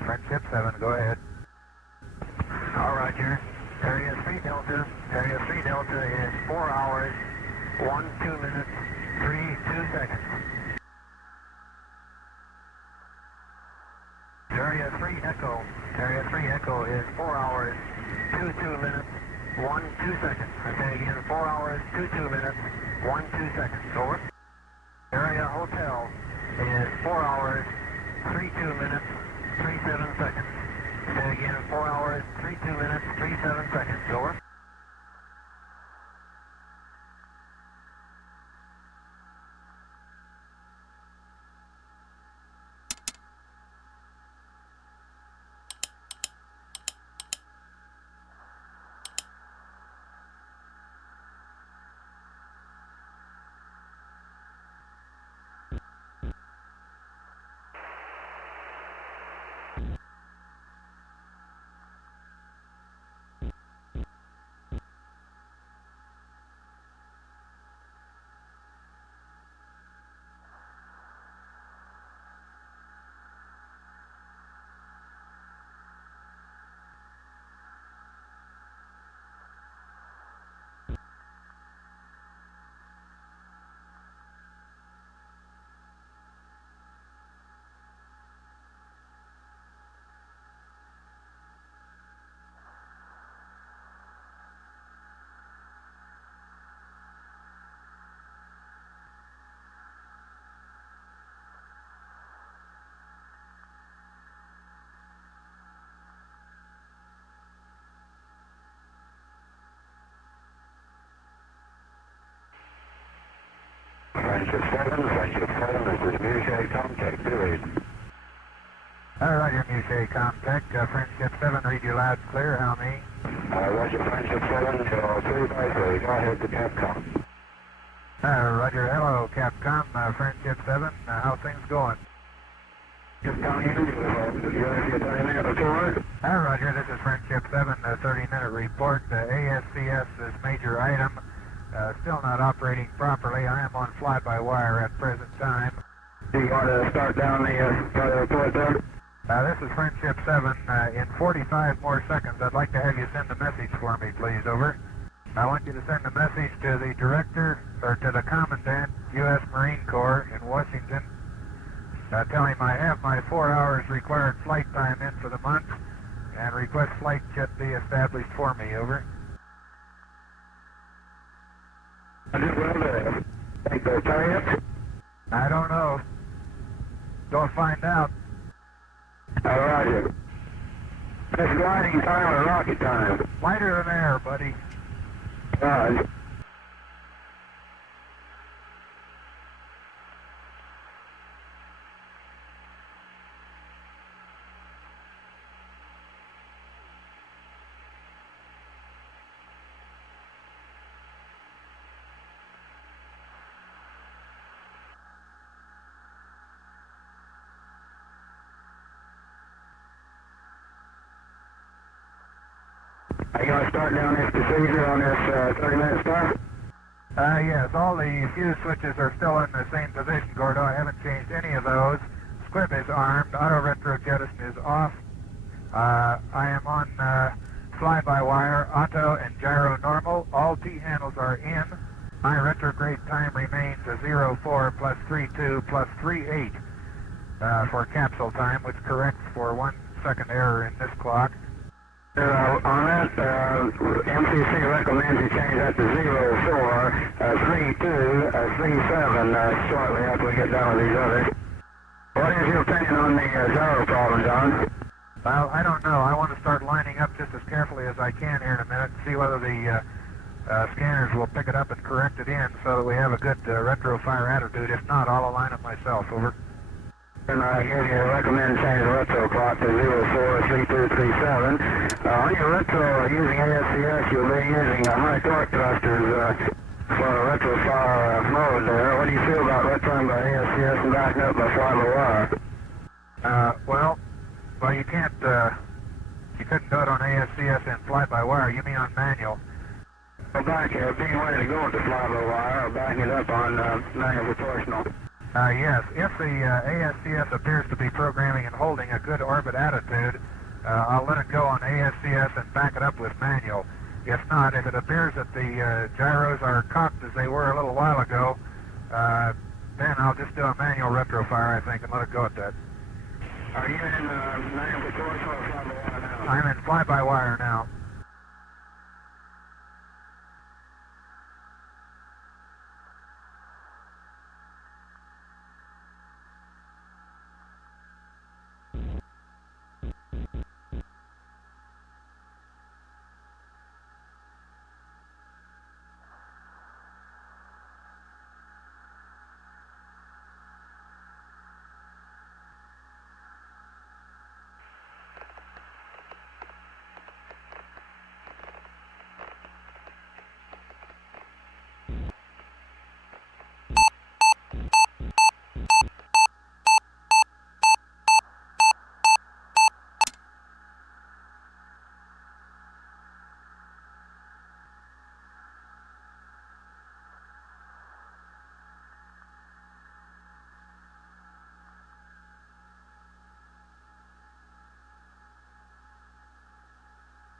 Friendship 7, go ahead. All Roger. Area 3 Delta. Area 3 Delta is 4 hours, 1-2 minutes, 3-2 seconds. Area 3 Echo. Area 3 Echo is 4 hours, 2 minutes, 1-2 seconds. I say again, 4 hours, 2 minutes, 1-2 seconds. Over. Area Hotel is 4 hours, 3 minutes, 37 seconds. Say again, 4 hours, 3 minutes, 37 seconds. Over. Friendship 7, this is Mushay Contact, do read. Roger, Mushay Contact, Friendship 7, read you loud and clear, how me? Roger, Friendship 7, you're 3 by 3, go ahead to Capcom. Roger, hello Capcom, Friendship 7, how's things going? Just coming in, you have a 30-minute report. Roger, this is Friendship 7, 30-minute report. ASCS is major item, still not operating properly. I am on fly-by-wire at present time. Do you want to start down the report there? This is Friendship 7. In 45 more seconds, I'd like to have you send a message for me, please. Over. I want you to send a message to the director, or to the commandant, U.S. Marine Corps in Washington. Tell him I have my 4 hours required flight time in for the month, and request flight jet be established for me. Over. I just will there. Think they'll carry it? I don't know. Go find out. Roger. That's gliding time or rocket time? Lighter than air, buddy. Roger. Are you going to start down this procedure on this 30-minute start? Yes, all the fuse switches are still in the same position, Gordo. I haven't changed any of those. Squib is armed. Auto retro jettison is off. I am on fly-by-wire, auto and gyro normal. All T-handles are in. My retrograde time remains 04 plus 32 plus 38 for capsule time, which corrects for 1 second error in this clock. On that, MCC recommends you change that to 04, 32, 37 shortly after we get done with these others. What is your opinion on the gyro problem, John? Well, I don't know. I want to start lining up just as carefully as I can here in a minute and see whether the scanners will pick it up and correct it in so that we have a good retrofire attitude. If not, I'll align it myself. Over. And I give you recommend change the retro clock to 043237. On your retro using ASCS, you'll be using high torque thrusters for a retrofire mode there. What do you feel about retroing by ASCS and backing up by fly-by-wire? Well, you can't, you couldn't do it on ASCS and fly-by-wire. You mean on manual? Well, being ready to go into fly-by-wire or backing it up on manual proportional. Yes, if the ASCS appears to be programming and holding a good orbit attitude, I'll let it go on ASCS and back it up with manual. If not, if it appears that the gyros are cocked as they were a little while ago, then I'll just do a manual retrofire, I think, and let it go at that. Are you in manual proportional or fly-by-wire now? I'm in fly-by-wire now.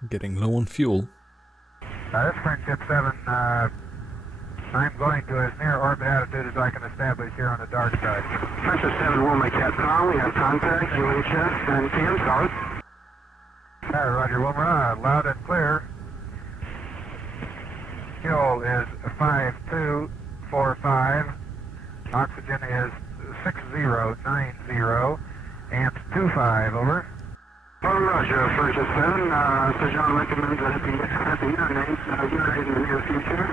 Getting low on fuel. This Friendship 7, I'm going to as near orbit attitude as I can establish here on the dark side. Friendship 7 will make Capcom. We have contact, UHF, and TM solid. Roger, Wilmer, loud and clear. Fuel is 5245. Oxygen is 6090. Amps 25, over. Roger, Friendship 7. Sir John recommends that it be urinated in the near future.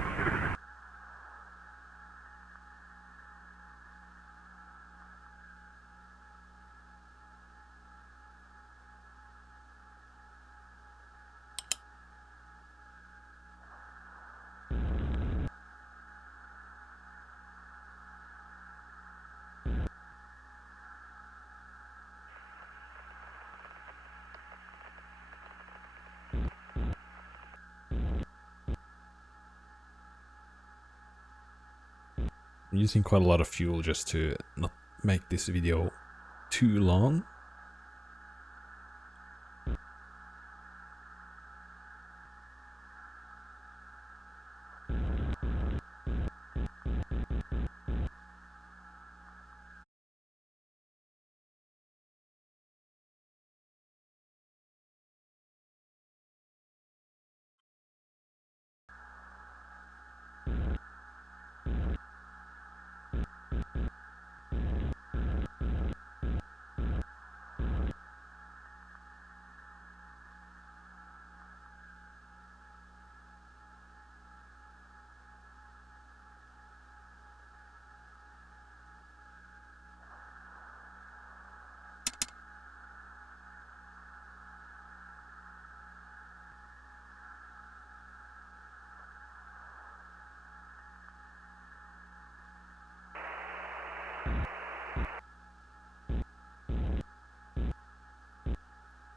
I'm using quite a lot of fuel just to not make this video too long.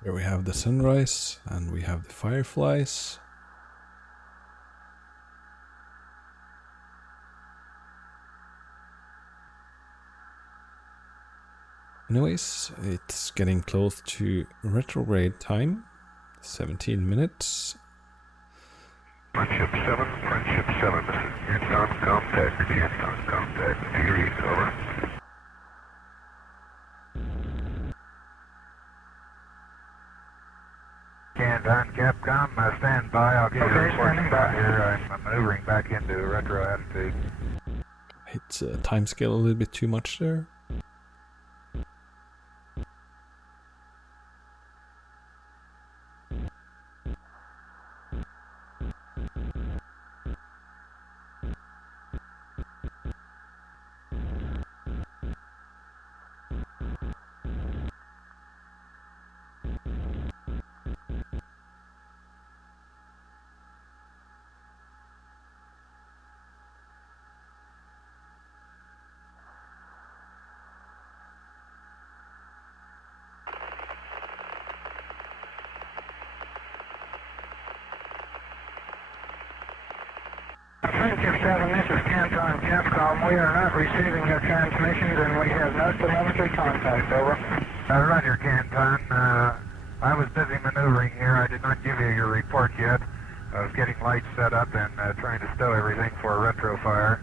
Here we have the sunrise and we have the fireflies. Anyways, it's getting close to retrograde time, 17 minutes. Friendship 7, this is Canton contact, theory, over. Canton, Capcom, stand by. I'll get your report back here. I'm maneuvering back into retro attitude. It's time scale a little bit too much there. Friendship 7, this is Canton, Capcom. We are not receiving your transmissions and we have no telemetry contact, over. Roger, Canton. I was busy maneuvering here. I did not give you your report yet. I was getting lights set up and trying to stow everything for a retrofire.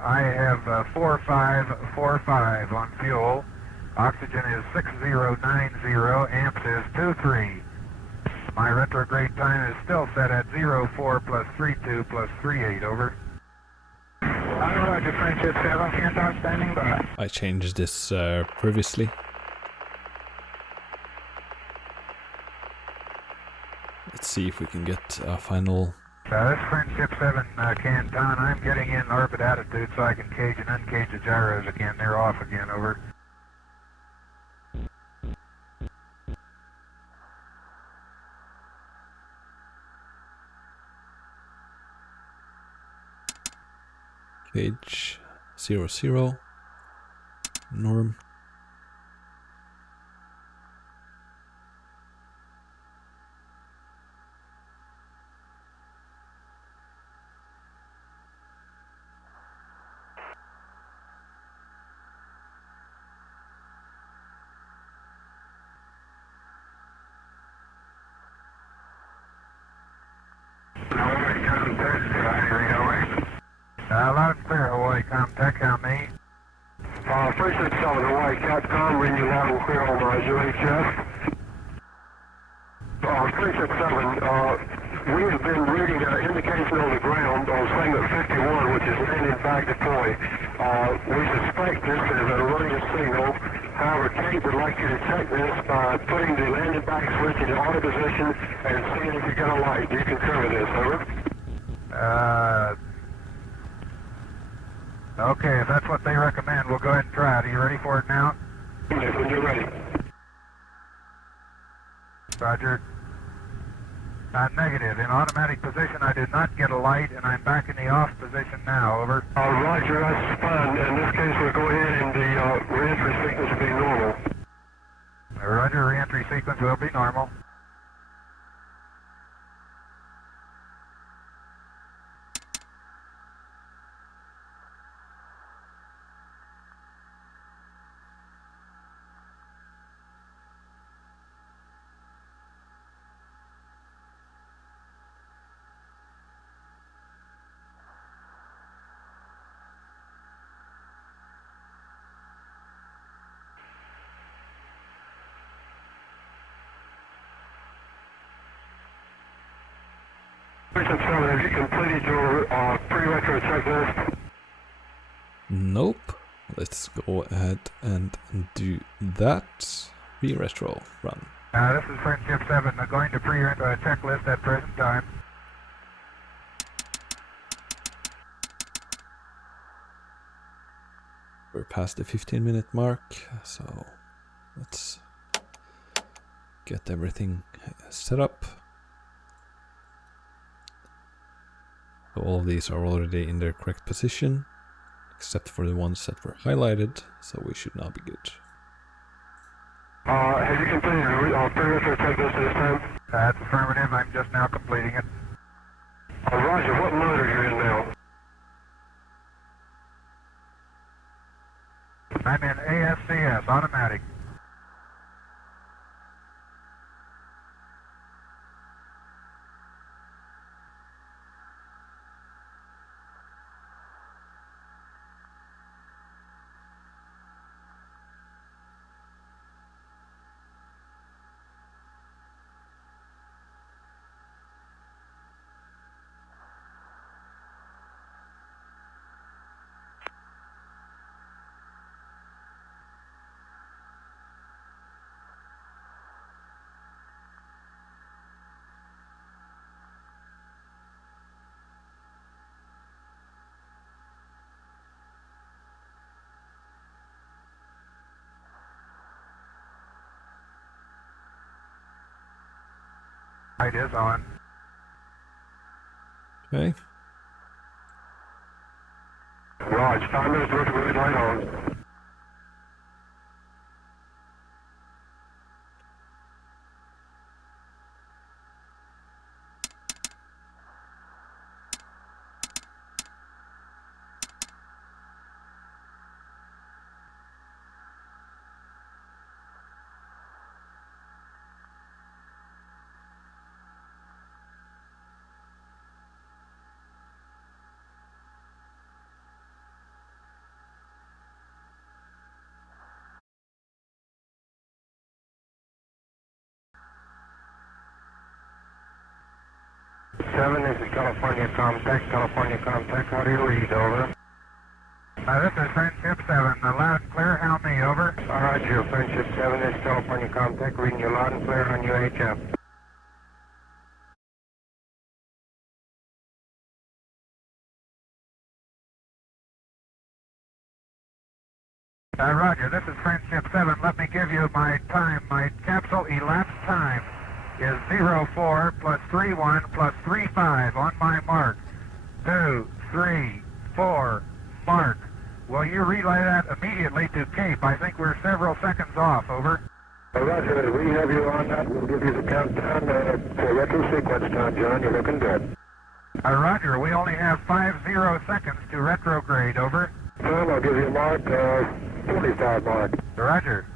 I have 4545 on fuel. Oxygen is 6090, amps is 23. My retrograde time is still set at 04 plus 32 plus 38, over. Roger, Friendship 7, Canton standing by. I changed this previously. Let's see if we can get a final... This Friendship 7, Canton, I'm getting in orbit attitude so I can cage and uncage the gyros again. They're off again, over. Cage 00, norm. Loud and clear, Hawaii Comtech, how me? Friendship 7, Hawaii Capcom, reading you loud and clear on my UHF. Friendship 7, we have been reading indication on the ground on segment 51, which is landing back deploy. We suspect this is an erroneous signal. However, Kate would like you to check this by putting the landing back switch in the auto position and seeing if you get a light. Do you concur with this, over? Okay, if that's what they recommend, we'll go ahead and try it. Are you ready for it now? Yes, when you're ready. Roger. Negative. In automatic position, I did not get a light, and I'm back in the off position now. Over. Roger, that's fine. In this case, we'll go ahead and the reentry sequence will be normal. Roger, reentry sequence will be normal. Friendship 7, have you completed your pre-retro checklist? Nope. Let's go ahead and do that. Retro run. This is Friendship 7, going to pre-retro checklist at present time. We're past the 15-minute mark, so let's get everything set up. So all of these are already in their correct position, except for the ones that were highlighted, so we should now be good. Have you completed your pre-retro checklist at this time? That's affirmative, I'm just now completing it. Roger, what mode are you in now? I'm in ASCS, automatic. Light is on. Okay. Raj, 5 minutes worth of red light on. Seven, this is California Comtech. California Comtech, how do you read? Over. This is Friendship 7, loud and clear, how me, over. Roger, Friendship 7, this is California Comtech, reading you loud and clear on UHF. Roger, this is Friendship 7, let me give you my time. My capsule elapsed time is 04 plus 31 plus 35 on my mark. 2, 3, 4, mark. Will you relay that immediately to Cape? I think we're several seconds off, over. Roger, we have you on that. We'll give you the countdown for retro sequence time, John. You're looking good. Roger, we only have 50 seconds to retrograde, over. Well, I'll give you a mark, 45 mark. Roger.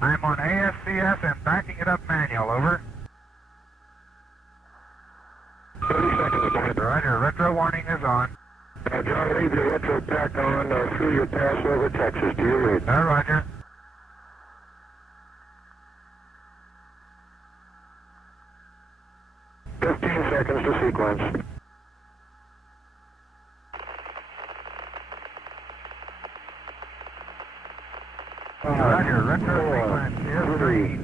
I'm on ASCS and backing it up manual, over. 30 seconds, John. Roger, retro warning is on. John, leave your retro tack on through your pass over Texas. Do you read? Roger. Seconds to sequence. Roger, retro sequence is 3,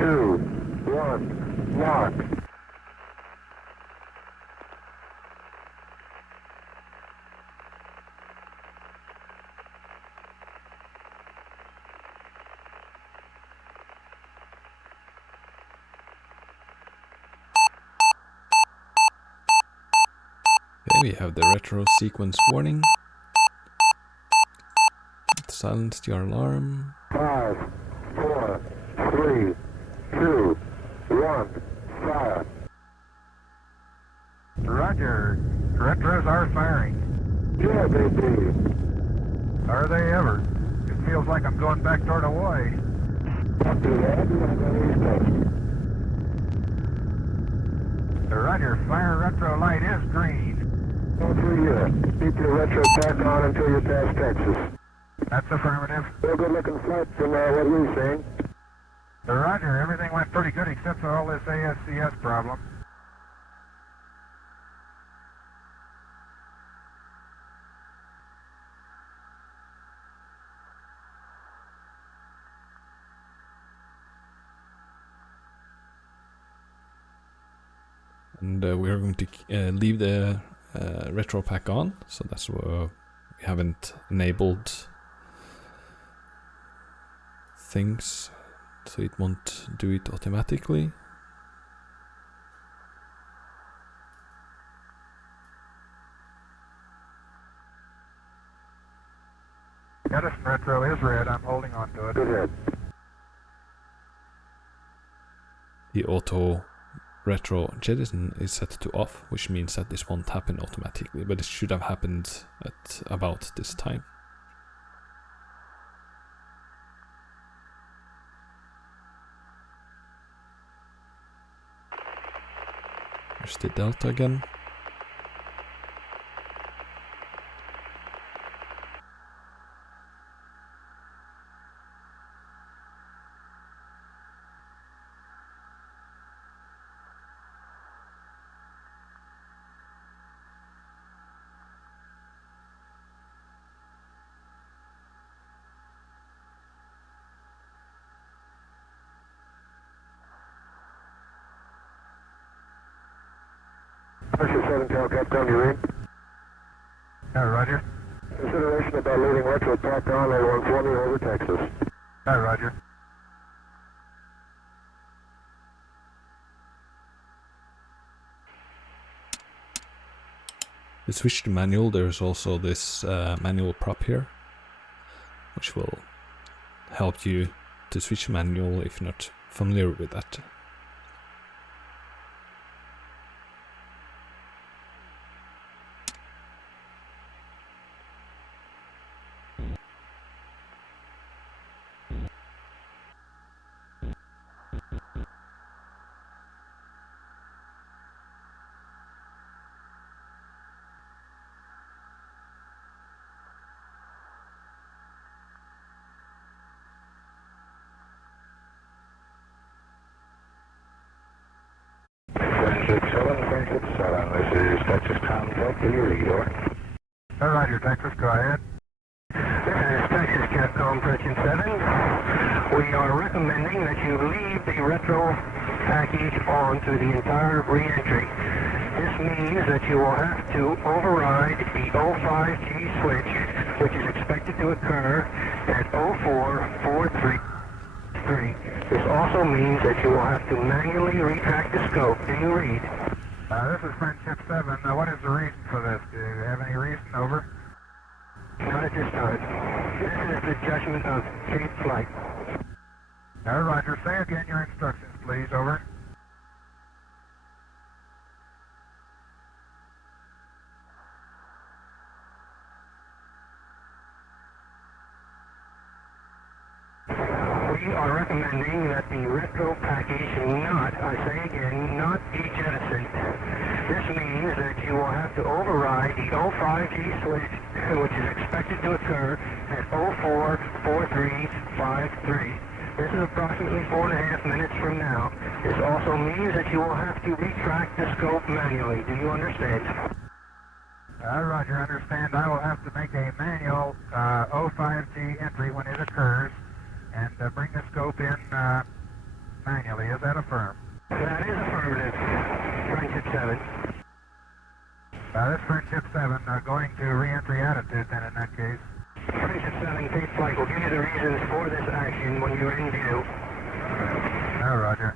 2, 1, lock. Okay, we have the retro sequence warning. Silence your alarm. 5, 4, 3, 2, 1, fire. Roger, retros are firing. Yeah, baby. Are they ever? It feels like I'm going back toward Hawaii. Not too bad. You're on the East Coast. Roger, fire retro light is green. Go through here. Keep your retro tack on until you pass Texas. That's affirmative. Real good looking flight from what we're saying. Roger, everything went pretty good except for all this ASCS problem. And we're going to leave the retro pack on, so that's why we haven't enabled things, so it won't do it automatically. Edison retro is red. I'm holding on to it. Good. The auto retro jettison is set to off, which means that this won't happen automatically, but it should have happened at about this time. There's the delta again. Mercury-7 Cal Capcom, you read? Roger. Consideration about leaving retro pack on at 120 over Texas. Roger. To switch to manual, there's also this manual prop here, which will help you to switch to manual if you're not familiar with that. Friendship 7, this is Texas Contact, can you read, over? Roger, Texas, go ahead. This is Texas Capcom Friendship 7. We are recommending that you leave the retro package on through the entire reentry. This means that you will have to override the 05G switch, which is expected to occur at 0443. This also means that you will have to manually retract the scope. Do you read? This is Friendship 7. What is the reason for this? Do you have any reason? Over. Not at this time. This is the judgment of Cape Flight. Roger. Say again your instructions, please. Over. We are recommending that the retro package not, I say again, not be jettisoned. This means that you will have to override the 05G switch, which is expected to occur at 044353. This is approximately 4.5 minutes from now. This also means that you will have to retract the scope manually. Do you understand? Roger, understand. I will have to make a manual 05G entry when it occurs and bring the scope in manually. Is that affirmed? That is affirmative. Friendship 7. This Friendship 7 going to reentry attitude then in that case. Friendship 7, Cape Flight will give you the reasons for this action when you're in view. Roger.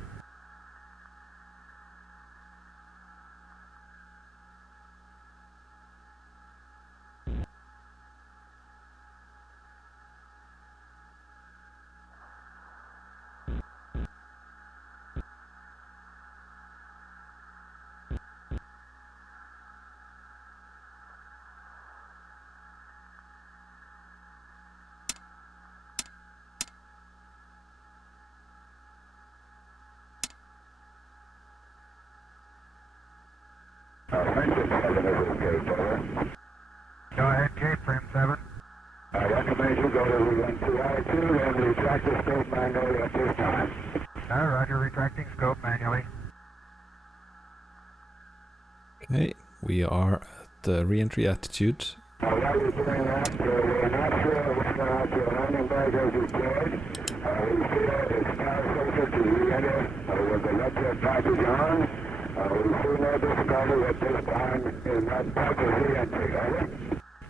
Friendship 7, this is Cape, over. Go ahead, Cape, frame 7. I recommend you go to attitude and retract the scope manually at this time. Roger, retracting scope manually. Okay, we are at the reentry attitude. While you're doing that, we're not sure whether or not your landing bag has repaired. We feel it's now safer to re-enter with the retro package on. We see no difficulty at this time in that type of reentry, over.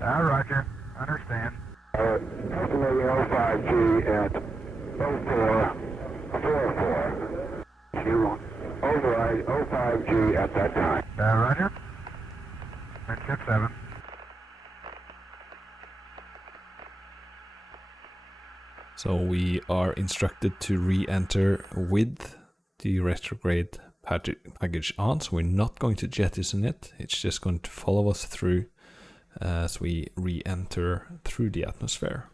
Roger. Understand. Definitely 05G at 0444. You override 05G at that time. Roger. Friendship 7. So we are instructed to re-enter with the retrograde package on, so we're not going to jettison it. It's just going to follow us through as we re-enter through the atmosphere.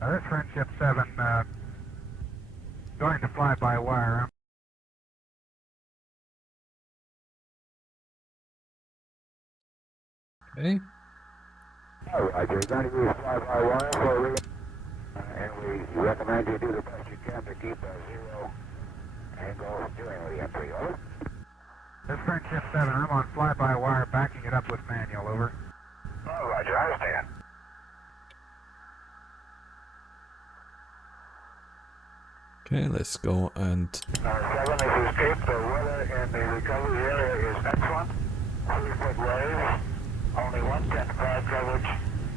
This Friendship 7, going to fly-by-wire. Okay. Roger, you're going to use fly-by-wire for and we recommend you do the best you can to keep a zero angle during reentry, over. This Friendship 7, I'm on fly-by-wire, backing it up with manual, over. Roger, I understand. Okay, let's go and... 7 is escape. The weather in the recovery area is excellent. 3-foot waves, only 110 coverage,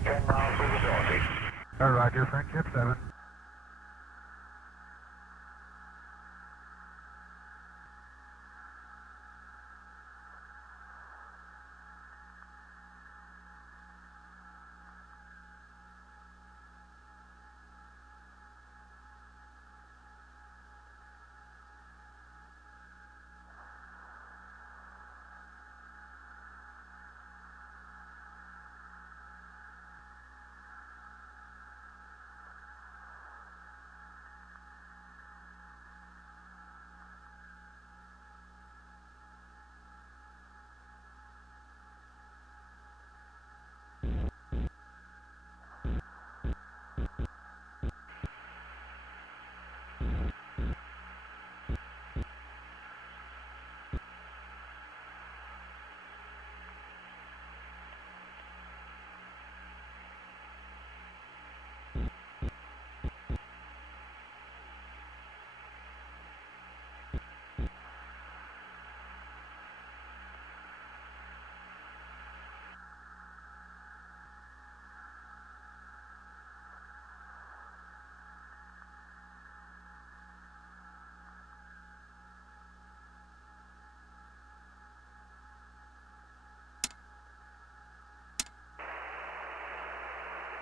10 miles visibility. Roger, Friendship 7.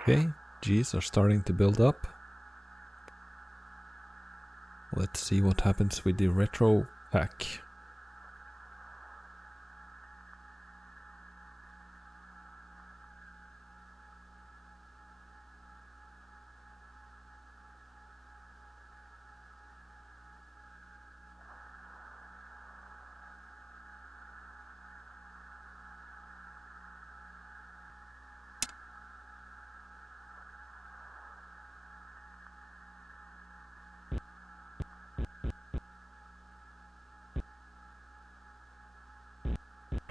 Okay, G's are starting to build up. Let's see what happens with the retro pack.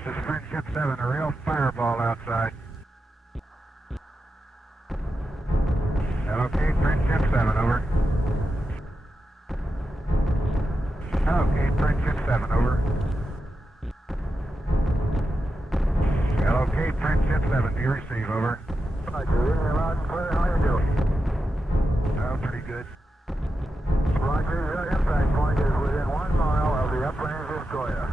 This is Friendship 7, a real fireball outside. Okay, Friendship 7, over. Okay, Friendship 7, over. Okay, Friendship 7, do you receive, over? Roger, you're loud and clear. How you doing? Oh, pretty good. Roger, your impact point is within 1 mile of the uprange of Goya.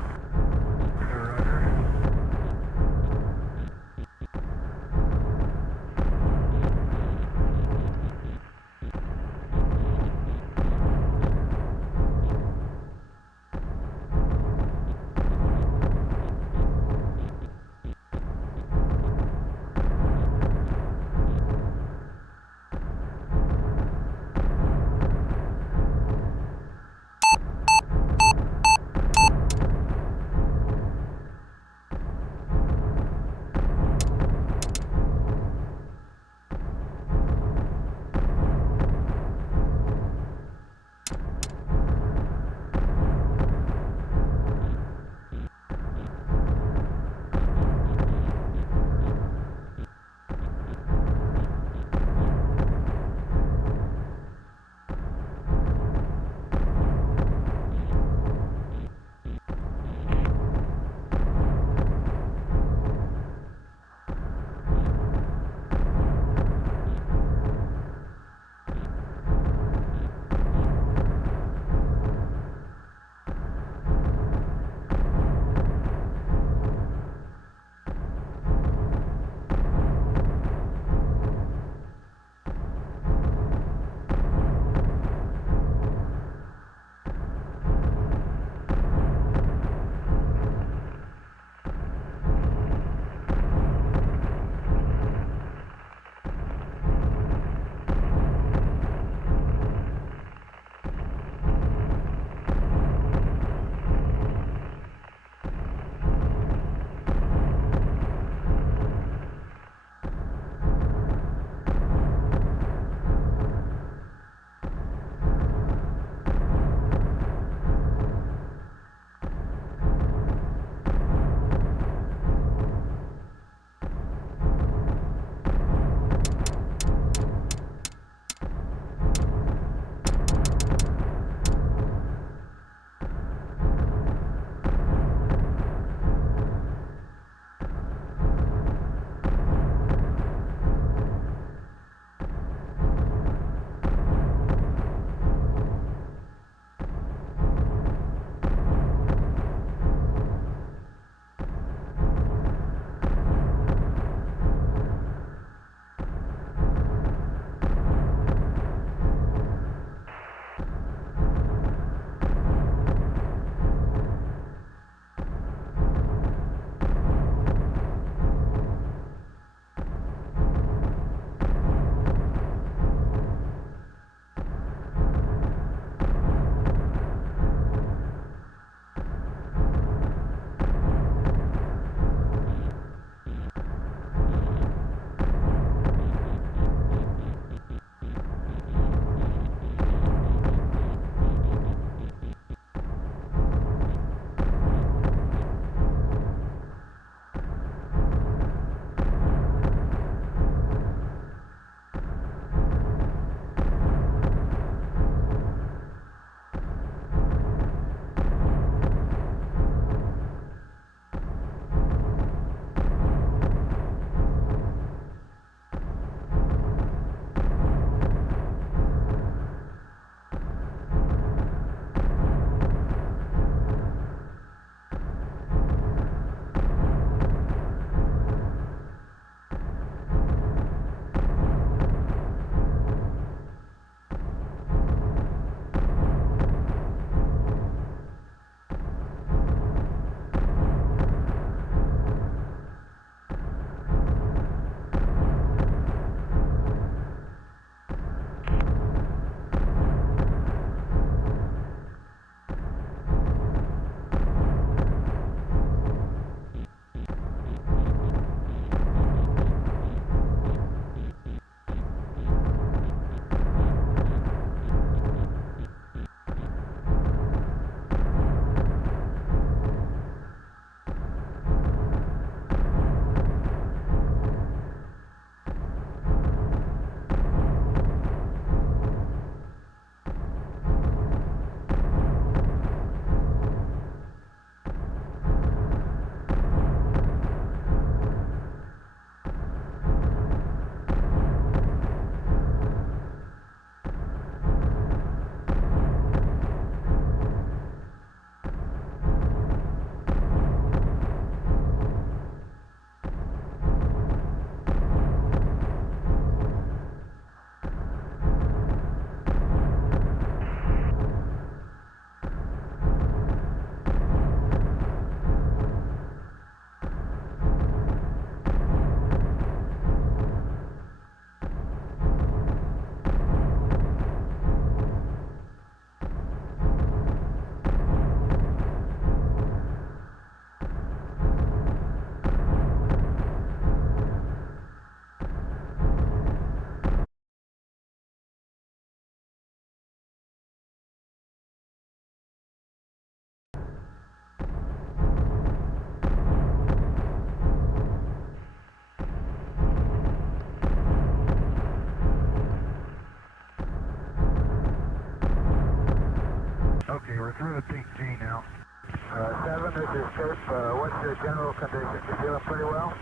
safe. What's your general condition? You feeling pretty well?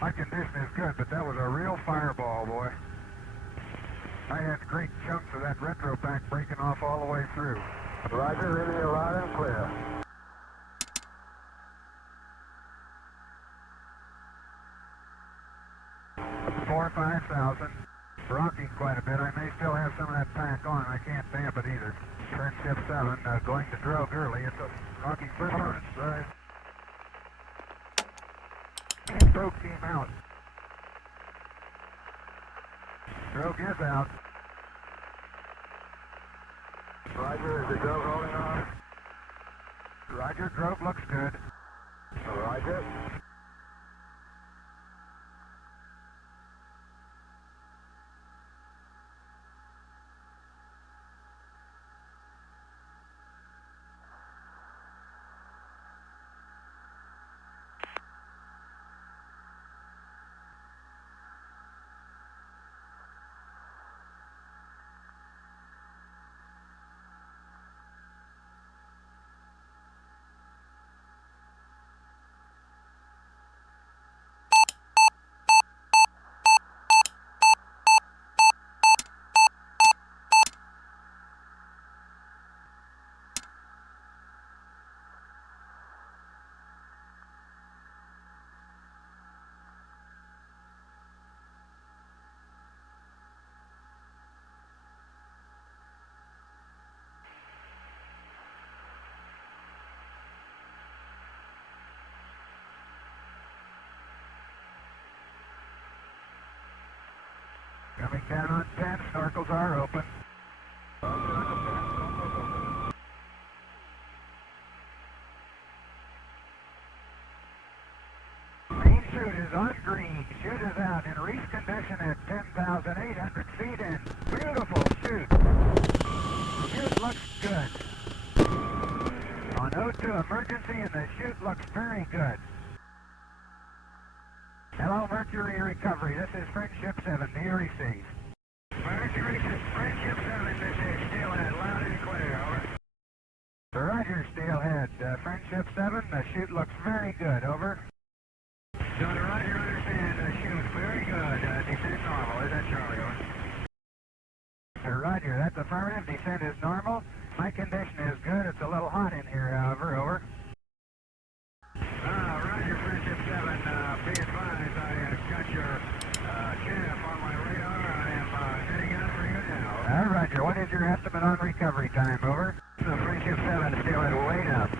My condition is good, but that was a real fireball, boy. I had great chunks of that retro pack breaking off all the way through. Roger, really loud and clear. Four or 5,000. Rocking quite a bit. I may still have some of that pack on. I can't damp it either. Friendship 7, going to drogue early. It's a rocking performance. Right. Stroke came out. Stroke is out. Roger, is the drogue holding on? Roger, drogue looks good. Roger. Coming down on 10, snorkels are open. Main chute is on green. Chute is out in reef condition at 10,800 feet in. Beautiful chute. Chute looks good. On O2 emergency and the chute looks very good. Hello, Mercury recovery. This is Friendship 7. Do you receive? Mercury, Friendship 7, this is Steelhead, loud and clear, over. Roger, Steelhead. Friendship 7, the chute looks very good, over. Roger, understand, chute, very good. Descent normal, is that Charlie, over? Roger, that's affirmative. Descent is normal. My condition is good. It's a little hot in here, however, over. Roger, Friendship 7, be advised, I got your chaff on my radar. I am heading out for you now. Roger, what is your estimate on recovery time, over? Friendship 7, Steelhead, wait up.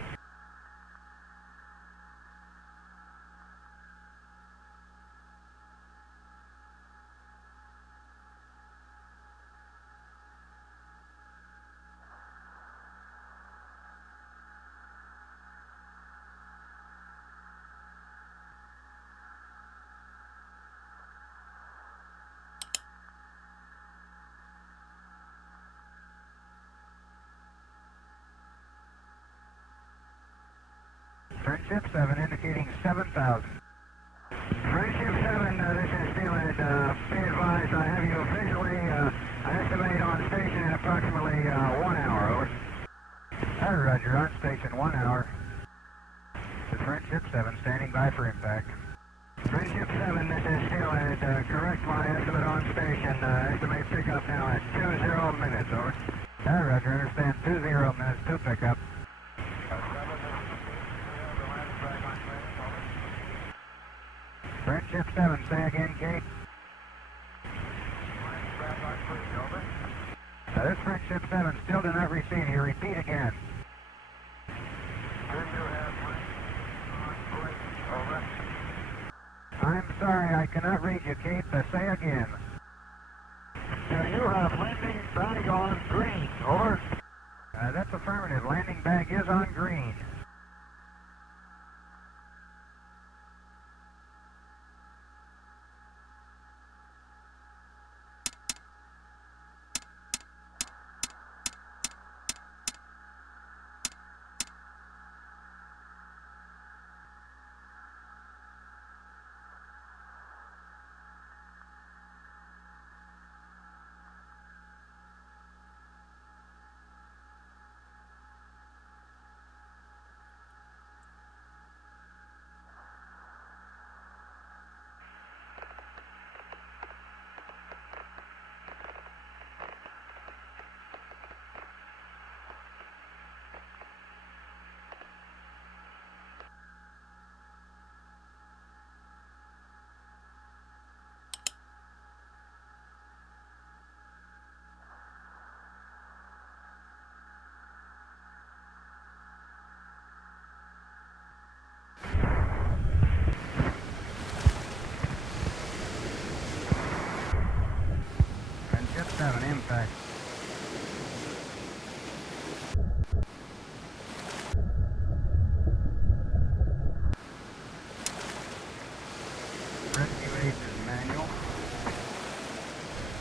Friendship 7 indicating 7,000. Friendship 7, this is Steelhead. Be advised, I have you visually, I estimate on station in approximately 1 hour, over. Roger, on station 1 hour. The Friendship 7 standing by for impact. Friendship 7, this is Steelhead. Correct my estimate on station. Estimate pickup now at 20 minutes, over. Roger, understand 20 minutes to pickup. Friendship 7, say again, Kate. This Friendship 7 still do not receive you. Repeat again. I'm sorry, I cannot read you, Kate. Say again. You have landing bag on green, over. That's affirmative. Landing bag is on green. contact. Rescue 8 manual.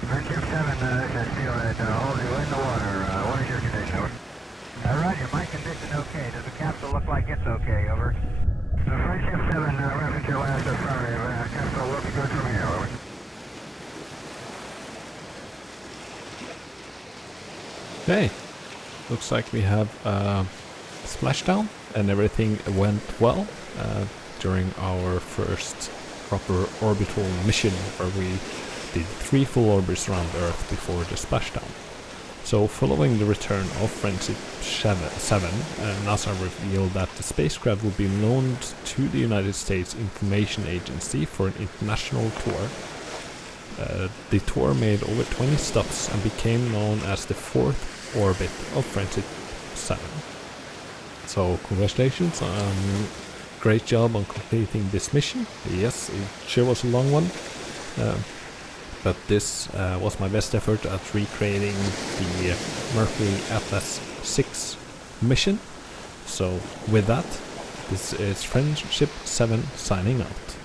Friendship 7, this is Seal that holds you in the water. What is your condition, over? Roger, my condition okay. Does the capsule look like it's okay, over? Friendship 7, reference your last affirmative. Capsule looks good from here, over. Okay, looks like we have splashdown and everything went well during our first proper orbital mission where we did 3 full orbits around Earth before the splashdown. So following the return of Friendship 7, NASA revealed that the spacecraft would be loaned to the United States Information Agency for an international tour. The tour made over 20 stops and became known as the 4th orbit of Friendship 7. So congratulations, great job on completing this mission. Yes, it sure was a long one, but this was my best effort at recreating the Mercury-Atlas 6 mission. So with that, this is Friendship 7 signing out.